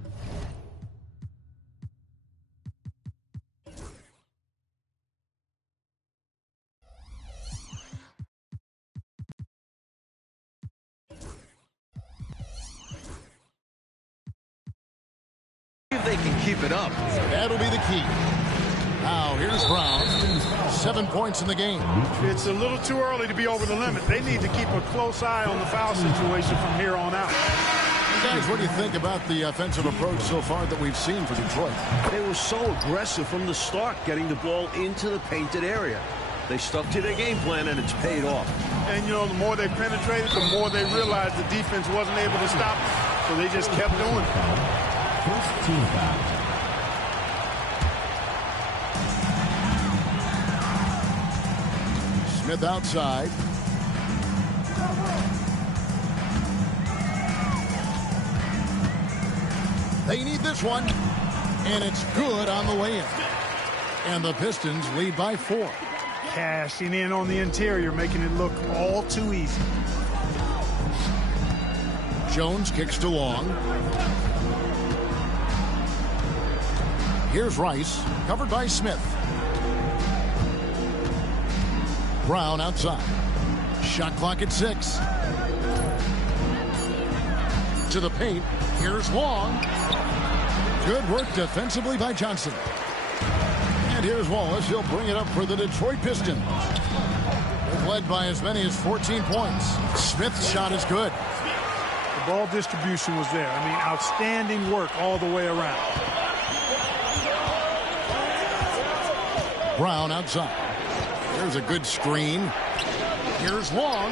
If they can keep it up. That'll be the key. Now, here's Brown. 7 points in the game. It's a little too early to be over the limit. They need to keep a close eye on the foul situation from here on out. Guys, what do you think about the offensive approach so far that we've seen for Detroit? They were so aggressive from the start, getting the ball into the painted area. They stuck to their game plan, and it's paid off. And, you know, the more they penetrated, the more they realized the defense wasn't able to stop them. So they just kept doing it. First team foul. Smith outside. They need this one. And it's good on the way in. And the Pistons lead by 4. Cashing in on the interior, making it look all too easy. Jones kicks to Long. Here's Rice, covered by Smith. Brown outside. Shot clock at 6. To the paint. Here's Long. Good work defensively by Johnson. And here's Wallace. He'll bring it up for the Detroit Pistons. They've led by as many as 14 points. Smith's shot is good. The ball distribution was there. I mean, outstanding work all the way around. Brown outside. There's a good screen. Here's Long.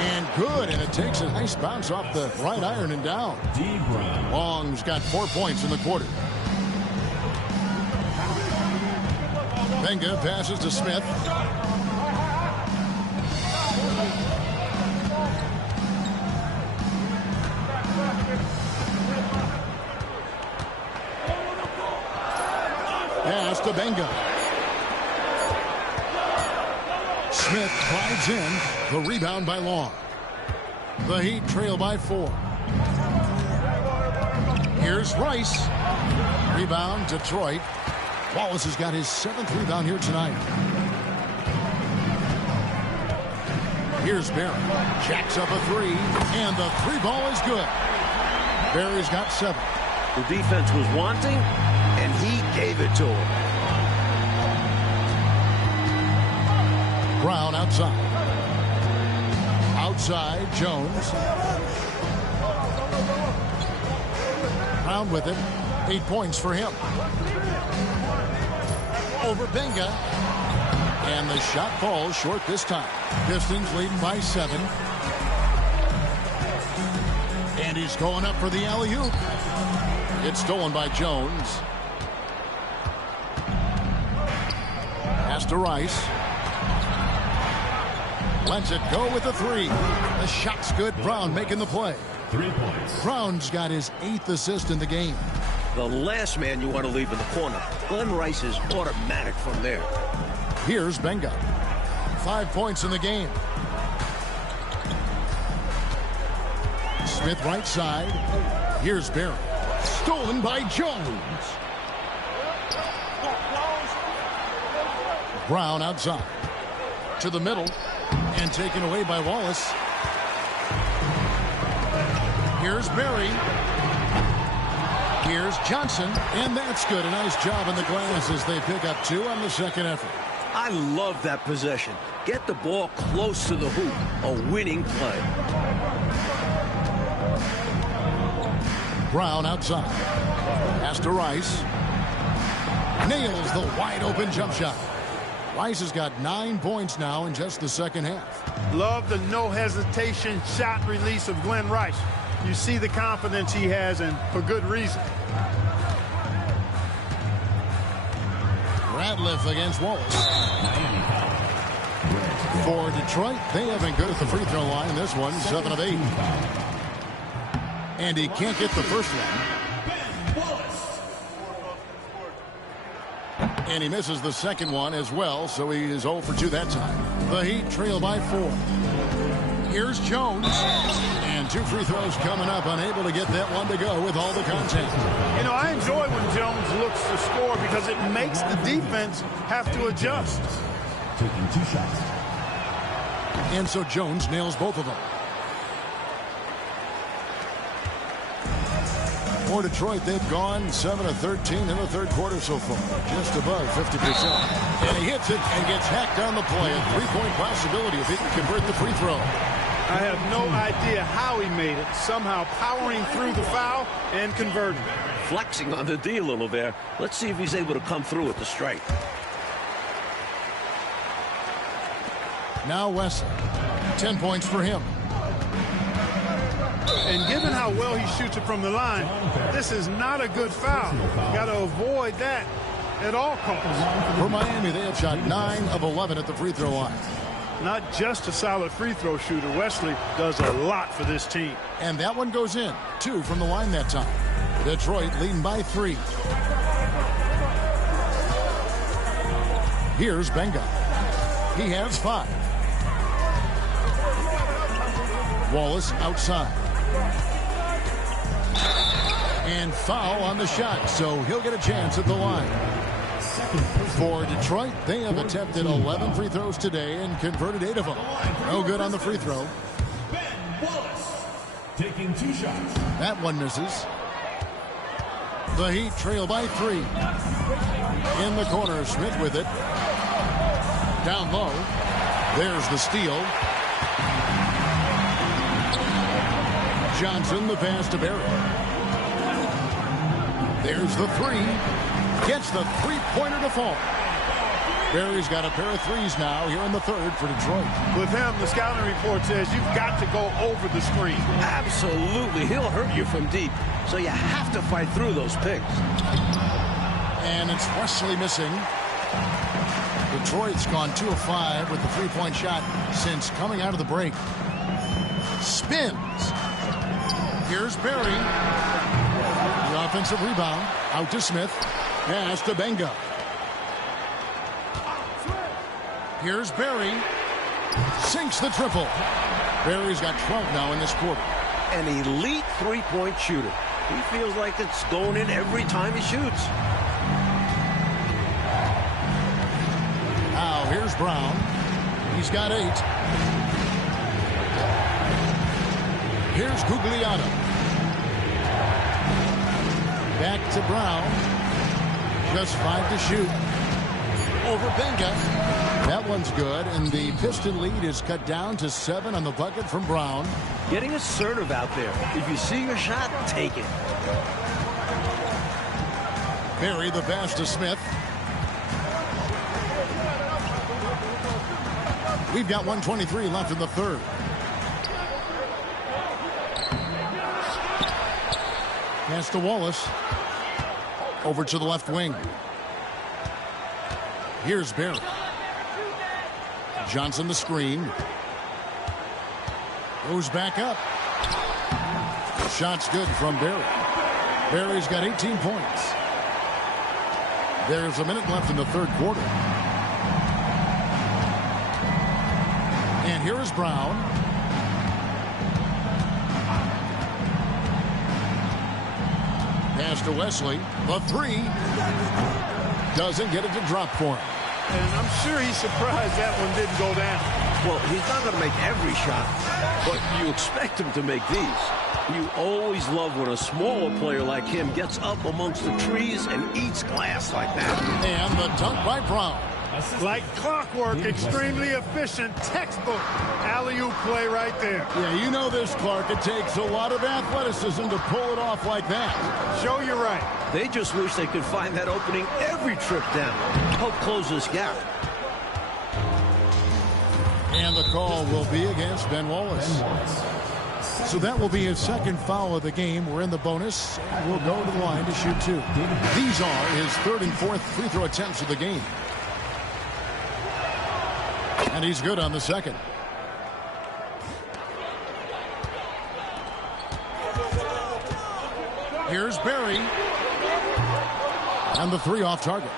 And good. And it takes a nice bounce off the right iron and down. D. Brown. Long's got 4 points in the quarter. Benga passes to Smith. Pass to Benga. Smith slides in. The rebound by Long. The Heat trail by 4. Here's Rice. Rebound, Detroit. Wallace has got his 7th rebound here tonight. Here's Barry. Jacks up a 3. And the 3 ball is good. Barry's got 7. The defense was wanting, and he gave it to him. Brown outside. Outside, Jones. Brown with it. 8 points for him. Over Benga. And the shot falls short this time. Pistons leading by 7. And he's going up for the alley-oop. It's stolen by Jones. Pass to Rice. Lets it go with a 3. The shot's good. Brown making the play. 3 points. Brown's got his 8th assist in the game. The last man you want to leave in the corner. Glenn Rice is automatic from there. Here's Benga. 5 points in the game. Smith right side. Here's Barry. Stolen by Jones. Brown outside. To the middle. And taken away by Wallace. Here's Barry. Here's Johnson. And that's good. A nice job in the glass as they pick up 2 on the second effort. I love that possession. Get the ball close to the hoop. A winning play. Brown outside. Pass to Rice. Nails the wide open jump shot. Rice has got 9 points now in just the second half. Love the no hesitation shot release of Glenn Rice. You see the confidence he has, and for good reason. Radliff against Wallace. For Detroit, they have been good at the free throw line. This one, 7 of 8. And he can't get the first one. And he misses the second one as well, so he is 0 for 2 that time. The Heat trail by 4. Here's Jones. And 2 free throws coming up, unable to get that one to go with all the contact. You know, I enjoy when Jones looks to score because it makes the defense have to adjust. Taking 2 shots. And so Jones nails both of them. For Detroit, they've gone 7 of 13 in the third quarter so far, just above 50%. And he hits it and gets hacked on the play. A 3-point possibility if he can convert the free throw. I have no idea how he made it. Somehow powering through the foul and converting. Flexing on the D a little there. Let's see if he's able to come through with the strike. Now Wesley. 10 points for him. And given how well he shoots it from the line, this is not a good foul. Got to avoid that at all costs. For Miami, they have shot 9 of 11 at the free throw line. Not just a solid free throw shooter. Wesley does a lot for this team. And that one goes in. 2 from the line that time. Detroit leading by 3. Here's Benga. He has 5. Wallace outside. And foul on the shot, so he'll get a chance at the line. For Detroit, they have attempted 11 free throws today and converted 8 of them. No good on the free throw. Taking 2 shots. That one misses. The Heat trail by 3. In the corner, Smith with it. Down low. There's the steal. Johnson, the pass to Barry. There's the 3. Gets the three-pointer to fall. Barry's got a pair of threes now here in the third for Detroit. With him, the scouting report says you've got to go over the screen. Absolutely. He'll hurt you from deep, so you have to fight through those picks. And it's Wesley missing. Detroit's gone 2 of 5 with the three-point shot since coming out of the break. Spins. Here's Barry. The offensive rebound. Out to Smith. Pass to Benga. Here's Barry. Sinks the triple. Barry's got 12 now in this quarter. An elite three-point shooter. He feels like it's going in every time he shoots. Now here's Brown. He's got 8. Here's Guglielmo. Back to Brown. Just 5 to shoot. Over Benga. That one's good, and the Piston lead is cut down to 7 on the bucket from Brown. Getting assertive out there. If you see your shot, take it. Barry the pass to Smith. We've got 1:23 left in the third. Pass to Wallace. Over to the left wing. Here's Barry. Johnson the screen. Goes back up. Shot's good from Barry. Barry's got 18 points. There's a minute left in the third quarter. And here is Brown. Pass to Wesley. The three. Doesn't get it to drop for him. And I'm sure he's surprised that one didn't go down. Well, he's not going to make every shot, but you expect him to make these. You always love when a smaller player like him gets up amongst the trees and eats glass like that. And the dunk by Brown. Like clockwork, extremely efficient, textbook alley-oop play right there. Yeah, you know this, Clark. It takes a lot of athleticism to pull it off like that. Show you right. They just wish they could find that opening every trip down. Help close this gap. And the call will be against Ben Wallace. So that will be his second foul of the game. We're in the bonus, and we'll go to the line to shoot 2. These are his third and fourth free throw attempts of the game. And he's good on the second. Here's Barry. And the 3 off target.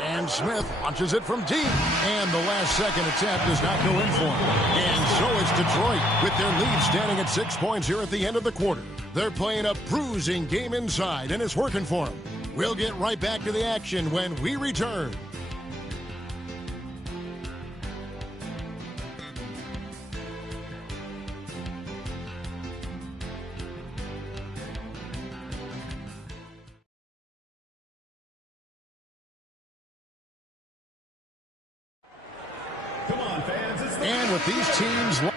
And Smith launches it from deep. And the last second attempt does not go in for him. And so is Detroit with their lead standing at 6 points here at the end of the quarter. They're playing a bruising game inside, and it's working for them. We'll get right back to the action when we return. Come on, fans. It's the And with these teams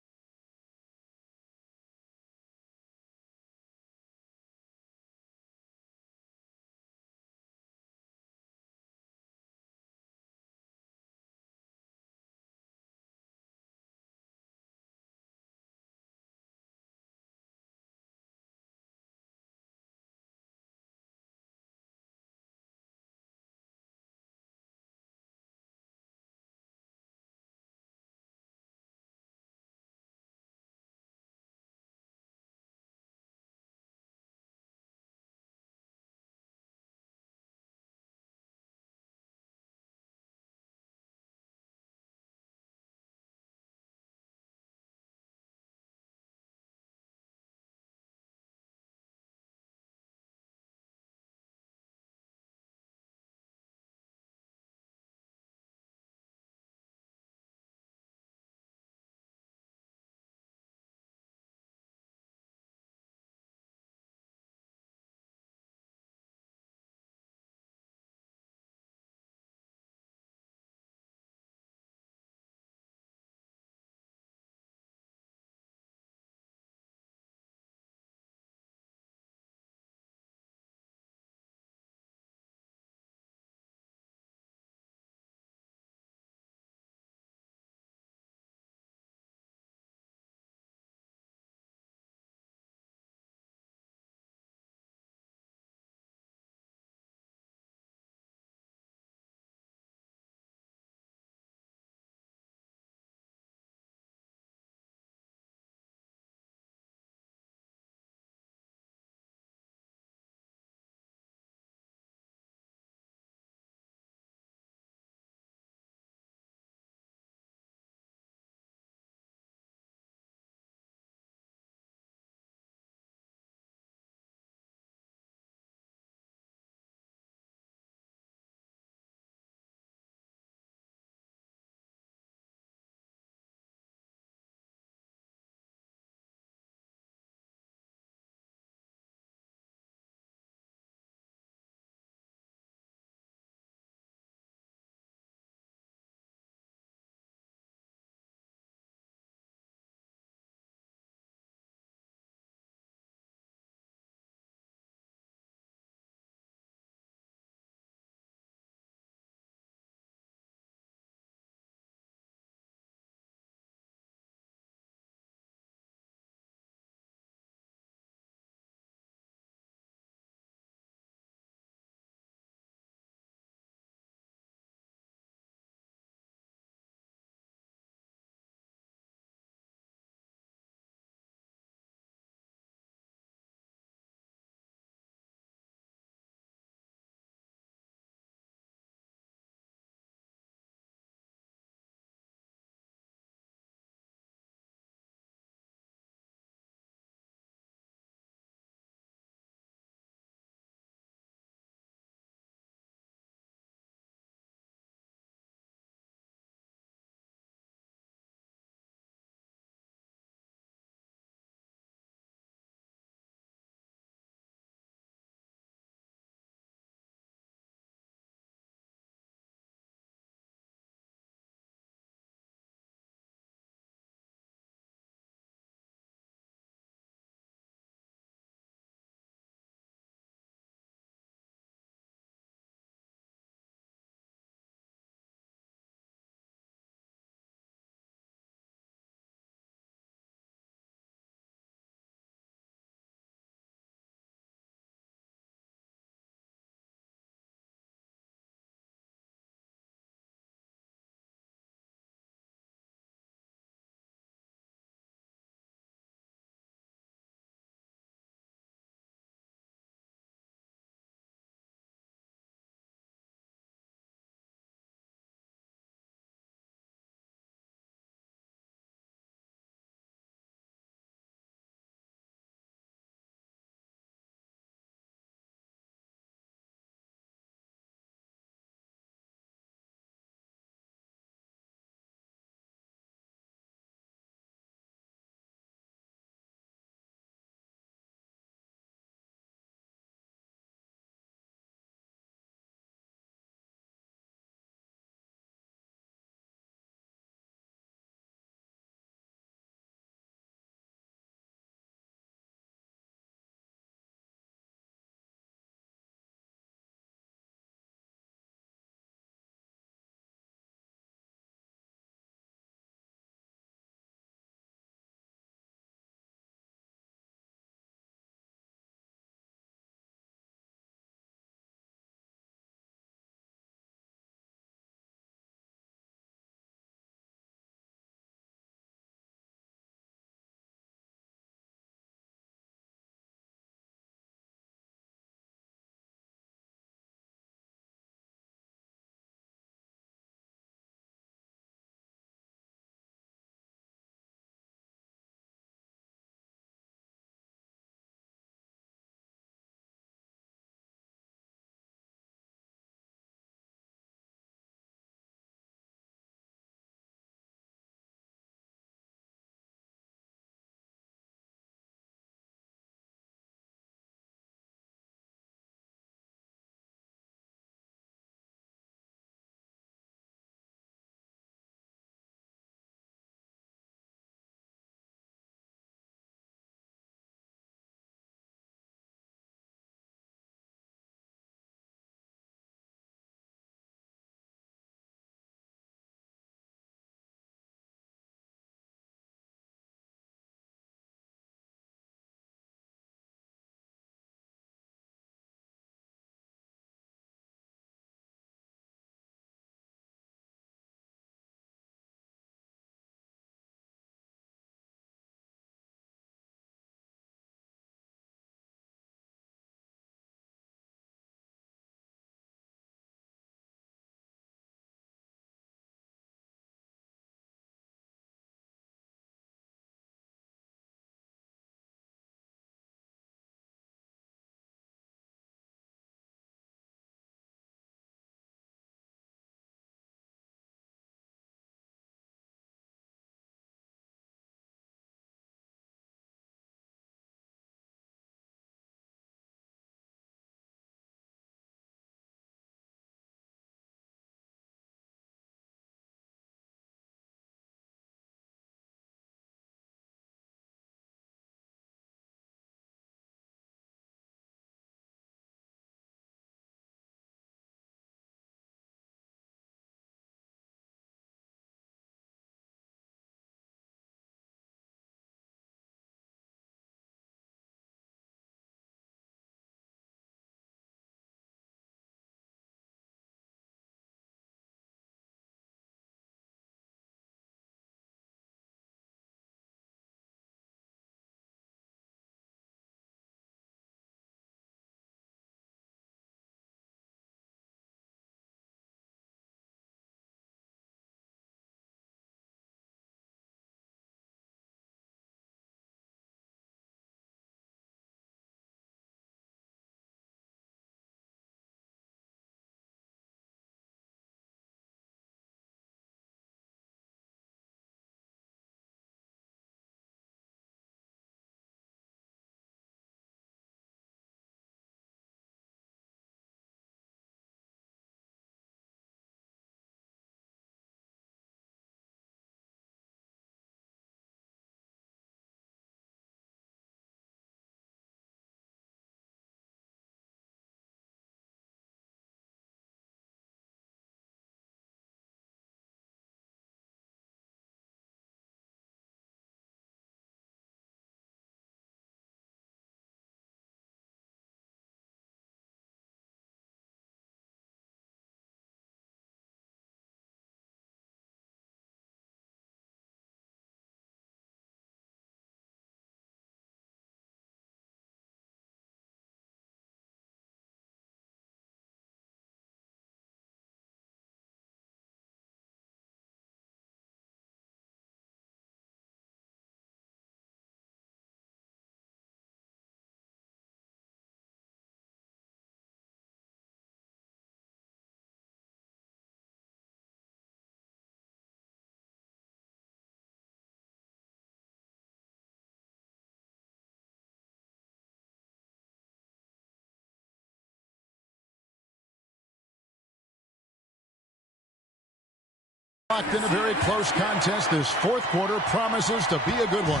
Locked in a very close contest. This fourth quarter promises to be a good one.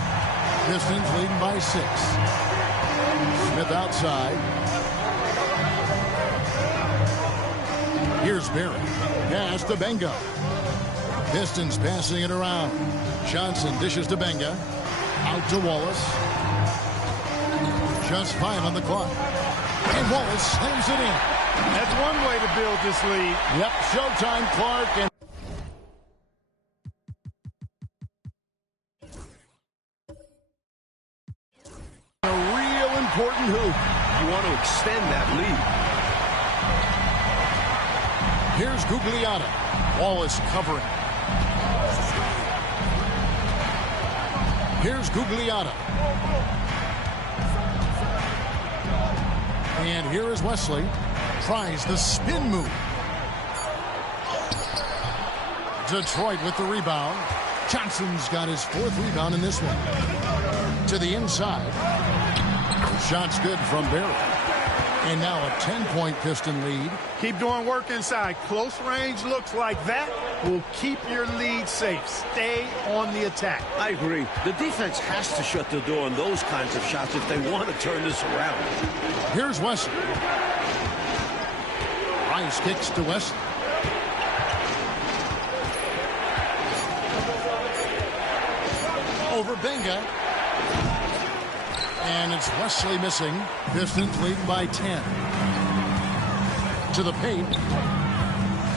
Pistons leading by 6. Smith outside. Here's Barry. Pass to Benga. Pistons passing it around. Johnson dishes to Benga. Out to Wallace. Just 5 on the clock. And Wallace slams it in. That's one way to build this lead. Yep, showtime, Clark. And a real important hoop. You want to extend that lead. Here's Gugliotta. Wallace covering. Here's Gugliotta. And here is Wesley. Tries the spin move. Detroit with the rebound. Johnson's got his 4th rebound in this one. To the inside. Shot's good from Barry. And now a 10-point Piston lead. Keep doing work inside. Close range looks like that will keep your lead safe. Stay on the attack. I agree. The defense has to shut the door on those kinds of shots if they want to turn this around. Here's Wesley. Rice kicks to Wesley. Over Benga. And it's Wesley missing. Pistons leading by 10. To the paint.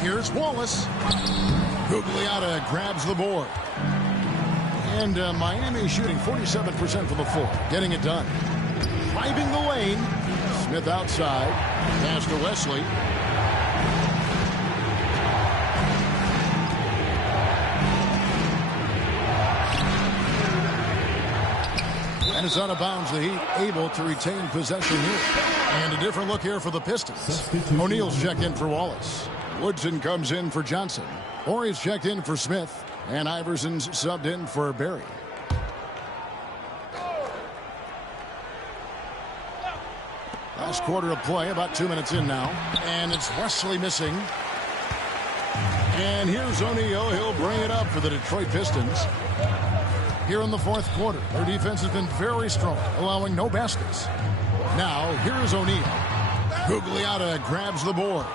Here's Wallace. Gugliotta grabs the board. And Miami shooting 47% from the floor. Getting it done. Driving the lane. Smith outside. Pass to Wesley. And it's out of bounds. The Heat able to retain possession here. And a different look here for the Pistons. O'Neal's checked in for Wallace. Woodson comes in for Johnson. Horry's checked in for Smith. And Iverson's subbed in for Barry. Last quarter of play, about 2 minutes in now. And it's Wesley missing. And here's O'Neal. He'll bring it up for the Detroit Pistons. Here in the fourth quarter, their defense has been very strong, allowing no baskets. Now, here's O'Neal. Gugliotta grabs the board.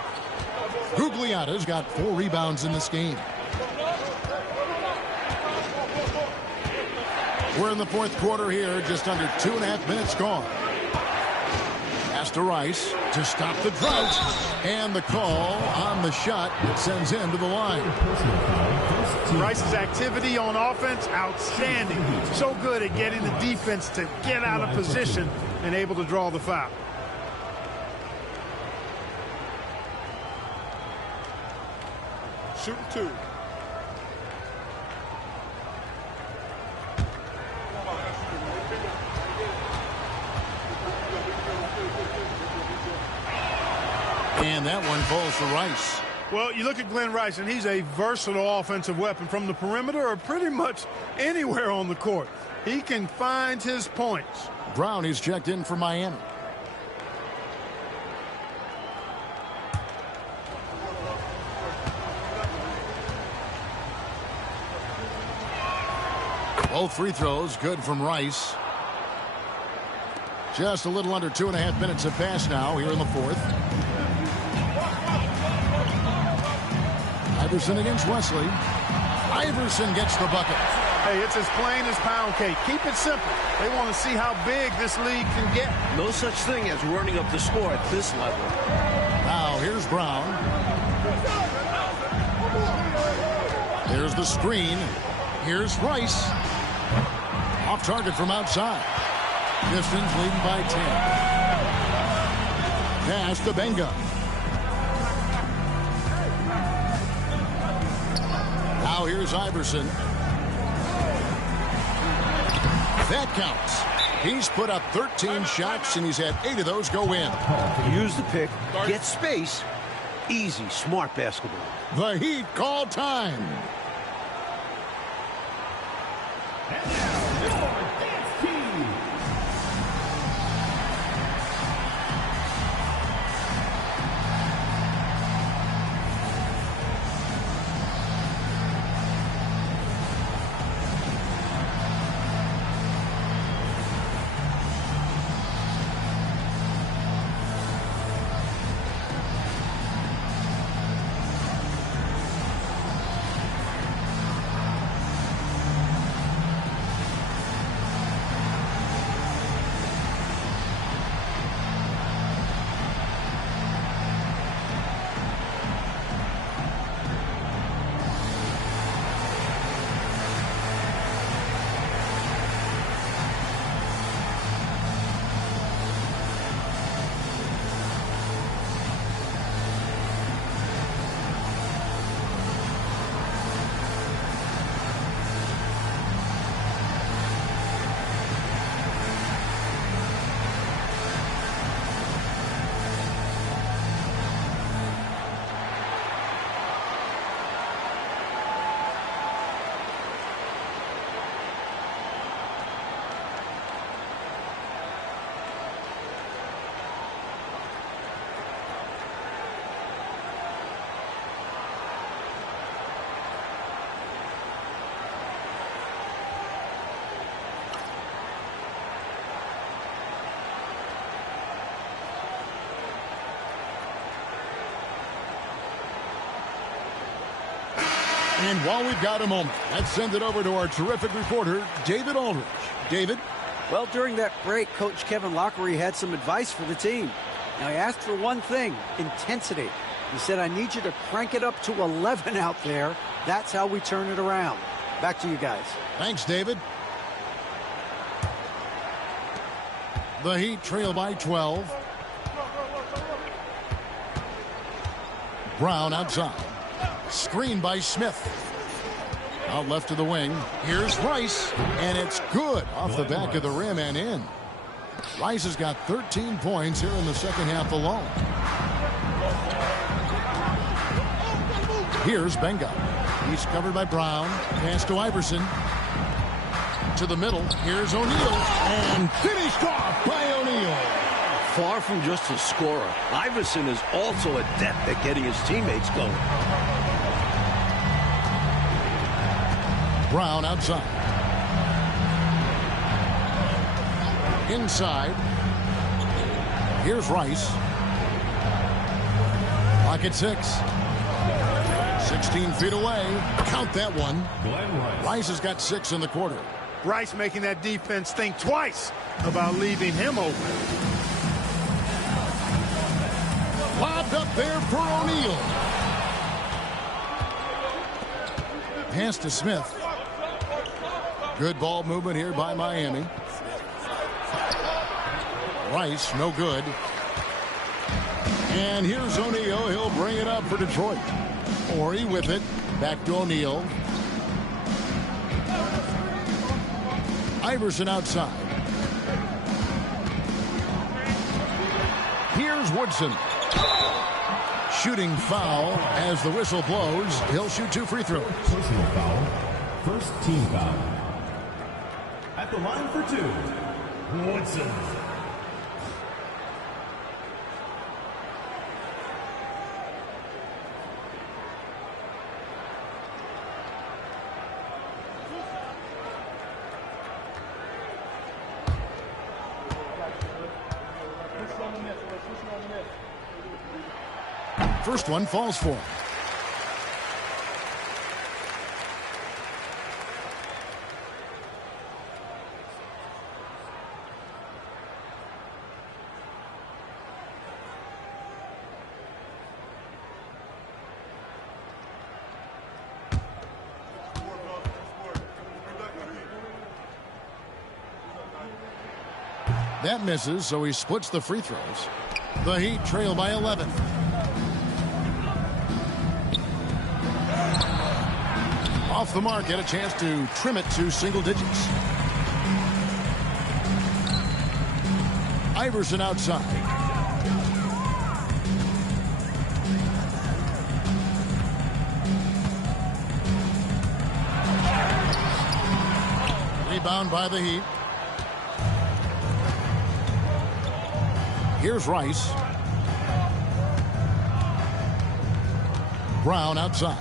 Gugliotta's got 4 rebounds in this game. We're in the fourth quarter here, just under 2.5 minutes gone. Pass to Rice to stop the drought. And the call on the shot that sends him to the line. Rice's activity on offense, outstanding. So good at getting the defense to get out of position and able to draw the foul. Shooting 2. And that one falls to Rice. Well, you look at Glenn Rice, and he's a versatile offensive weapon from the perimeter or pretty much anywhere on the court. He can find his points. Brown, he's checked in for Miami. Both free throws good from Rice. Just a little under 2.5 minutes have passed now here in the fourth. Iverson against Wesley. Iverson gets the bucket. Hey, it's as plain as pound cake. Keep it simple. They want to see how big this league can get. No such thing as running up the score at this level. Now here's Brown. There's the screen. Here's Rice. Off target from outside. Pistons leading by 10. Pass to Benga. Now here's Iverson. That counts. He's put up 13 shots, and he's had 8 of those go in. Use the pick, get space. Easy, smart basketball. The Heat call time. And now, your dance team. And while we've got a moment, let's send it over to our terrific reporter, David Aldridge. David? Well, during that break, Coach Kevin Lockery had some advice for the team. Now, he asked for one thing, intensity. He said, I need you to crank it up to 11 out there. That's how we turn it around. Back to you guys. Thanks, David. The Heat trail by 12. Brown outside. Screen by Smith. Out left to the wing. Here's Rice. And it's good off the back of the rim and in. Rice has got 13 points here in the second half alone. Here's Benga. He's covered by Brown. Pass to Iverson. To the middle. Here's O'Neal. And finished off by O'Neal. Far from just a scorer, Iverson is also adept at getting his teammates going. Brown outside. Inside. Here's Rice. Clock at 6. 16 feet away. Count that one. Rice has got 6 in the quarter. Rice making that defense think twice about leaving him open. Lobbed up there for O'Neal. Pass to Smith. Good ball movement here by Miami. Rice, no good. And here's O'Neal. He'll bring it up for Detroit. Horry with it. Back to O'Neal. Iverson outside. Here's Woodson. Shooting foul as the whistle blows. He'll shoot 2 free throws. Personal foul. First team foul. At the line for 2, Woodson. First one falls for him. That misses, so he splits the free throws. The Heat trail by 11. Off the mark, get a chance to trim it to single digits. Iverson outside. Rebound by the Heat. Here's Rice. Brown outside.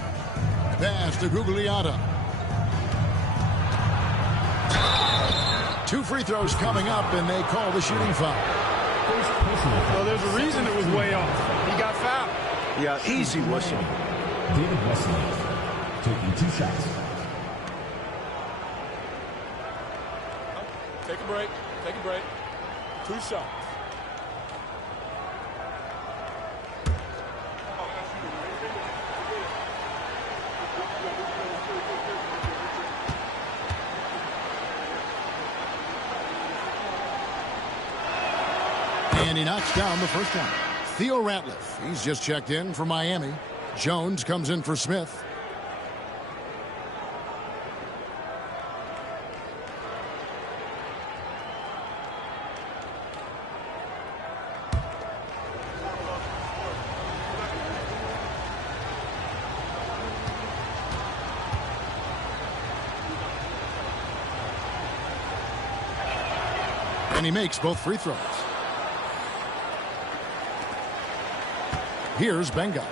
Pass to Gugliotta. 2 free throws coming up, and they call the shooting foul. Well, there's a reason it was way off. He got fouled. Yeah, easy whistle. David Wesley taking 2 shots. Take a break. Take a break. 2 shots. And he knocks down the first one. Theo Ratliff, he's just checked in for Miami. Jones comes in for Smith. And he makes both free throws. Here's Benga.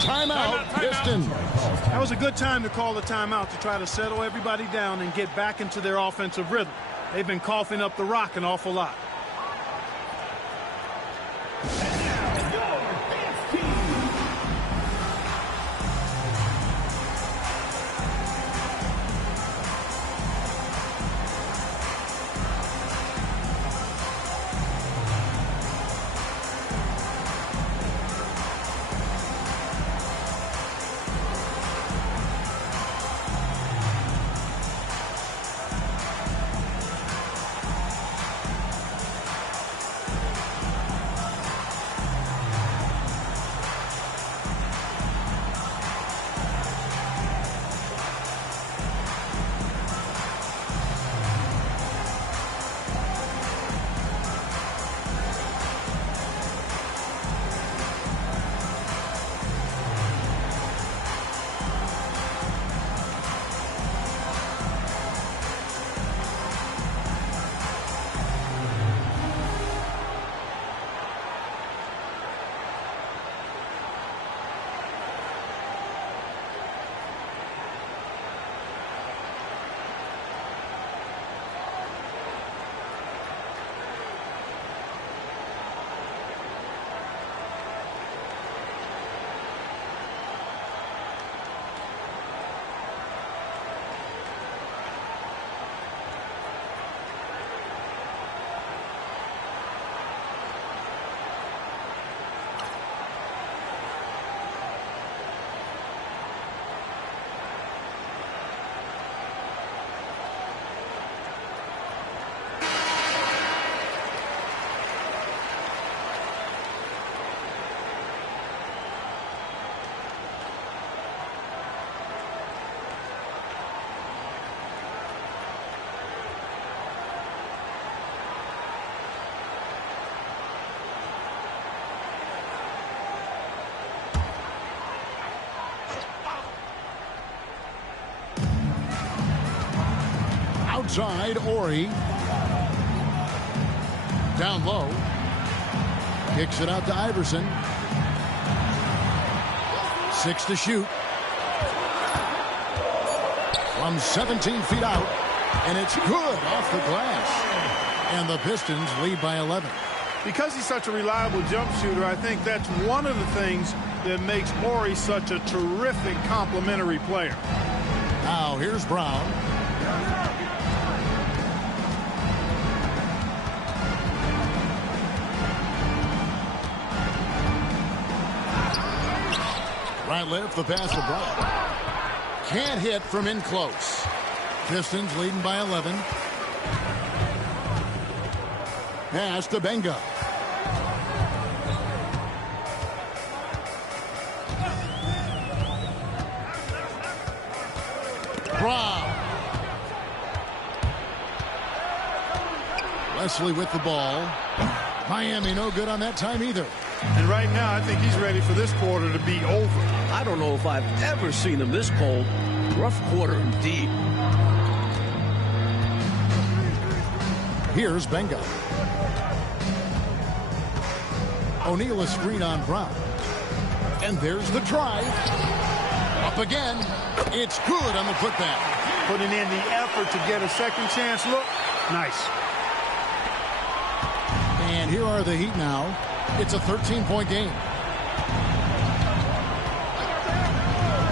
Timeout, Pistons. That was a good time to call the timeout to try to settle everybody down and get back into their offensive rhythm. They've been coughing up the rock an awful lot. side, Ori. Down low. Kicks it out to Iverson. 6 to shoot. From 17 feet out. And it's good off the glass. And the Pistons lead by 11. Because he's such a reliable jump shooter, I think that's one of the things that makes Ori such a terrific complementary player. Now here's Brown. Right left, the pass to Brown. Can't hit from in close. Pistons leading by 11. Pass to Benga. Brown. Wesley with the ball. Miami no good on that time either. And right now, I think he's ready for this quarter to be over. I don't know if I've ever seen him this cold. Rough quarter indeed. Here's Benga. O'Neal a screen on Brown. And there's the drive. Up again. It's good on the putback. Putting in the effort to get a second chance look. Nice. And here are the Heat now. It's a 13-point game.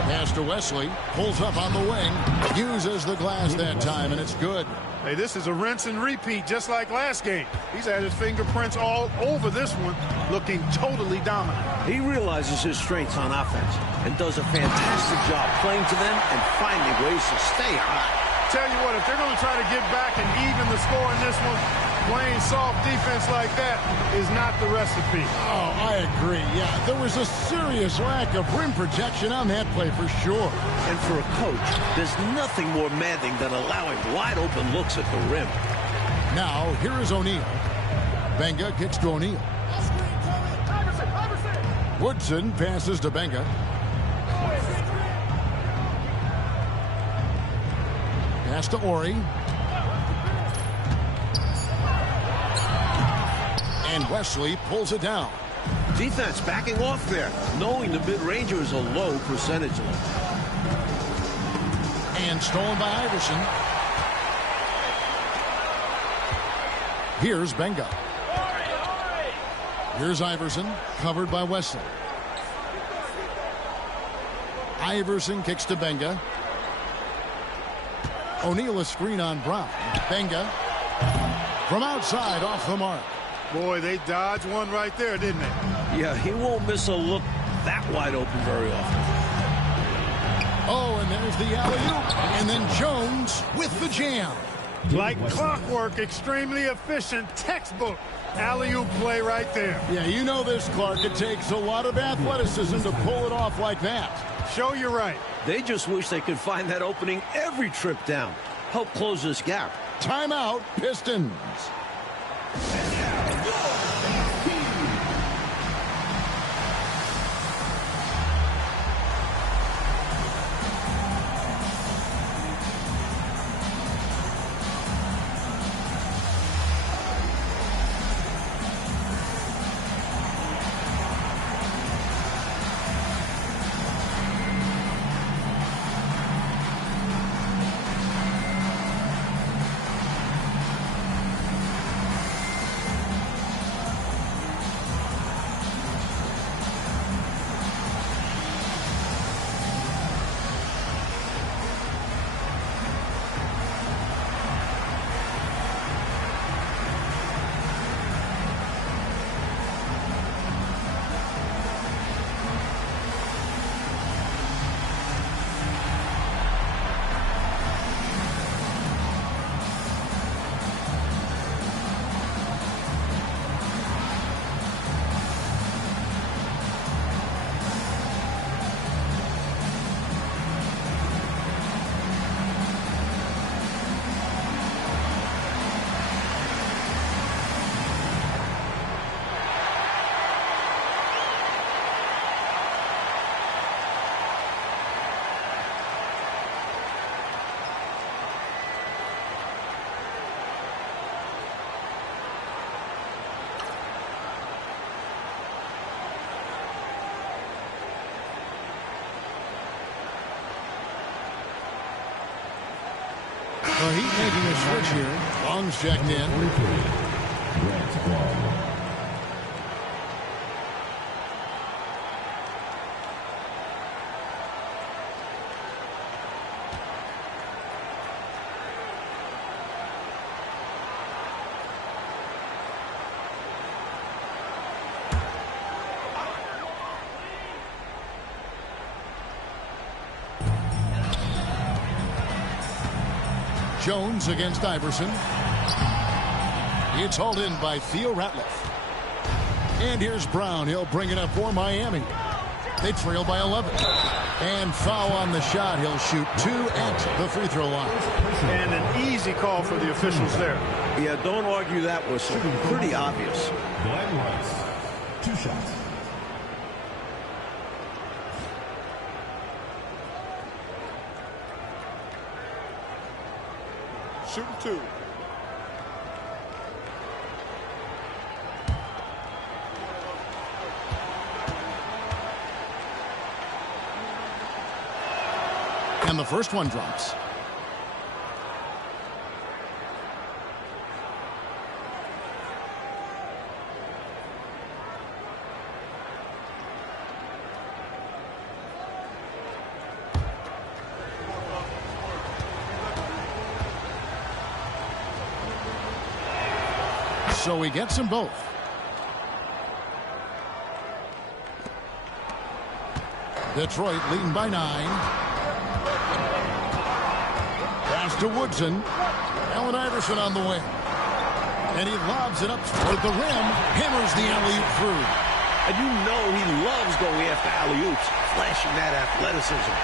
Pass to Wesley. Pulls up on the wing. Uses the glass that time, and it's good. Hey, this is a rinse and repeat just like last game. He's had his fingerprints all over this one, looking totally dominant. He realizes his strengths on offense and does a fantastic job playing to them and finding ways to stay hot. Tell you what, if they're going to try to get back and even the score in this one, playing soft defense like that is not the recipe. Oh, I agree. Yeah, there was a serious lack of rim protection on that play for sure. And for a coach, there's nothing more maddening than allowing wide open looks at the rim. Now, here is O'Neal. Benga kicks to O'Neal. Woodson passes to Benga. Pass to Ori. And Wesley pulls it down. Defense backing off there, knowing the mid-ranger is a low percentage. And stolen by Iverson. Here's Benga. Here's Iverson, covered by Wesley. Iverson kicks to Benga. O'Neal a screen on Brown. Benga from outside off the mark. Boy, they dodged one right there, didn't they? Yeah, he won't miss a look that wide open very often. Oh, and there's the alley-oop. And then Jones with the jam. Like clockwork, extremely efficient, textbook alley-oop play right there. Yeah, you know this, Clark. It takes a lot of athleticism to pull it off like that. Show you right. They just wish they could find that opening every trip down. Help close this gap. Timeout, Pistons. The Heat making a switch here. Long's checked in. Jones against Iverson. It's hauled in by Theo Ratliff. And here's Brown. He'll bring it up for Miami. They trail by 11. And foul on the shot. He'll shoot 2 at the free throw line. And an easy call for the officials there. Yeah, don't argue that whistle. Pretty obvious. Glenn Rice, 2 shots. Shooting 2. And the first one drops. So he gets them both. Detroit leading by 9. Pass to Woodson. Allen Iverson on the wing. And he lobs it up toward the rim. Hammers the alley-oop through. And you know he loves going after alley-oops, flashing that athleticism.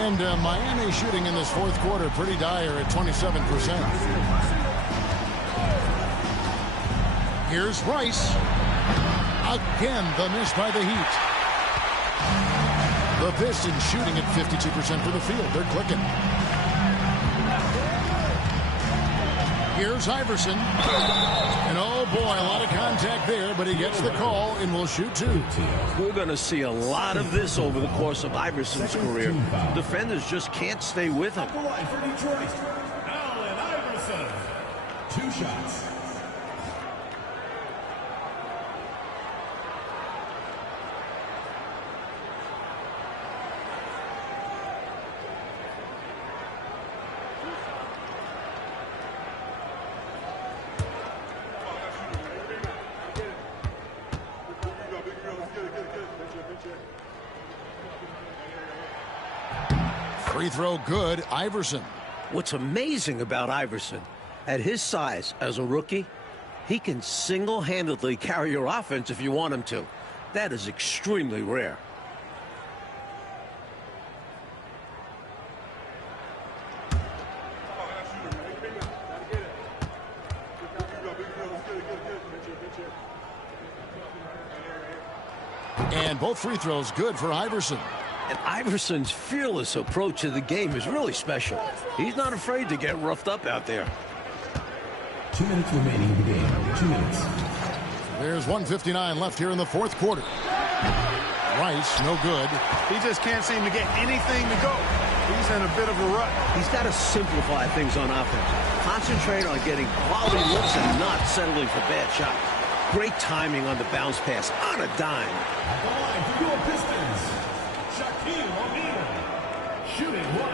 And Miami shooting in this fourth quarter pretty dire at 27%. Here's Rice. Again, the miss by the Heat. The Pistons shooting at 52% for the field. They're clicking. Here's Iverson. And oh boy, a lot of contact there, but he gets the call and will shoot 2. We're going to see a lot of this over the course of Iverson's career. Defenders just can't stay with him. The line for Detroit, Allen Iverson, 2 shots. Free throw good, Iverson. What's amazing about Iverson, at his size as a rookie, he can single-handedly carry your offense if you want him to. That is extremely rare. And both free throws good for Iverson. And Iverson's fearless approach to the game is really special. He's not afraid to get roughed up out there. 2 minutes remaining in the game. 2 minutes. There's 1:59 left here in the fourth quarter. Rice, no good. He just can't seem to get anything to go. He's in a bit of a rut. He's got to simplify things on offense. Concentrate on getting quality looks and not settling for bad shots. Great timing on the bounce pass on a dime. The line for your Pistons, Shaquille O'Neal, shooting 1.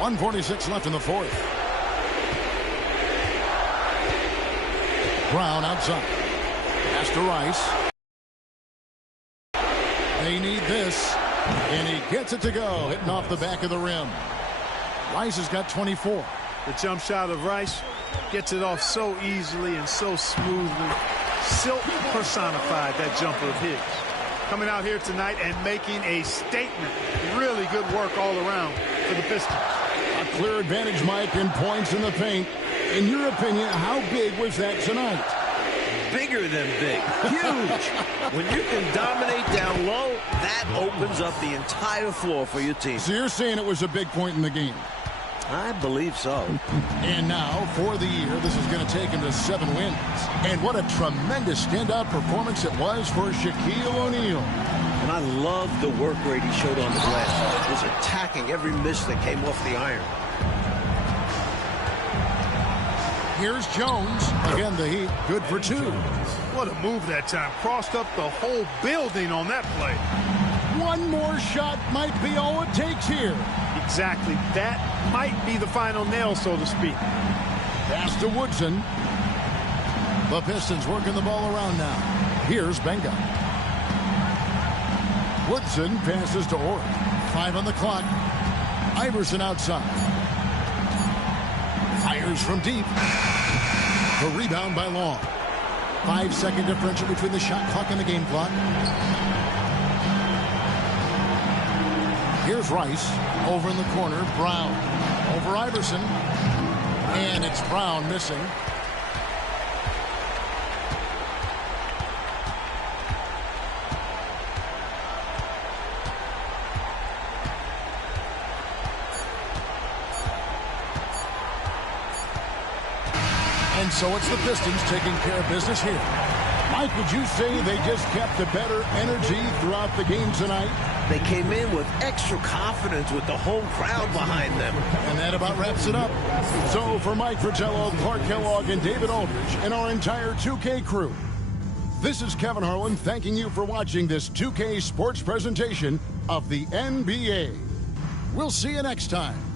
.146 left in the fourth. Brown outside. Pass to Rice. They need this. And he gets it to go, hitting off the back of the rim. Rice has got 24. The jump shot of Rice gets it off so easily and so smoothly. Silk personified that jumper of his. Coming out here tonight and making a statement. Really good work all around for the Pistons. A clear advantage, Mike, in points in the paint. In your opinion, how big was that tonight? Bigger than big. Huge. When you can dominate down low, that opens up the entire floor for your team. So you're saying it was a big point in the game? I believe so. And now, for the year, this is going to take him to 7 wins. And what a tremendous standout performance it was for Shaquille O'Neal. And I love the work rate he showed on the glass. He was attacking every miss that came off the iron. Here's Jones. Again, the Heat, good for 2. What a move that time. Crossed up the whole building on that play. One more shot might be all it takes here. Exactly. That might be the final nail, so to speak. Pass to Woodson. The Pistons working the ball around now. Here's Benga. Woodson passes to Orr. 5 on the clock. Iverson outside. Fires from deep. The rebound by Long. 5-second differential between the shot clock and the game clock. Here's Rice. Over in the corner. Brown. Over Iverson. And it's Brown missing. And so it's the Pistons taking care of business here. Mike, would you say they just kept a better energy throughout the game tonight? They came in with extra confidence with the home crowd behind them. And that about wraps it up. So for Mike Fratello, Clark Kellogg, and David Aldridge, and our entire 2K crew, this is Kevin Harlan thanking you for watching this 2K sports presentation of the NBA. We'll see you next time.